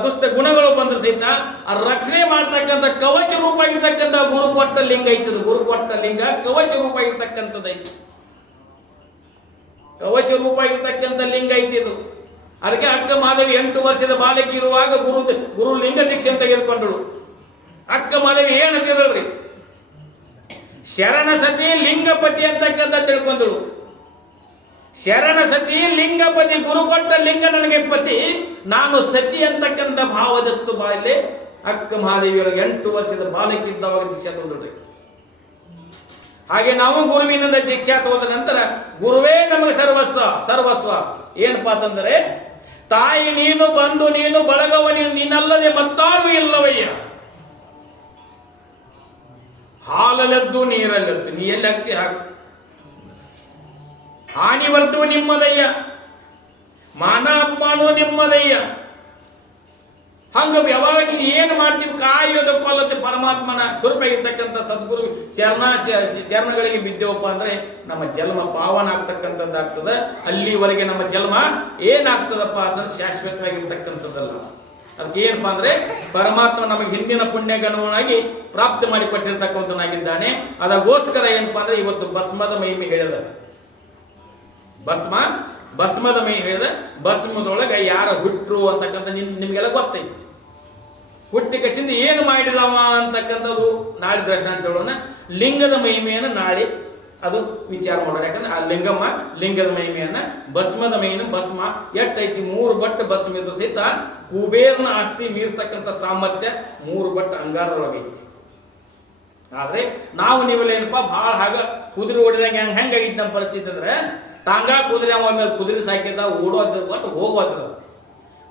ದುಷ್ಟ ಗುಣಗಳು ಬಂದ್ರು ಸಹಿತ ಆ ರಕ್ಷಣೆ ಮಾಡ್ತಕ್ಕಂಥ ಕವಚ ರೂಪ ಇರ್ತಕ್ಕಂಥ ಗುರು ಕೊಟ್ಟ ಲಿಂಗ ಐತದ. ಗುರು ಕೊಟ್ಟ ಲಿಂಗ ಕವಚ ರೂಪ ಇರ್ತಕ್ಕಂಥದ್ದೈತಿ, ಕವಚ ರೂಪ ಇರ್ತಕ್ಕಂಥ ಲಿಂಗ ಐತಿದು. ಅದಕ್ಕೆ ಅಕ್ಕ ಮಾದೇವಿ 8 ವರ್ಷದ ಬಾಲಕಿ ಇರುವಾಗ ಗುರು ಲಿಂಗ ದೀಕ್ಷೆ ತೆಗೆದುಕೊಂಡಳು. ಅಕ್ಕ ಮಾದೇವಿ ಏನ್ ಅಂತಿದಳ್ರಿ? ಶರಣ ಸತಿ ಲಿಂಗಪತಿ ಅಂತಕ್ಕಂಥ ತಿಳ್ಕೊಂಡಳು. ಶರಣ ಸತಿ ಲಿಂಗಪತಿ, ಗುರು ಕೊಟ್ಟ ಲಿಂಗ ನನಗೆ ಪತಿ, ನಾನು ಸತಿ ಅಂತಕ್ಕಂಥ ಭಾವದತ್ತು ಬಾಯಿಲೆ ಅಕ್ಕ ಮಹಾದೇವಿಯೊಳಗೆ 8 ವರ್ಷದ ಬಾಲಕಿ ಇದ್ದವಾಗ ದೀಕ್ಷಾ ತಗೊಂಡ್ರಿ. ಹಾಗೆ ನಾವು ಗುರುವಿನಿಂದ ದೀಕ್ಷಾ ತಗೊಂಡ ನಂತರ ಗುರುವೇ ನಮಗೆ ಸರ್ವಸ್ವ. ಏನಪ್ಪಾ ಅಂತಂದ್ರೆ ತಾಯಿ ನೀನು, ಬಂದು ನೀನು, ಬಳಗವ ನೀನು, ನೀನಲ್ಲದೆ ಮತ್ತಾರು ಇಲ್ಲವಯ್ಯ. ಹಾಲಲೆದ್ದು ನೀರಲ್ಲೆದ್ದು, ನೀ ಎಲ್ಲಿ ಹಾಕ್ತಿ ಹಾಕು. ಹಾನಿ ವರ್ತು ನಿಮ್ಮದಯ್ಯ, ಮಾನ ಅಪಮಾನೋ ನಿಮ್ಮದಯ್ಯ. ಹಂಗ ಯಾವಾಗ ನೀವು ಏನು ಮಾಡ್ತೀವಿ ಕಾಯೋದಪ್ಪ ಅಲ್ಲದೆ ಪರಮಾತ್ಮನ ಸ್ವರೂಪ ಇರ್ತಕ್ಕಂಥ ಸದ್ಗುರು ಚರಣಗಳಿಗೆ ಬಿದ್ದೇವಪ್ಪ ಅಂದ್ರೆ ನಮ್ಮ ಜನ್ಮ ಪಾವನ ಆಗ್ತಕ್ಕಂಥದ್ದಾಗ್ತದೆ. ಅಲ್ಲಿವರೆಗೆ ನಮ್ಮ ಜನ್ಮ ಏನಾಗ್ತದಪ್ಪ ಅಂದ್ರೆ ಶಾಶ್ವತವಾಗಿರ್ತಕ್ಕಂಥದ್ದಲ್ಲ. ಅದಕ್ಕೆ ಏನಪ್ಪಾ ಅಂದ್ರೆ ಪರಮಾತ್ಮ ನಮಗೆ ಹಿಂದಿನ ಪುಣ್ಯಕ್ಕೆ ಅನುಗುಣವಾಗಿ ಪ್ರಾಪ್ತಿ ಮಾಡಿ ಕೊಟ್ಟಿರ್ತಕ್ಕಂಥನಾಗಿದ್ದಾನೆ. ಅದಕ್ಕೋಸ್ಕರ ಏನಪ್ಪಾ ಅಂದ್ರೆ ಇವತ್ತು ಭಸ್ಮದ ಮಹಿಮೆ ಹೇಳಿದ. ಭಸ್ಮದ ಮೈ ಹೇಳಿದ. ಭಸ್ಮದೊಳಗೆ ಯಾರ ಹುಟ್ಟರು ಅಂತಕ್ಕಂಥ ನಿಮ್ಗೆಲ್ಲ ಗೊತ್ತೈತಿ. ಹುಟ್ಟಿ ಕಸಿಂದ ಏನು ಮಾಡಿದವ ಅಂತಕ್ಕಂಥದ್ದು ನಾಳೆ ದರ್ಶನ ಅಂತ ಹೇಳೋಣ. ಲಿಂಗದ ಮಹಿಮೆಯನ್ನು ನಾಳೆ ಅದು ವಿಚಾರ ಮಾಡೋಣ. ಯಾಕಂದ್ರೆ ಆ ಲಿಂಗದ ಮಹಿಮೆಯನ್ನ ಭಸ್ಮದ ಮಹಿಮೆ ಭಸ್ಮ ಎಟ್ಟೈತಿ 3 ಬಟ್ ಭಸ್ಮ ಇದ್ರು ಸಹಿತ ಕುಬೇರನ ಆಸ್ತಿ ಮೀರ್ತಕ್ಕಂಥ ಸಾಮರ್ಥ್ಯ 3 ಬಟ್ ಅಂಗಾರೊಳಗೈತಿ. ಆದ್ರೆ ನಾವು ನೀವೆಲ್ಲ ಏನಪ್ಪಾ ಭಾಳ ಹಾಗ ಕುದುರೆ ಹೊಡೆದಂಗೆ ಹೆಂಗಾಗಿತ್ತು ನಮ್ಮ ಪರಿಸ್ಥಿತಿ ಅಂದ್ರೆ ಟಾಂಗ ಕುದುರೆ ಸಾಕಿದ್ದ ಓಡೋದ್ರ ಬಟ್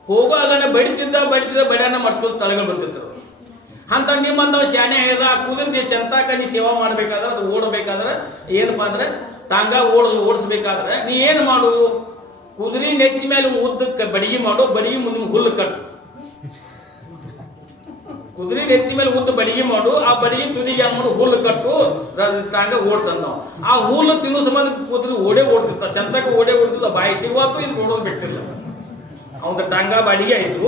ಹೋಗುವಾಗನೆ ಬಡಿತಿದ್ದ ಬಡಿಯನ್ನ ಮಡ್ಸೋದು ತಲೆಗಳು ಬರ್ತಿದ್ರು. ಅಂತ ನಿಮ್ಮಂತವ್ ಶಾಣೆ ಹೇಳಿದ ಆ ಕುದುರೆ ಶಂತಾಕ ನೀ ಸೇವಾ ಮಾಡ್ಬೇಕಾದ್ರೆ ಅದು ಓಡಬೇಕಾದ್ರೆ ಏನಪ್ಪಾ ಅಂದ್ರೆ ಟಾಂಗ ಓಡಿಸ್ಬೇಕಾದ್ರೆ ನೀ ಏನು ಮಾಡು? ಕುದುರೆ ನೆತ್ತಿ ಮೇಲೆ ಉದ್ದಕ್ಕೆ ಬಡಿಗೆ ಮಾಡು, ಬಡಿಗೆ ಮುಂದೆ ಹುಲ್ಲು ಕಟ್ಟು. ಕುದುರೆ ನೆತ್ತಿ ಮೇಲೆ ಉದ್ದ ಬಡಿಗೆ ಮಾಡು, ಆ ಬಡಿಗೆ ತುದಿಗೆ ಏನ್ ಮಾಡು ಹುಲ್ಲು ಕಟ್ಟು, ಟಾಂಗ ಓಡ್ಸಂದ. ಆ ಹುಲ್ಲು ತಿನ್ನೋ ಸಂಬಂಧ ಕುದುರೆ ಓಡ್ತಿರ್ತ, ಶಂತಕ ಓಡ್ತಿದ್ದ. ಬಾಯಿ ಸಿಗುವತ್ತು ಇದು ಓಡೋದು ಬಿಟ್ಟಿಲ್ಲ. ಅವನ ಟಾಂಗ ಬಾಡಿಗೆ ಆಯ್ತು,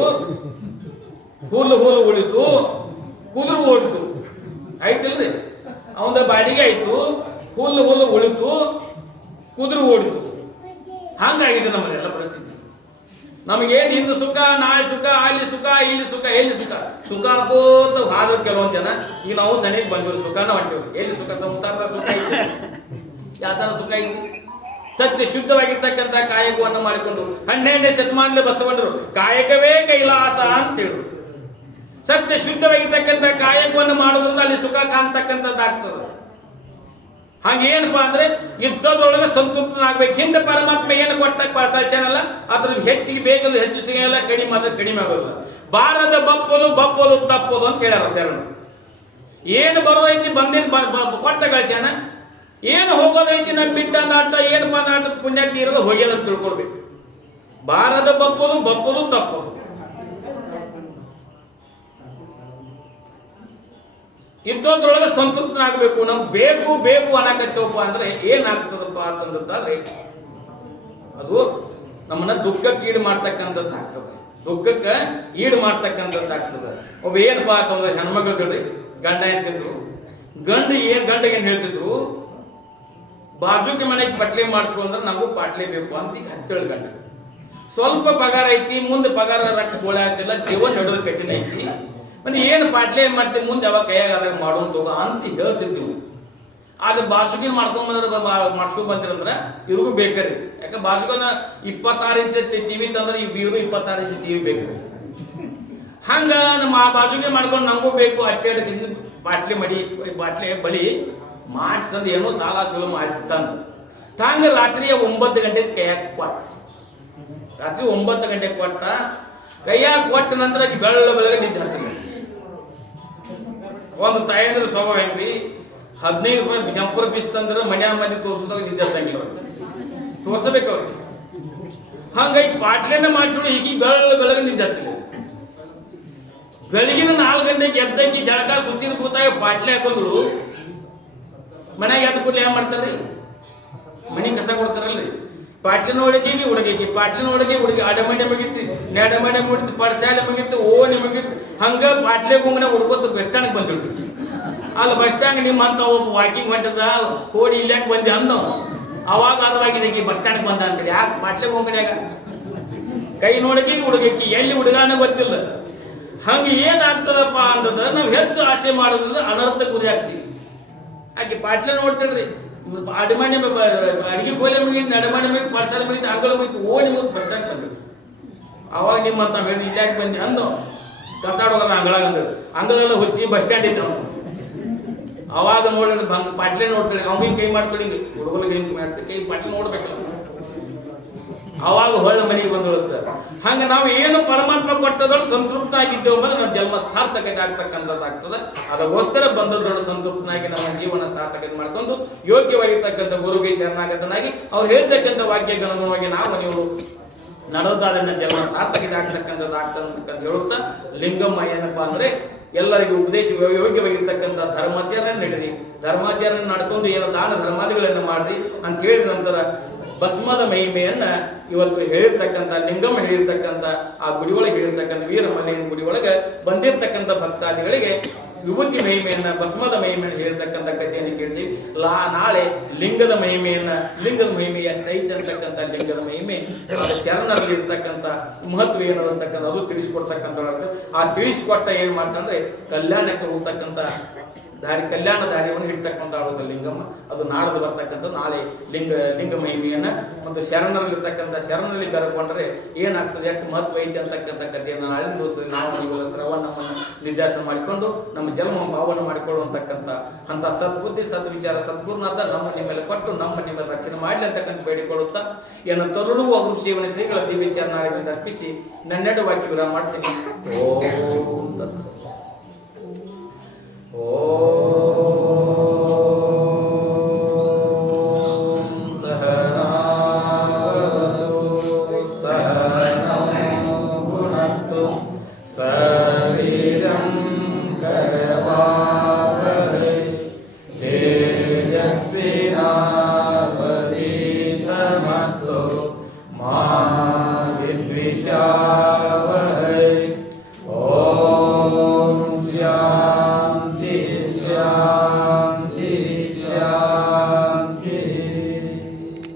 ಹುಲ್ಲು ಉಳಿತು, ಕುದುರೆ ಓಡಿತು, ಆಯ್ತಿಲ್ರಿ. ಅವನ ಬಾಡಿಗೆ ಆಯ್ತು, ಹುಲ್ಲು ಉಳಿತು, ಕುದುರೆ ಓಡಿತು. ಹಂಗಾಗಿದೆ ನಮ್ಮದೆಲ್ಲ ಪರಿಸ್ಥಿತಿ. ನಮಗೇನು ಹಿಂದೆ ಸುಖ, ನಾಳೆ ಸುಖ, ಅಲ್ಲಿ ಸುಖ, ಇಲ್ಲಿ ಸುಖ, ಎಲ್ಲಿ ಸುಖ ಅನ್ಕೋತ ಹಾದ ಕೆಲವೊಂದು ಜನ. ಈಗ ನಾವು ಸನಿಗೆ ಬಂದಿವಿ, ಸುಖನ ಹೊಂಟಿವಿ. ಎಲ್ಲಿ ಸುಖ? ಸಂಸಾರದ ಸುಖ ಇದೆ. ಯಾವ ತರ ಸುಖ ಇದೆ? ಸತ್ಯ ಶುದ್ಧವಾಗಿರ್ತಕ್ಕಂಥ ಕಾಯಕವನ್ನು ಮಾಡಿಕೊಂಡು 12ನೇ ಶತಮಾನದಲ್ಲಿ ಬಸವಣ್ಣರು ಕಾಯಕವೇ ಕೈಲಾಸ ಅಂತ ಹೇಳಿದ್ರು. ಸತ್ಯ ಶುದ್ಧವಾಗಿರ್ತಕ್ಕಂಥ ಕಾಯಕವನ್ನು ಮಾಡೋದ್ರಿಂದ ಅಲ್ಲಿ ಸುಖ ಕಾಣ್ತಕ್ಕಂಥದ್ದಾಗ್ತದೆ. ಹಂಗೇನಪ್ಪಾ ಅಂದ್ರೆ ಯುದ್ಧದೊಳಗೆ ಸಂತೃಪ್ತನಾಗ್ಬೇಕು. ಹಿಂದೆ ಪರಮಾತ್ಮ ಏನು ಕೊಟ್ಟ ಕಳ್ಸನಲ್ಲ ಅದ್ರ ಹೆಚ್ಚಿಗೆ ಬೇಕಂದ್ರೆ ಹೆಚ್ಚು ಸಿಗಲ್ಲ, ಕಡಿಮೆ ಆದ್ರೆ ಕಡಿಮೆ ಆಗೋಲ್ಲ. ಬಾರದ ಬಪ್ಪಲು ಬಪ್ಪಲು ತಪ್ಪದು ಅಂತ ಹೇಳ್ಯಾರ ಶರಣ. ಏನು ಬರೋದೈತಿ ಬಂದಿನ ಕೊಟ್ಟ ಕಳ್ಸ್ಯಾನ, ಏನು ಹೋಗೋದೈತಿ ನಮ್ ಬಿಟ್ಟ ನಾಟ ಏನಪ್ಪಾ ನಾಟ ಪುಣ್ಯ ತೀರದ ಹೋಗ್ಯದ ಅಂತ ತಿಳ್ಕೊಳ್ಬೇಕು. ಬಾರದ ಬಪ್ಪಲು ಬಪ್ಪಲು ತಪ್ಪದು. ಯುದ್ಧದೊಳಗೆ ಸಂತೃಪ್ತನಾಗಬೇಕು. ನಮ್ಗೆ ಬೇಕು ಬೇಕು ಅನ್ನಕತ್ತೇವಪ್ಪ ಅಂದ್ರೆ ಏನಾಗ್ತದಪ್ಪ ಅಂತಂದ್ರೆ ಅದು ನಮ್ಮನ್ನ ದುಃಖಕ್ಕೆ ಈಡು ಮಾಡ್ತಕ್ಕಂಥದ್ದು ಆಗ್ತದೆ, ದುಃಖಕ್ಕೆ ಈಡು ಮಾಡ್ತಕ್ಕಂಥದ್ದು ಆಗ್ತದೆ. ಒಬ್ಬ ಏನಪ್ಪಾ ಅಂತಂದ್ರೆ ಹೆಣ್ಮಕ್ಳುಗಳ್ರಿ ಗಂಡ ಅಂತಿದ್ರು, ಗಂಡಿಗೆ ಏನ್ ಹೇಳ್ತಿದ್ರು, ಬಾಜುಗೆ ಮನೆಗೆ ಪಟ್ಲೆ ಮಾಡಿಸ್ಕೊಂಡ್ರೆ ನಮಗೂ ಪಾಟ್ಲೆ ಬೇಕು ಅಂತ ಈಗ 17 ಗಂಟೆ. ಸ್ವಲ್ಪ ಪಗಾರ ಐತಿ, ಮುಂದೆ ಪಗಾರ ರೊಕ್ಕ ಗೋಳೆ ಆಗ್ತಿಲ್ಲ, ಜೀವನ ನಡೆದು ಕಠಿಣ ಐತಿ, ಮತ್ತೆ ಏನು ಪಾಟ್ಲೆ ಮಾಡ್ತೀವಿ ಮುಂದೆ ಯಾವಾಗ ಕೈಯಾಗ ಆದಾಗ ಮಾಡೋನ್ ತಗೋ ಅಂತ ಹೇಳ್ತಿದ್ವಿ. ಆದ್ರೆ ಬಾಜುಗಿನ ಮಾಡ್ಸ್ಕೊಂಡ್ ಬಂದಿರಂದ್ರ ಇವ್ರಿಗೂ ಬೇಕ್ರಿ. ಯಾಕೆ ಬಾಜುಗನ 26 ಇಂಚ್ ಟಿವಿ ತಂದ್ರೆ ಇವ್ರು 26 ಇಂಚ್ ಟಿವಿ ಬೇಕ್ರಿ. ಹಂಗ ನಮ್ಮ ಆ ಬಾಜುಗೆ ಮಾಡ್ಕೊಂಡು ನಮಗೂ ಬೇಕು ಅಟ್ಟೆಡ್ ಬಾಟ್ಲೆ ಬಳಿ ಮಾಡಿಸ್ತಂದು ಏನೋ ಸಾಲ ಸುಲಭ ಮಾಡಿಸ್ತಂದ. ಹಂಗ ರಾತ್ರಿ 9 ಗಂಟೆಗೆ ಕೈಯಾಗ ಕೊಟ್ಟ, ರಾತ್ರಿ 9 ಗಂಟೆಗೆ ಕೊಟ್ಟ. ಕೈಯಾಗ ಕೊಟ್ಟ ನಂತರ ಬೆಳಗ್ಗೆ ನಿದ್ದೆ ಹತ್ತದ. ಒಂದು ತಾಯಂದ್ರ ಸ್ವಭಾವ ಹೆಂಗ್ರಿ, 15 ರೂಪಾಯಿ ಜಂಪರ್ ಪೀಸ್ ತಂದ್ರೆ ಮನ್ಯಾಗ ಮಂದಿ ತೋರ್ಸದಾಗ ನಿದ್ದೆ ಹತ್ತಂಗಿಲ್ಲ, ತೋರ್ಸಬೇಕು ಅವ್ರಿಗೆ. ಹಂಗಾಗಿ ಪಾಟ್ಲೆನ ಮಾಡಿಸ್ಕೊಂಡು ಈಗ ಬೆಳಗ್ಗೆ ನಿದ್ದೆ ಹತ್ತಿಲ್ಲ. ಬೆಳಗಿನ 4 ಗಂಟೆಗೆ ಎದ್ದಕ್ಕಿ ಜಳಕ ಸುಚಿನ ಕೂತಾಗ ಪಾಟ್ಲೆ ಹಾಕೊಂಡ್ರು. ಮನ್ಯಾಗ ಎದ್ದು ಕೂಡಲೇ ಏನ್ ಮಾಡ್ತಾರ್ರಿ, ಮನಿ ಕಸ ಕೊಡ್ತಾರಲ್ರಿ, ಪಾಟ್ಲಿನ ಒಳಗೇಗಿ ಹುಡುಗಿಗೆ, ಪಾಟ್ಲಿನ ಒಳಗೆ ಹುಡುಗಿ ಅಡಮಂಡೆ ಮುಗಿತ್ತು, ನೆಡಮಂಡೆ ಮುಗಿತು, ಪಡಸಾಲೆ ಮುಗಿತ್ತು, ಓಣಿ ಮುಗಿತ್ತು. ಹಂಗ ಪಾಟ್ಲೆ ಗುಂಗನ ಹುಡ್ಕೋತ ಬಸ್ ಸ್ಟ್ಯಾಂಡ್ ಬಂದಿಡ್ರಿ. ಅಲ್ಲಿ ಬಸ್ ಸ್ಟ್ಯಾಂಡ್ ನಿಮ್ಮಂತ ಒಬ್ಬ ವಾಕಿಂಗ್ ಹೊಂಟದ ಕೋಡಿ ಇಲ್ಲಾಕ್ ಬಂದೆ ಅಂದವ. ಅವಾಗ ಅರ್ವಾಗಿದೆ ಬಸ್ ಸ್ಟ್ಯಾಂಡ್ ಬಂದ ಅಂತೇಳಿ. ಯಾಕೆ ಪಾಟ್ಲೆ ಗುಂಗನ್ಯಾಗ ಕೈ ನೋಡಗಿ ಹುಡುಗಕ್ಕೆ ಎಲ್ಲಿ ಹುಡುಗಾನ ಗೊತ್ತಿಲ್ಲ. ಹಂಗ ಏನಾಗ್ತದಪ್ಪ ಅಂತಂದ್ರೆ ನಾವು ಹೆಚ್ಚು ಆಸೆ ಮಾಡೋದ್ರಿಂದ ಅನರ್ಥ ಗುರಿ ಆಗ್ತೀವಿ. ಆಕೆ ಪಾಟ್ಲೆ ನೋಡ್ತಿಳ್ರಿ, ಅಡಮಣೆ ಅಡಿಗೆ ಕೋಲೆ ಮುಗಿತು, ನಡಮಣೆ ಮುಗಿತು, ಪರ್ಸಾಲೆ ಮುಗಿತು, ಅಂಗಳ ಮುಗಿತು, ಓಣಿ ಮುಗಿತು, ಬಸ್ ಸ್ಟ್ಯಾಂಡ್ ಬಂದಿದ್ರು. ಅವಾಗ ನಿಮ್ಮಂತ ಹೇಳಿ ಇಲ್ಲಾಕೆ ಬಂದಿ ಅಂದವ. ಕಸಾಡೋಗ ಅಂಗಳಾಗ ಅಂದ್ರೆ ಅಂಗಳೆಲ್ಲ ಹುಚ್ಚಿ ಬಸ್ ಸ್ಟ್ಯಾಂಡ್ ಇದ್ದ. ಅವಾಗ ನೋಡಿದ್ರೆ ಪಾಟ್ಲೆ ನೋಡ್ತಾಳೆ, ಅವ್ನಿಗೆ ಕೈ ಮಾಡ್ತಾಳೆ, ಹುಡುಗನಿಗೆ ಮಾಡ್ತಾರೆ ಕೈ ಪಾಟ್ಲೆ ನೋಡ್ಬೇಕಲ್ಲ. ಅವಾಗ ಹೊಳ್ಳ ಮನೆಗೆ ಬಂದಿರುತ್ತೆ. ಹಂಗ ನಾವು ಏನು ಪರಮಾತ್ಮ ಕೊಟ್ಟದೊಳು ಸಂತೃಪ್ತ ಆಗಿದ್ದೇವೆ ಅಂದ್ರೆ ನಮ್ಮ ಜನ್ಮ ಸಾರ್ಥಕತೆ ಆಗ್ತಕ್ಕಂಥದ್ದಾಗ್ತದೆ. ಅದಕ್ಕೋಸ್ಕರ ಬಂದದೊಳು ಸಂತೃಪ್ತನಾಗಿ ನಮ್ಮ ಜೀವನ ಸಾರ್ಥಕತೆ ಮಾಡ್ಕೊಂಡು ಯೋಗ್ಯವಾಗಿರ್ತಕ್ಕಂಥ ಗುರುಗೆ ಶರಣಾಗತನಾಗಿ ಅವ್ರು ಹೇಳ್ತಕ್ಕಂಥ ವಾಕ್ಯಕ್ಕೆ ಅನುಗುಣವಾಗಿ ನಾವು ನೀವು ನಡೆದಾದ್ರೆ ನನ್ನ ಜನ್ಮ ಸಾರ್ಥಕತೆ ಆಗ್ತಕ್ಕಂಥದ್ದು ಆಗ್ತಕ್ಕಂತ ಹೇಳುತ್ತಾ, ಲಿಂಗಮ್ಮ ಏನಪ್ಪಾ ಅಂದ್ರೆ ಎಲ್ಲರಿಗೂ ಉಪದೇಶ ಯೋಗ್ಯವಾಗಿರ್ತಕ್ಕಂಥ ಧರ್ಮಾಚರಣೆ ನಡೆದಿ, ಧರ್ಮಾಚರಣೆ ನಡ್ಕೊಂಡು ಏನೋ ದಾನ ಧರ್ಮಾದಿಗಳನ್ನು ಮಾಡ್ರಿ ಅಂತ ಹೇಳಿದ ನಂತರ ಭಸ್ಮದ ಮಹಿಮೆಯನ್ನ ಇವತ್ತು ಹೇಳಿರ್ತಕ್ಕಂಥ ಲಿಂಗಮ್ಮ ಹೇಳಿರ್ತಕ್ಕಂಥ ಆ ಗುಡಿ ಒಳಗೆ ಹೇಳಿರ್ತಕ್ಕಂಥ ವೀರಮಲ್ಲಿನ ಗುಡಿ ಒಳಗೆ ಬಂದಿರ್ತಕ್ಕಂಥ ಭಕ್ತಾದಿಗಳಿಗೆ ವಿಭೂತಿ ಮಹಿಮೆಯನ್ನ ಭಸ್ಮದ ಮಹಿಮೆಯನ್ನು ಹೇಳಿರ್ತಕ್ಕಂಥ ಕಥೆಯನ್ನು ಕೇಳ್ತೀವಿ. ನಾಳೆ ಲಿಂಗದ ಮಹಿಮೆ ಎಷ್ಟೈತೆ ಅಂತಕ್ಕಂಥ ಲಿಂಗದ ಮಹಿಮೆ ಶರಣರಲ್ಲಿ ಇರ್ತಕ್ಕಂಥ ಮಹತ್ವ ಏನು ಅಂತಕ್ಕಂಥ ಅದು ತಿಳಿಸಿಕೊಡ್ತಕ್ಕಂಥ ಆ ತಿಳಿಸಿಕೊಟ್ಟ ಏನ್ ಮಾಡ್ತಂದ್ರೆ ಕಲ್ಯಾಣಕ್ಕೆ ಹೋಗ್ತಕ್ಕಂಥ ಕಲ್ಯಾಣ ದಾರಿಯನ್ನು ಹಿಡ್ತಕ್ಕಂಥ ಆಳೋದ ಲಿಂಗಮ್ಮ. ಅದು ನಾಡದು ಬರ್ತಕ್ಕಂಥ ನಾಳೆ ಲಿಂಗ ಮಹಿಮೆಯನ್ನ ಮತ್ತು ಶರಣರಲ್ಲಿ ಬೆರಕೊಂಡ್ರೆ ಏನಾಗ್ತದೆ, ಎಷ್ಟು ಮಹತ್ವ ಐತೆ ಅಂತಕ್ಕಂಥ ಕಥೆಯನ್ನು ನಾಳಿನ ದಿವಸದಲ್ಲಿ ನಾವು ಇವಾಗ ನಮ್ಮನ್ನು ನಿರ್ದೇಶನ ಮಾಡಿಕೊಂಡು ನಮ್ಮ ಜನ್ಮ ಭಾವನೆ ಮಾಡಿಕೊಳ್ಳುವಂತಕ್ಕಂಥ ಅಂತ ಸದ್ಬುದ್ಧಿ ಸದ್ವಿಚಾರ ಸದ್ಗುರುನಾಥ ನಮ್ಮ ನಿಮ್ಮೆಲ್ಲ ಕೊಟ್ಟು ನಮ್ಮ ನಿಮ್ಮೆಲ್ಲ ರಕ್ಷಣೆ ಮಾಡಲಿ ಅಂತಕ್ಕಂಥ ಬೇಡಿಕೊಳ್ಳುತ್ತಾ ಏನು ತರುಳು ಅಗುರು ಸೇವನೆ ಶ್ರೀಗಳ ದಿವ್ಯ ಚರಣಾರವಿಂದ ಅರ್ಪಿಸಿ ನನ್ನೆರಡು ವಾಕ್ಯ ವಿರಾಮ ಮಾಡ್ತೀನಿ. Vichar